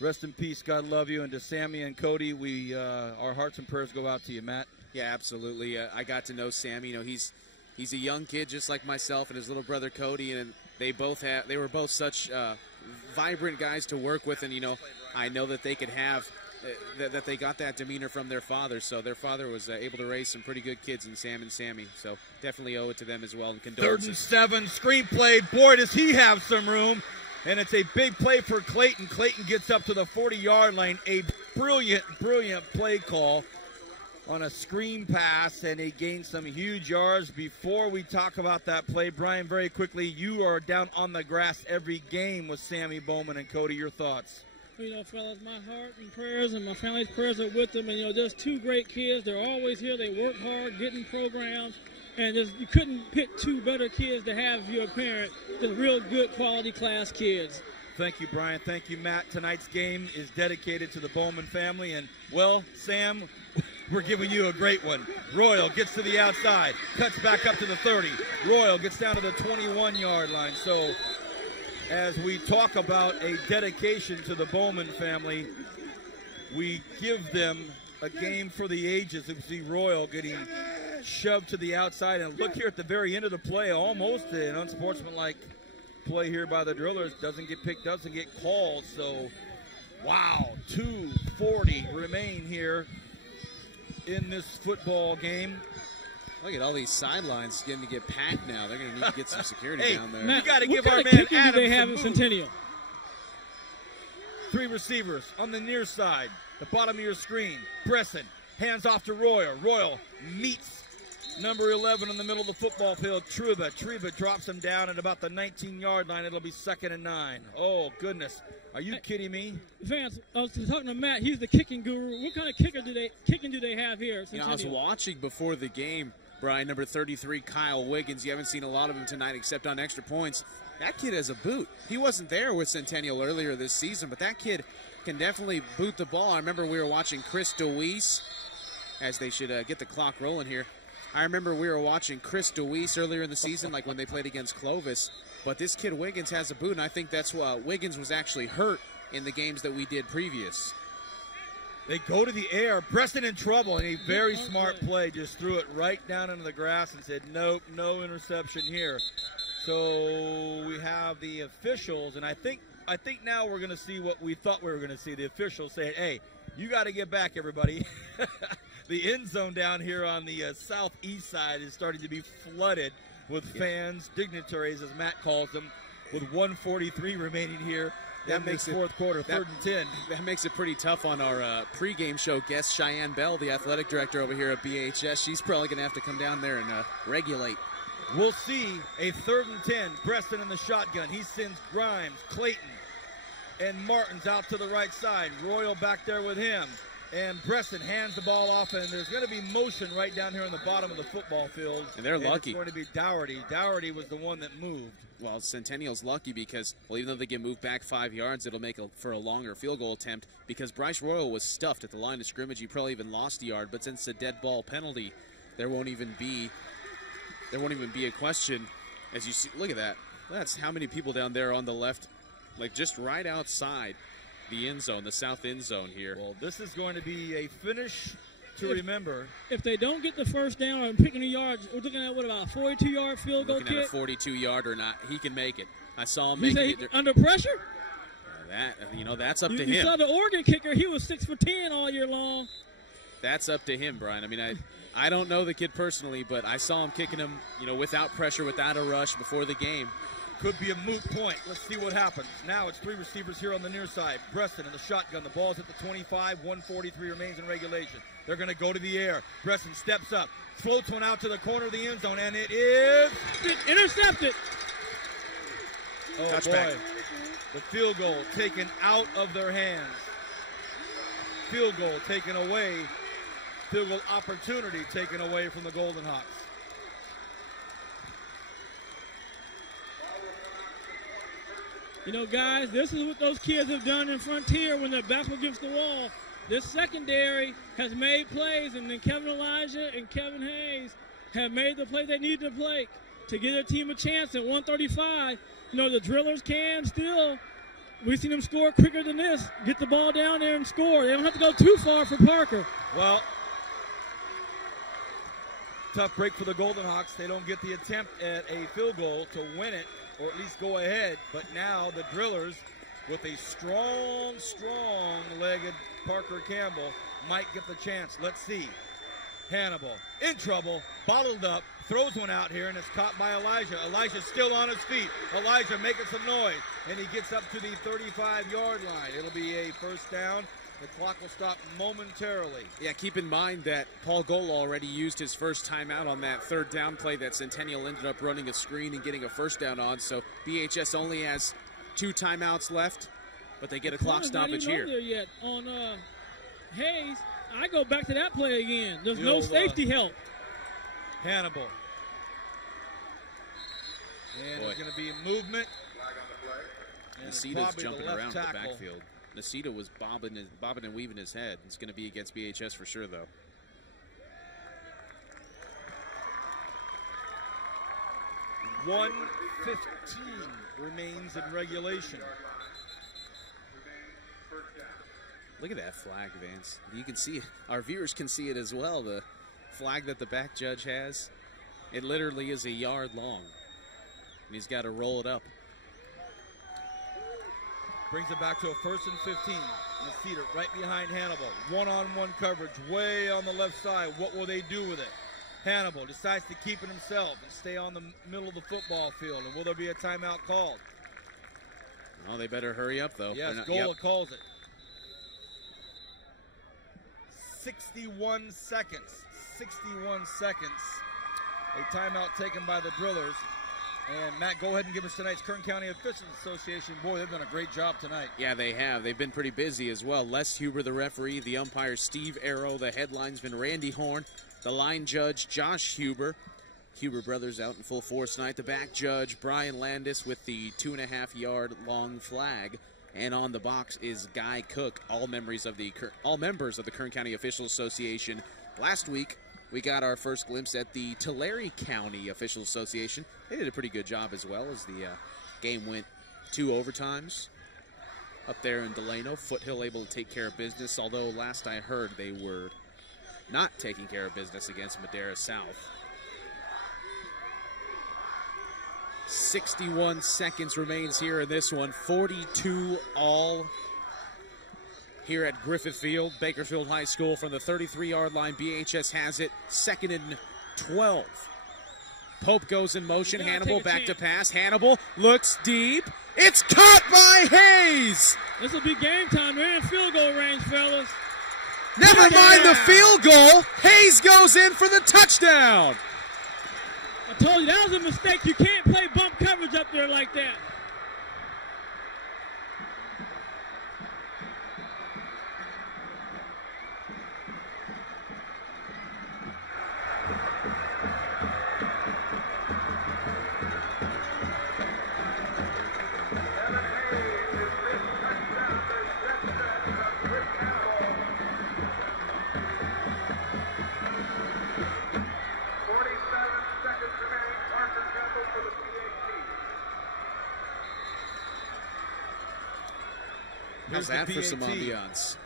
rest in peace. God love you. And to Sammy and Cody, our hearts and prayers go out to you, Matt. Yeah, absolutely. I got to know Sam. You know, he's a young kid just like myself and his little brother Cody, and they were both such vibrant guys to work with. And you know, I know that they could have that they got that demeanor from their father. So their father was able to raise some pretty good kids in Sam and Sammy. So definitely owe it to them as well. And condolences. 3rd and 7, screen play. Boy, does he have some room. And it's a big play for Clayton. Clayton gets up to the 40-yard line. A brilliant play call on a screen pass, and he gained some huge yards. Before we talk about that play, Brian, very quickly, you are down on the grass every game with Sammy Bowman and Cody. Your thoughts? You know, fellas, my heart and prayers and my family's prayers are with them. And, you know, there's 2 great kids. They're always here. They work hard, getting programs. And you couldn't pick 2 better kids to have your parent than real good quality class kids. Thank you, Brian. Thank you, Matt. Tonight's game is dedicated to the Bowman family. And, well, Sam, we're giving you a great one. Royal gets to the outside, cuts back up to the 30. Royal gets down to the 21-yard line. So as we talk about a dedication to the Bowman family, we give them a game for the ages. We see Royal getting shoved to the outside, and look here at the very end of the play, almost an unsportsmanlike play here by the Drillers. Doesn't get picked, doesn't get called. So, wow, 2:40 remain here in this football game. Look at all these sidelines getting to get packed now. They're going to need to get some security down there. You got to give our man Adam Adam they have in Centennial. 3 receivers on the near side, the bottom of your screen. Bresson hands off to Royal. Royal meets number 11 in the middle of the football field, Truba. Truba drops him down at about the 19-yard line. It'll be 2nd and 9. Oh, goodness. Are you kidding me? Vance, I was talking to Matt. He's the kicking guru. What kind of kicking do they have here? You know, I was watching before the game, Brian, number 33, Kyle Wiggins. You haven't seen a lot of him tonight except on extra points. That kid has a boot. He wasn't there with Centennial earlier this season, but that kid can definitely boot the ball. I remember we were watching Chris DeWeese, as they should get the clock rolling here. I remember we were watching Chris DeWeese earlier in the season, like when they played against Clovis. But this kid Wiggins has a boot, and I think that's why Wiggins was actually hurt in the games that we did previous. They go to the air. Preston in trouble, and a very smart play. Just threw it right down into the grass and said, nope, no interception here. So we have the officials, and I think now we're going to see what we thought we were going to see. The officials saying, hey, you got to get back, everybody. The end zone down here on the southeast side is starting to be flooded with fans, dignitaries, as Matt calls them, with 1:43 remaining here. That makes fourth quarter, 3rd and 10. That makes it pretty tough on our pregame show guest, Cheyenne Bell, the athletic director over here at BHS. She's probably going to have to come down there and regulate. We'll see a 3rd and 10. Preston in the shotgun. He sends Grimes, Clayton, and Martins out to the right side. Royal back there with him. And Preston hands the ball off, and there's going to be motion right down here on the bottom of the football field. And they're lucky. It's going to be Dougherty. Dougherty was the one that moved. Well, Centennial's lucky because, well, even though they get moved back 5 yards, it'll make for a longer field goal attempt because Bryce Royal was stuffed at the line of scrimmage. He probably even lost a yard, but since the dead ball penalty, there won't even be a question. As you see, look at that. That's how many people down there on the left, like just right outside the end zone, the south end zone here. Well, this is going to be a finish to remember. If they don't get the first down or picking the yards, we're looking at, what, about a 42-yard field goal kick? Looking at a 42-yard or not. He can make it. I saw him make it. Under pressure? That's up to him. You saw the Oregon kicker. He was 6 for 10 all year long. That's up to him, Brian. I mean, I don't know the kid personally, but I saw him kicking him, without pressure, without a rush before the game. Could be a moot point. Let's see what happens. Now it's 3 receivers here on the near side. Breston in the shotgun. The ball's at the 25. 1:43 remains in regulation. They're going to go to the air. Breston steps up, floats one out to the corner of the end zone, and it is intercepted. Oh, touchback. Boy. The field goal taken out of their hands. Field goal taken away. Field goal opportunity taken away from the Golden Hawks. Guys, this is what those kids have done in Frontier when their back against the wall. This secondary has made plays, and then Kevin Elijah and Kevin Hayes have made the play they need to play to give their team a chance at 135. The drillers can still. We've seen them score quicker than this. Get the ball down there and score. They don't have to go too far for Parker. Well, tough break for the Golden Hawks. They don't get the attempt at a field goal to win it, or at least go ahead. But now the drillers, with a strong-legged Parker Campbell, might get the chance. Let's see. Hannibal in trouble, bottled up, throws one out here, and it's caught by Elijah. Elijah's still on his feet. Elijah making some noise, and he gets up to the 35-yard line. It'll be a first down. The clock will stop momentarily. Yeah, keep in mind that Paul Gola already used his first timeout on that third down play that Centennial ended up running a screen and getting a first down on. So BHS only has 2 timeouts left, but they get a clock stoppage here. Not even there yet. On Hayes, I go back to that play again. There's no safety help. Hannibal. And there's going to be movement. Nacita's jumping around the backfield. Nacita was bobbing and weaving his head. It's going to be against BHS for sure, though. .115 remains in regulation. Look at that flag, Vance. You can see it. Our viewers can see it as well. The flag that the back judge has, it literally is a yard long. And he's got to roll it up. Brings it back to a 1st and 15. Nacita right behind Hannibal. One-on-one coverage way on the left side. What will they do with it? Hannibal decides to keep it himself and stay on the middle of the football field. And will there be a timeout called? Oh, they better hurry up, though. Yes, Gola calls it. 61 seconds. 61 seconds. A timeout taken by the drillers. And, Matt, go ahead and give us tonight's Kern County Officials Association. Boy, they've done a great job tonight. Yeah, they have. They've been pretty busy as well. Les Huber, the referee, the umpire, Steve Arrow, the headlinesman, Randy Horn, the line judge, Josh Huber. Huber brothers out in full force tonight. The back judge, Brian Landis, with the 2.5-yard long flag. And on the box is Guy Cook, all members of the Kern County Officials Association. Last week, we got our first glimpse at the Tulare County Officials Association. They did a pretty good job as well as the game went 2 overtimes up there in Delano. Foothill able to take care of business, although last I heard they were not taking care of business against Madera South. 61 seconds remains here in this one. 42 all here at Griffith Field, Bakersfield High School. From the 33-yard line, BHS has it. 2nd and 12. Pope goes in motion. Hannibal back to pass. Hannibal looks deep. It's caught by Hayes. This will be game time. We're in field goal range, fellas. Never mind the field goal. Hayes goes in for the touchdown. I told you, that was a mistake. You can't play bump coverage up there like that. How's that for some ambiance?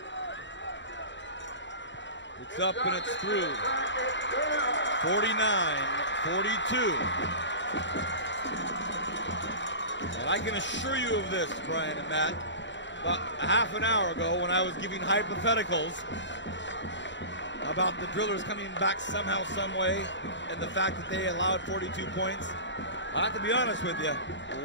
It's up and it's through. 49-42. And I can assure you of this, Brian and Matt. About a half an hour ago when I was giving hypotheticals about the Drillers coming back somehow, some way, and the fact that they allowed 42 points, I have to be honest with you,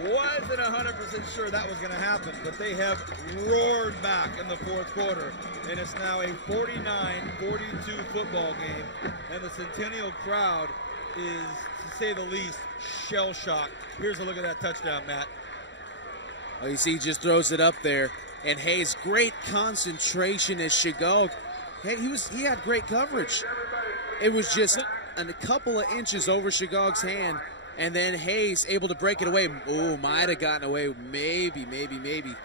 wasn't 100% sure that was going to happen, but they have roared back in the fourth quarter, and it's now a 49-42 football game, and the Centennial crowd is, to say the least, shell-shocked. Here's a look at that touchdown, Matt. Well, you see, he just throws it up there, and Hayes, great concentration as Shigog. Hey, he had great coverage. It was just a couple of inches over Shigog's hand, and then Hayes able to break it away. Oh, might have gotten away. Maybe.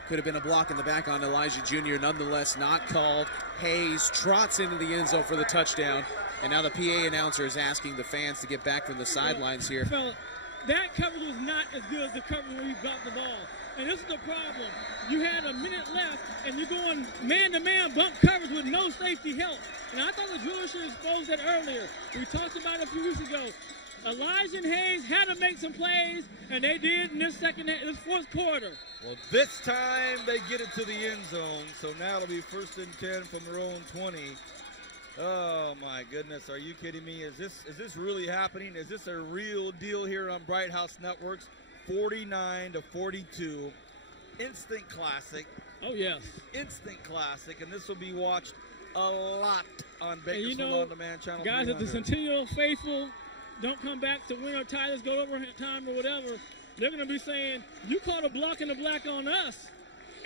Could have been a block in the back on Elijah Jr. Nonetheless, not called. Hayes trots into the end zone for the touchdown, and now the PA announcer is asking the fans to get back from the sidelines here. Fella, that coverage was not as good as the coverage when he got the ball. And this is the problem. You had a minute left, and you're going man-to-man bump coverage with no safety help. And I thought the Drillers should expose that earlier. We talked about it a few weeks ago. Elijah and Hayes had to make some plays, and they did in this fourth quarter. Well, this time they get it to the end zone, so now it'll be 1st and 10 from their own 20. Oh, my goodness. Are you kidding me? Is this really happening? Is this a real deal here on Bright House Networks? 49-42. Instant classic. Oh, yes. Instant classic, and this will be watched a lot on Bakersfield On Demand Channel. Guys, if the Centennial faithful don't come back to win or tie this, go overtime or whatever, they're going to be saying, you caught a block in the black on us,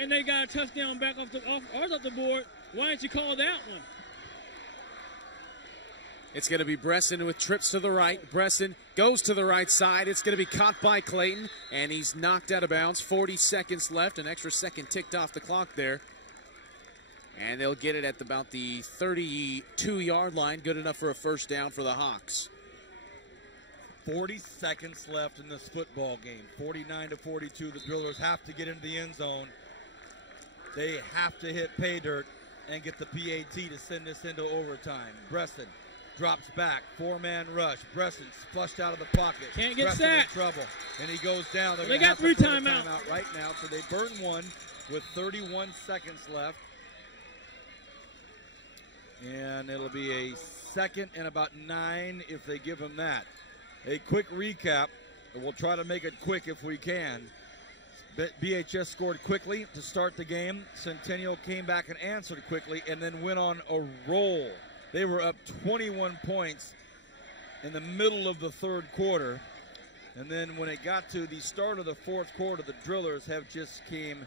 and they got a touchdown back off the board. Why didn't you call that one? It's going to be Bresson with trips to the right. Bresson goes to the right side. It's going to be caught by Clayton, and he's knocked out of bounds. 40 seconds left. An extra second ticked off the clock there. And they'll get it at about the 32-yard line. Good enough for a first down for the Hawks. 40 seconds left in this football game. 49-42. The Drillers have to get into the end zone. They have to hit pay dirt and get the PAT to send this into overtime. Bresson drops back, 4-man rush. Bresson's flushed out of the pocket. Can't get Bresson in set. trouble, and he goes down. They got 3 timeouts right now, so they burn one with 31 seconds left. And it'll be a 2nd and about 9 if they give him that. A quick recap, and we'll try to make it quick if we can. BHS scored quickly to start the game. Centennial came back and answered quickly and then went on a roll. They were up 21 points in the middle of the third quarter. And then when it got to the start of the fourth quarter, the Drillers have just came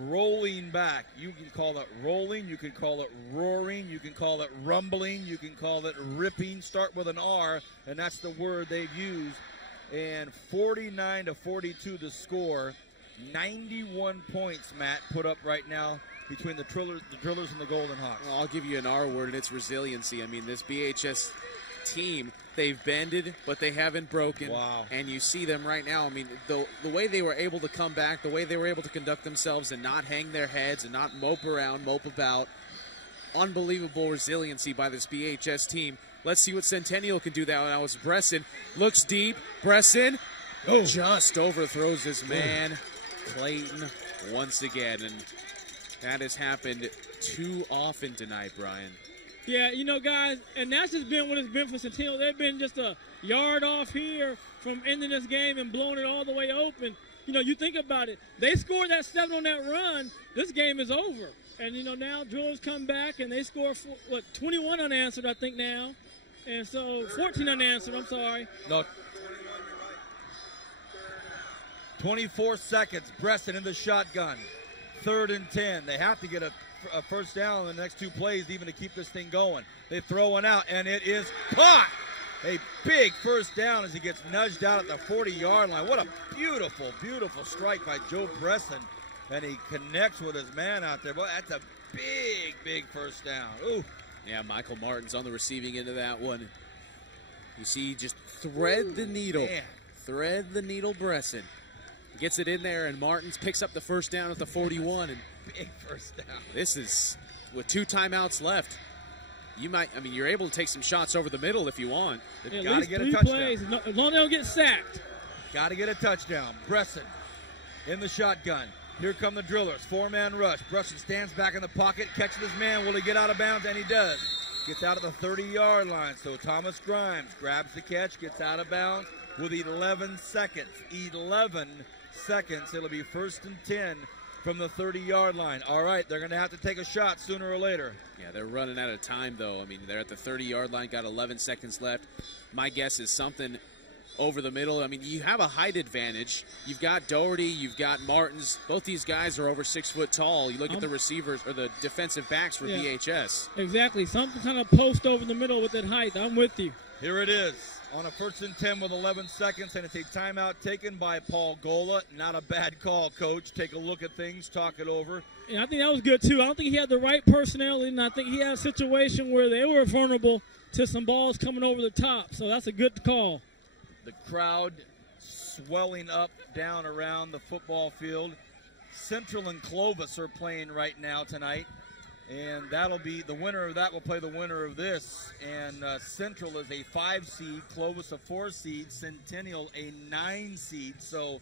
rolling back. You can call it rolling, you can call it roaring, you can call it rumbling, you can call it ripping. Start with an R, and that's the word they've used. And 49-42 the score. 91 points, Matt, put up right now between the Drillers and the Golden Hawks. Well, I'll give you an R word, and it's resiliency. I mean, this BHS team, they've bended, but they haven't broken. Wow. And you see them right now. I mean, the way they were able to come back, the way they were able to conduct themselves and not hang their heads and not mope about. Unbelievable resiliency by this BHS team. Let's see what Centennial can do now. As Bresson looks deep. Bresson just overthrows this man. Clayton once again, and that has happened too often tonight, Brian. Yeah, you know, guys, and that's just been what it's been for Centennial. They've been just a yard off here from ending this game and blowing it all the way open. You know, you think about it. They scored that 7 on that run. This game is over. And, you know, now Drillers come back and they score, 21 unanswered, I think, now. And so 14 unanswered, I'm sorry. No. 24 seconds. Bresson in the shotgun. 3rd and 10. They have to get a first down in the next 2 plays even to keep this thing going. They throw one out, and it is caught. A big first down as he gets nudged out at the 40-yard line. What a beautiful, beautiful strike by Joe Bresson. And he connects with his man out there. Well, that's a big, big first down. Ooh. Yeah, Michael Martin's on the receiving end of that one. You see, just thread the needle. Man. Thread the needle, Bresson. Gets it in there, and Martins picks up the first down at the 41. And big first down. this is with 2 timeouts left. you're able to take some shots over the middle if you want. At Got to least get a 3 touchdown. plays, as long as they don't get sacked. Got to get a touchdown. Bresson in the shotgun. Here come the drillers. 4-man rush. Bresson stands back in the pocket, catches his man. Will he get out of bounds? And he does. Gets out of the 30-yard line. So Thomas Grimes grabs the catch, gets out of bounds with 11 seconds. 11 seconds. It'll be 1st and 10 from the 30-yard line. All right, they're going to have to take a shot sooner or later. Yeah, they're running out of time, though. I mean, they're at the 30-yard line, got 11 seconds left. My guess is something over the middle. I mean, you have a height advantage. You've got Doherty, you've got Martins. Both these guys are over 6 foot tall. You look at the receivers or the defensive backs for BHS. Exactly. Something kind of post over the middle with that height. I'm with you. Here it is on a 1st and 10 with 11 seconds, and it's a timeout taken by Paul Gola. Not a bad call, Coach. Take a look at things, talk it over. And I think that was good, too. I don't think he had the right personnel, and I think he had a situation where they were vulnerable to some balls coming over the top. So that's a good call. The crowd swelling up down around the football field. Central and Clovis are playing right now tonight, and that'll be the winner of that will play the winner of this. And Central is a 5 seed, Clovis a 4 seed, Centennial a 9 seed. So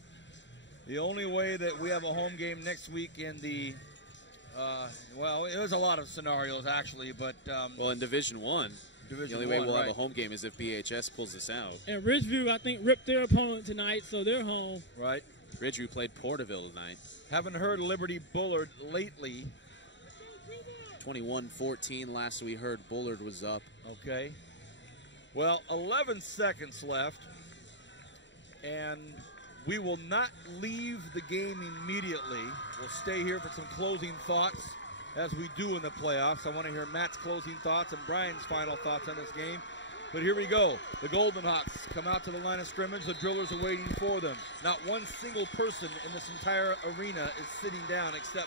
the only way that we have a home game next week in the well, it was a lot of scenarios actually, but well, in Division I. The only way we'll have a home game is if BHS pulls this out. And Ridgeview, I think, ripped their opponent tonight, so they're home. Right. Ridgeview played Porterville tonight. Haven't heard Liberty Bullard lately. 21-14 last we heard Bullard was up. Okay. Well, 11 seconds left, and we will not leave the game immediately. We'll stay here for some closing thoughts. As we do in the playoffs. I want to hear Matt's closing thoughts and Brian's final thoughts on this game. But here we go. The Golden Hawks come out to the line of scrimmage. The drillers are waiting for them. Not one single person in this entire arena is sitting down except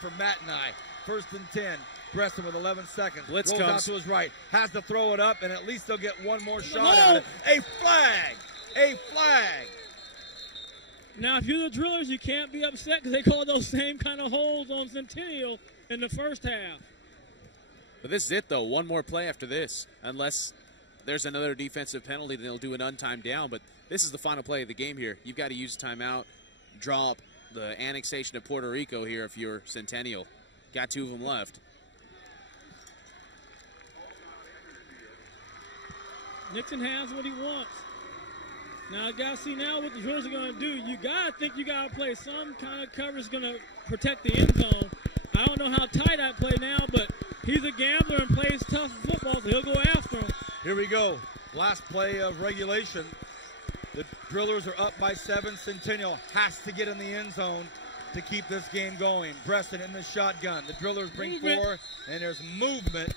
for Matt and I. 1st and 10. Bresson with 11 seconds. Blitz rolls comes. out to his right. Has to throw it up, and at least they'll get one more shot at it. A flag! A flag! Now, if you're the drillers, you can't be upset because they called those same kind of holes on Centennial in the first half. But this is it, though. One more play after this. Unless there's another defensive penalty, then they'll do an untimed down. But this is the final play of the game here. You've got to use timeout, draw up the annexation of Puerto Rico here if you're Centennial. Got 2 of them left. Nixon has what he wants. Now, I got to see now what the drillers are going to do. You got to think you got to play some kind of coverage going to protect the end zone. I don't know how tight I play now, but he's a gambler and plays tough football, so he'll go after him. Here we go. Last play of regulation. The drillers are up by 7. Centennial has to get in the end zone to keep this game going. Bresson in the shotgun. The drillers bring 4, and there's movement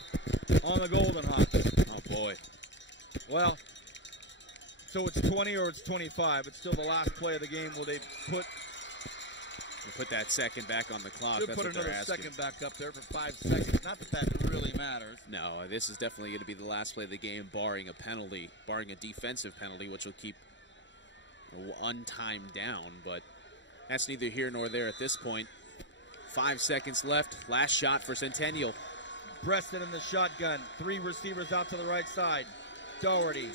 on the Golden Hawks. Oh, boy. Well, so it's 20 or it's 25. It's still the last play of the game. Will they put that second back on the clock? Should That's put what they're another asking. second back up there for 5 seconds. Not that that really matters. No, this is definitely going to be the last play of the game, barring a penalty, barring a defensive penalty, which will keep untimed down. But that's neither here nor there at this point. 5 seconds left. Last shot for Centennial. Bresson in the shotgun. 3 receivers out to the right side. Doherty.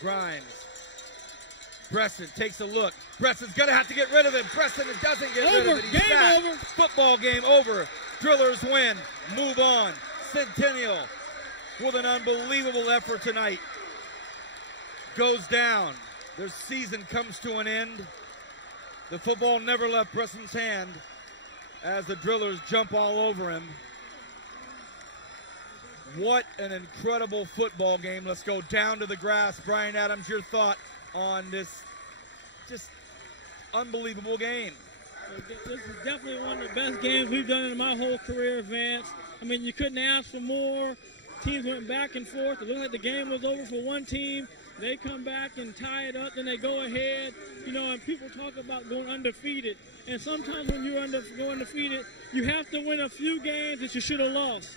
Grimes. Bresson takes a look. Bresson's going to have to get rid of it. Bresson doesn't get rid of it. He's back. Over. Football game over. Drillers win. Move on. Centennial with an unbelievable effort tonight goes down. Their season comes to an end. The football never left Bresson's hand as the drillers jump all over him. What an incredible football game. Let's go down to the grass. Brian Adams, your thought on this just unbelievable game. This is definitely one of the best games we've done in my whole career, Vance. I mean, you couldn't ask for more. Teams went back and forth. It looked like the game was over for one team. They come back and tie it up, then they go ahead. You know, and people talk about going undefeated. And sometimes when you're going undefeated, you have to win a few games that you should have lost.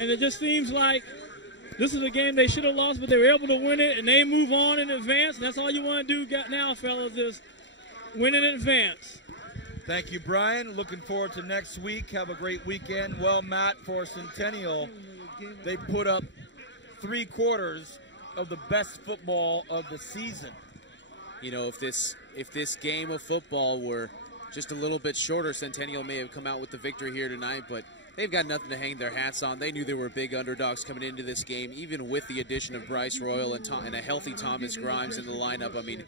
And it just seems like this is a game they should have lost, but they were able to win it, and they move on in advance. And that's all you want to do now, fellas, is win in advance. Thank you, Brian. Looking forward to next week. Have a great weekend. Well, Matt, for Centennial, they put up 3/4 of the best football of the season. You know, if this game of football were just a little bit shorter, Centennial may have come out with the victory here tonight, but they've got nothing to hang their hats on. They knew they were big underdogs coming into this game, even with the addition of Bryce Royal and a healthy Thomas Grimes in the lineup. I mean,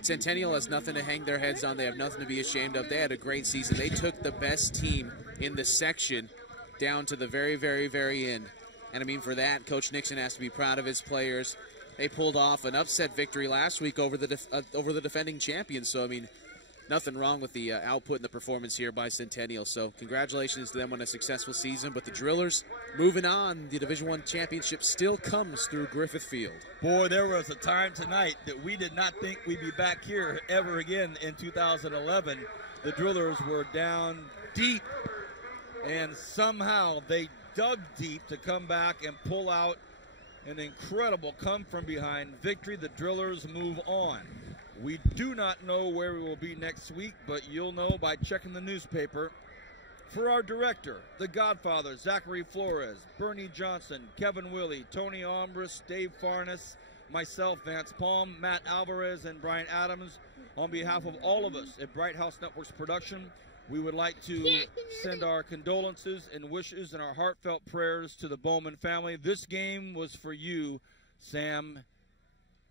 Centennial has nothing to hang their heads on. They have nothing to be ashamed of. They had a great season. They took the best team in the section down to the very, very, very end. And, I mean, for that, Coach Nixon has to be proud of his players. They pulled off an upset victory last week over the defending champions. So, I mean, nothing wrong with the output and the performance here by Centennial. So congratulations to them on a successful season. But the Drillers moving on. The Division I championship still comes through Griffith Field. Boy, there was a time tonight that we did not think we'd be back here ever again in 2011. The Drillers were down deep, and somehow they dug deep to come back and pull out an incredible come-from-behind victory. The Drillers move on. We do not know where we will be next week, but you'll know by checking the newspaper. For our director, the Godfather, Zachary Flores, Bernie Johnson, Kevin Willey, Tony Ombris, Dave Farnes, myself, Vance Palm, Matt Alvarez, and Brian Adams, on behalf of all of us at Bright House Networks Production, we would like to send our condolences and wishes and our heartfelt prayers to the Bowman family. This game was for you, Sam.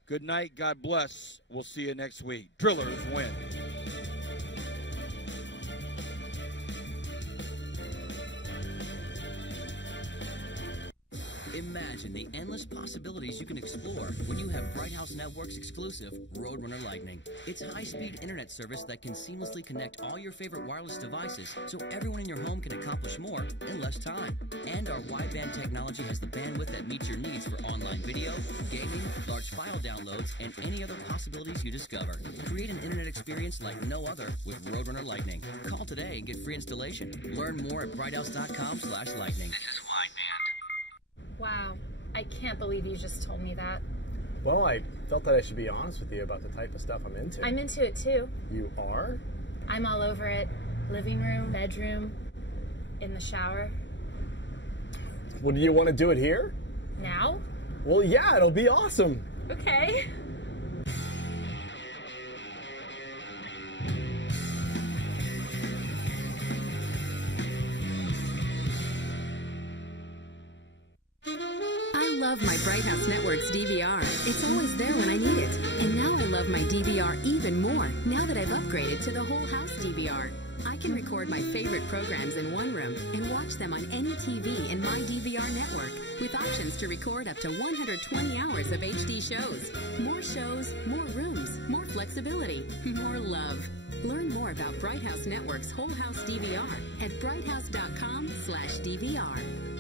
Good night. God bless. We'll see you next week. Drillers win. Imagine the endless possibilities you can explore when you have Bright House Network's exclusive Roadrunner Lightning. It's high-speed internet service that can seamlessly connect all your favorite wireless devices so everyone in your home can accomplish more in less time. And our wideband technology has the bandwidth that meets your needs for online video, gaming, large file downloads, and any other possibilities you discover. Create an internet experience like no other with Roadrunner Lightning. Call today and get free installation. Learn more at brighthouse.com/lightning. This is wideband. Wow, I can't believe you just told me that. Well, I felt that I should be honest with you about the type of stuff I'm into. I'm into it too. You are? I'm all over it. Living room, bedroom, in the shower. Well, do you want to do it here? Now? Well, yeah, it'll be awesome. Okay. I love my Bright House Network's DVR. It's always there when I need it. And now I love my DVR even more now that I've upgraded to the whole house DVR. I can record my favorite programs in one room and watch them on any TV in my DVR network with options to record up to 120 hours of HD shows. More shows, more rooms, more flexibility, more love. Learn more about Bright House Network's whole house DVR at brighthouse.com/DVR.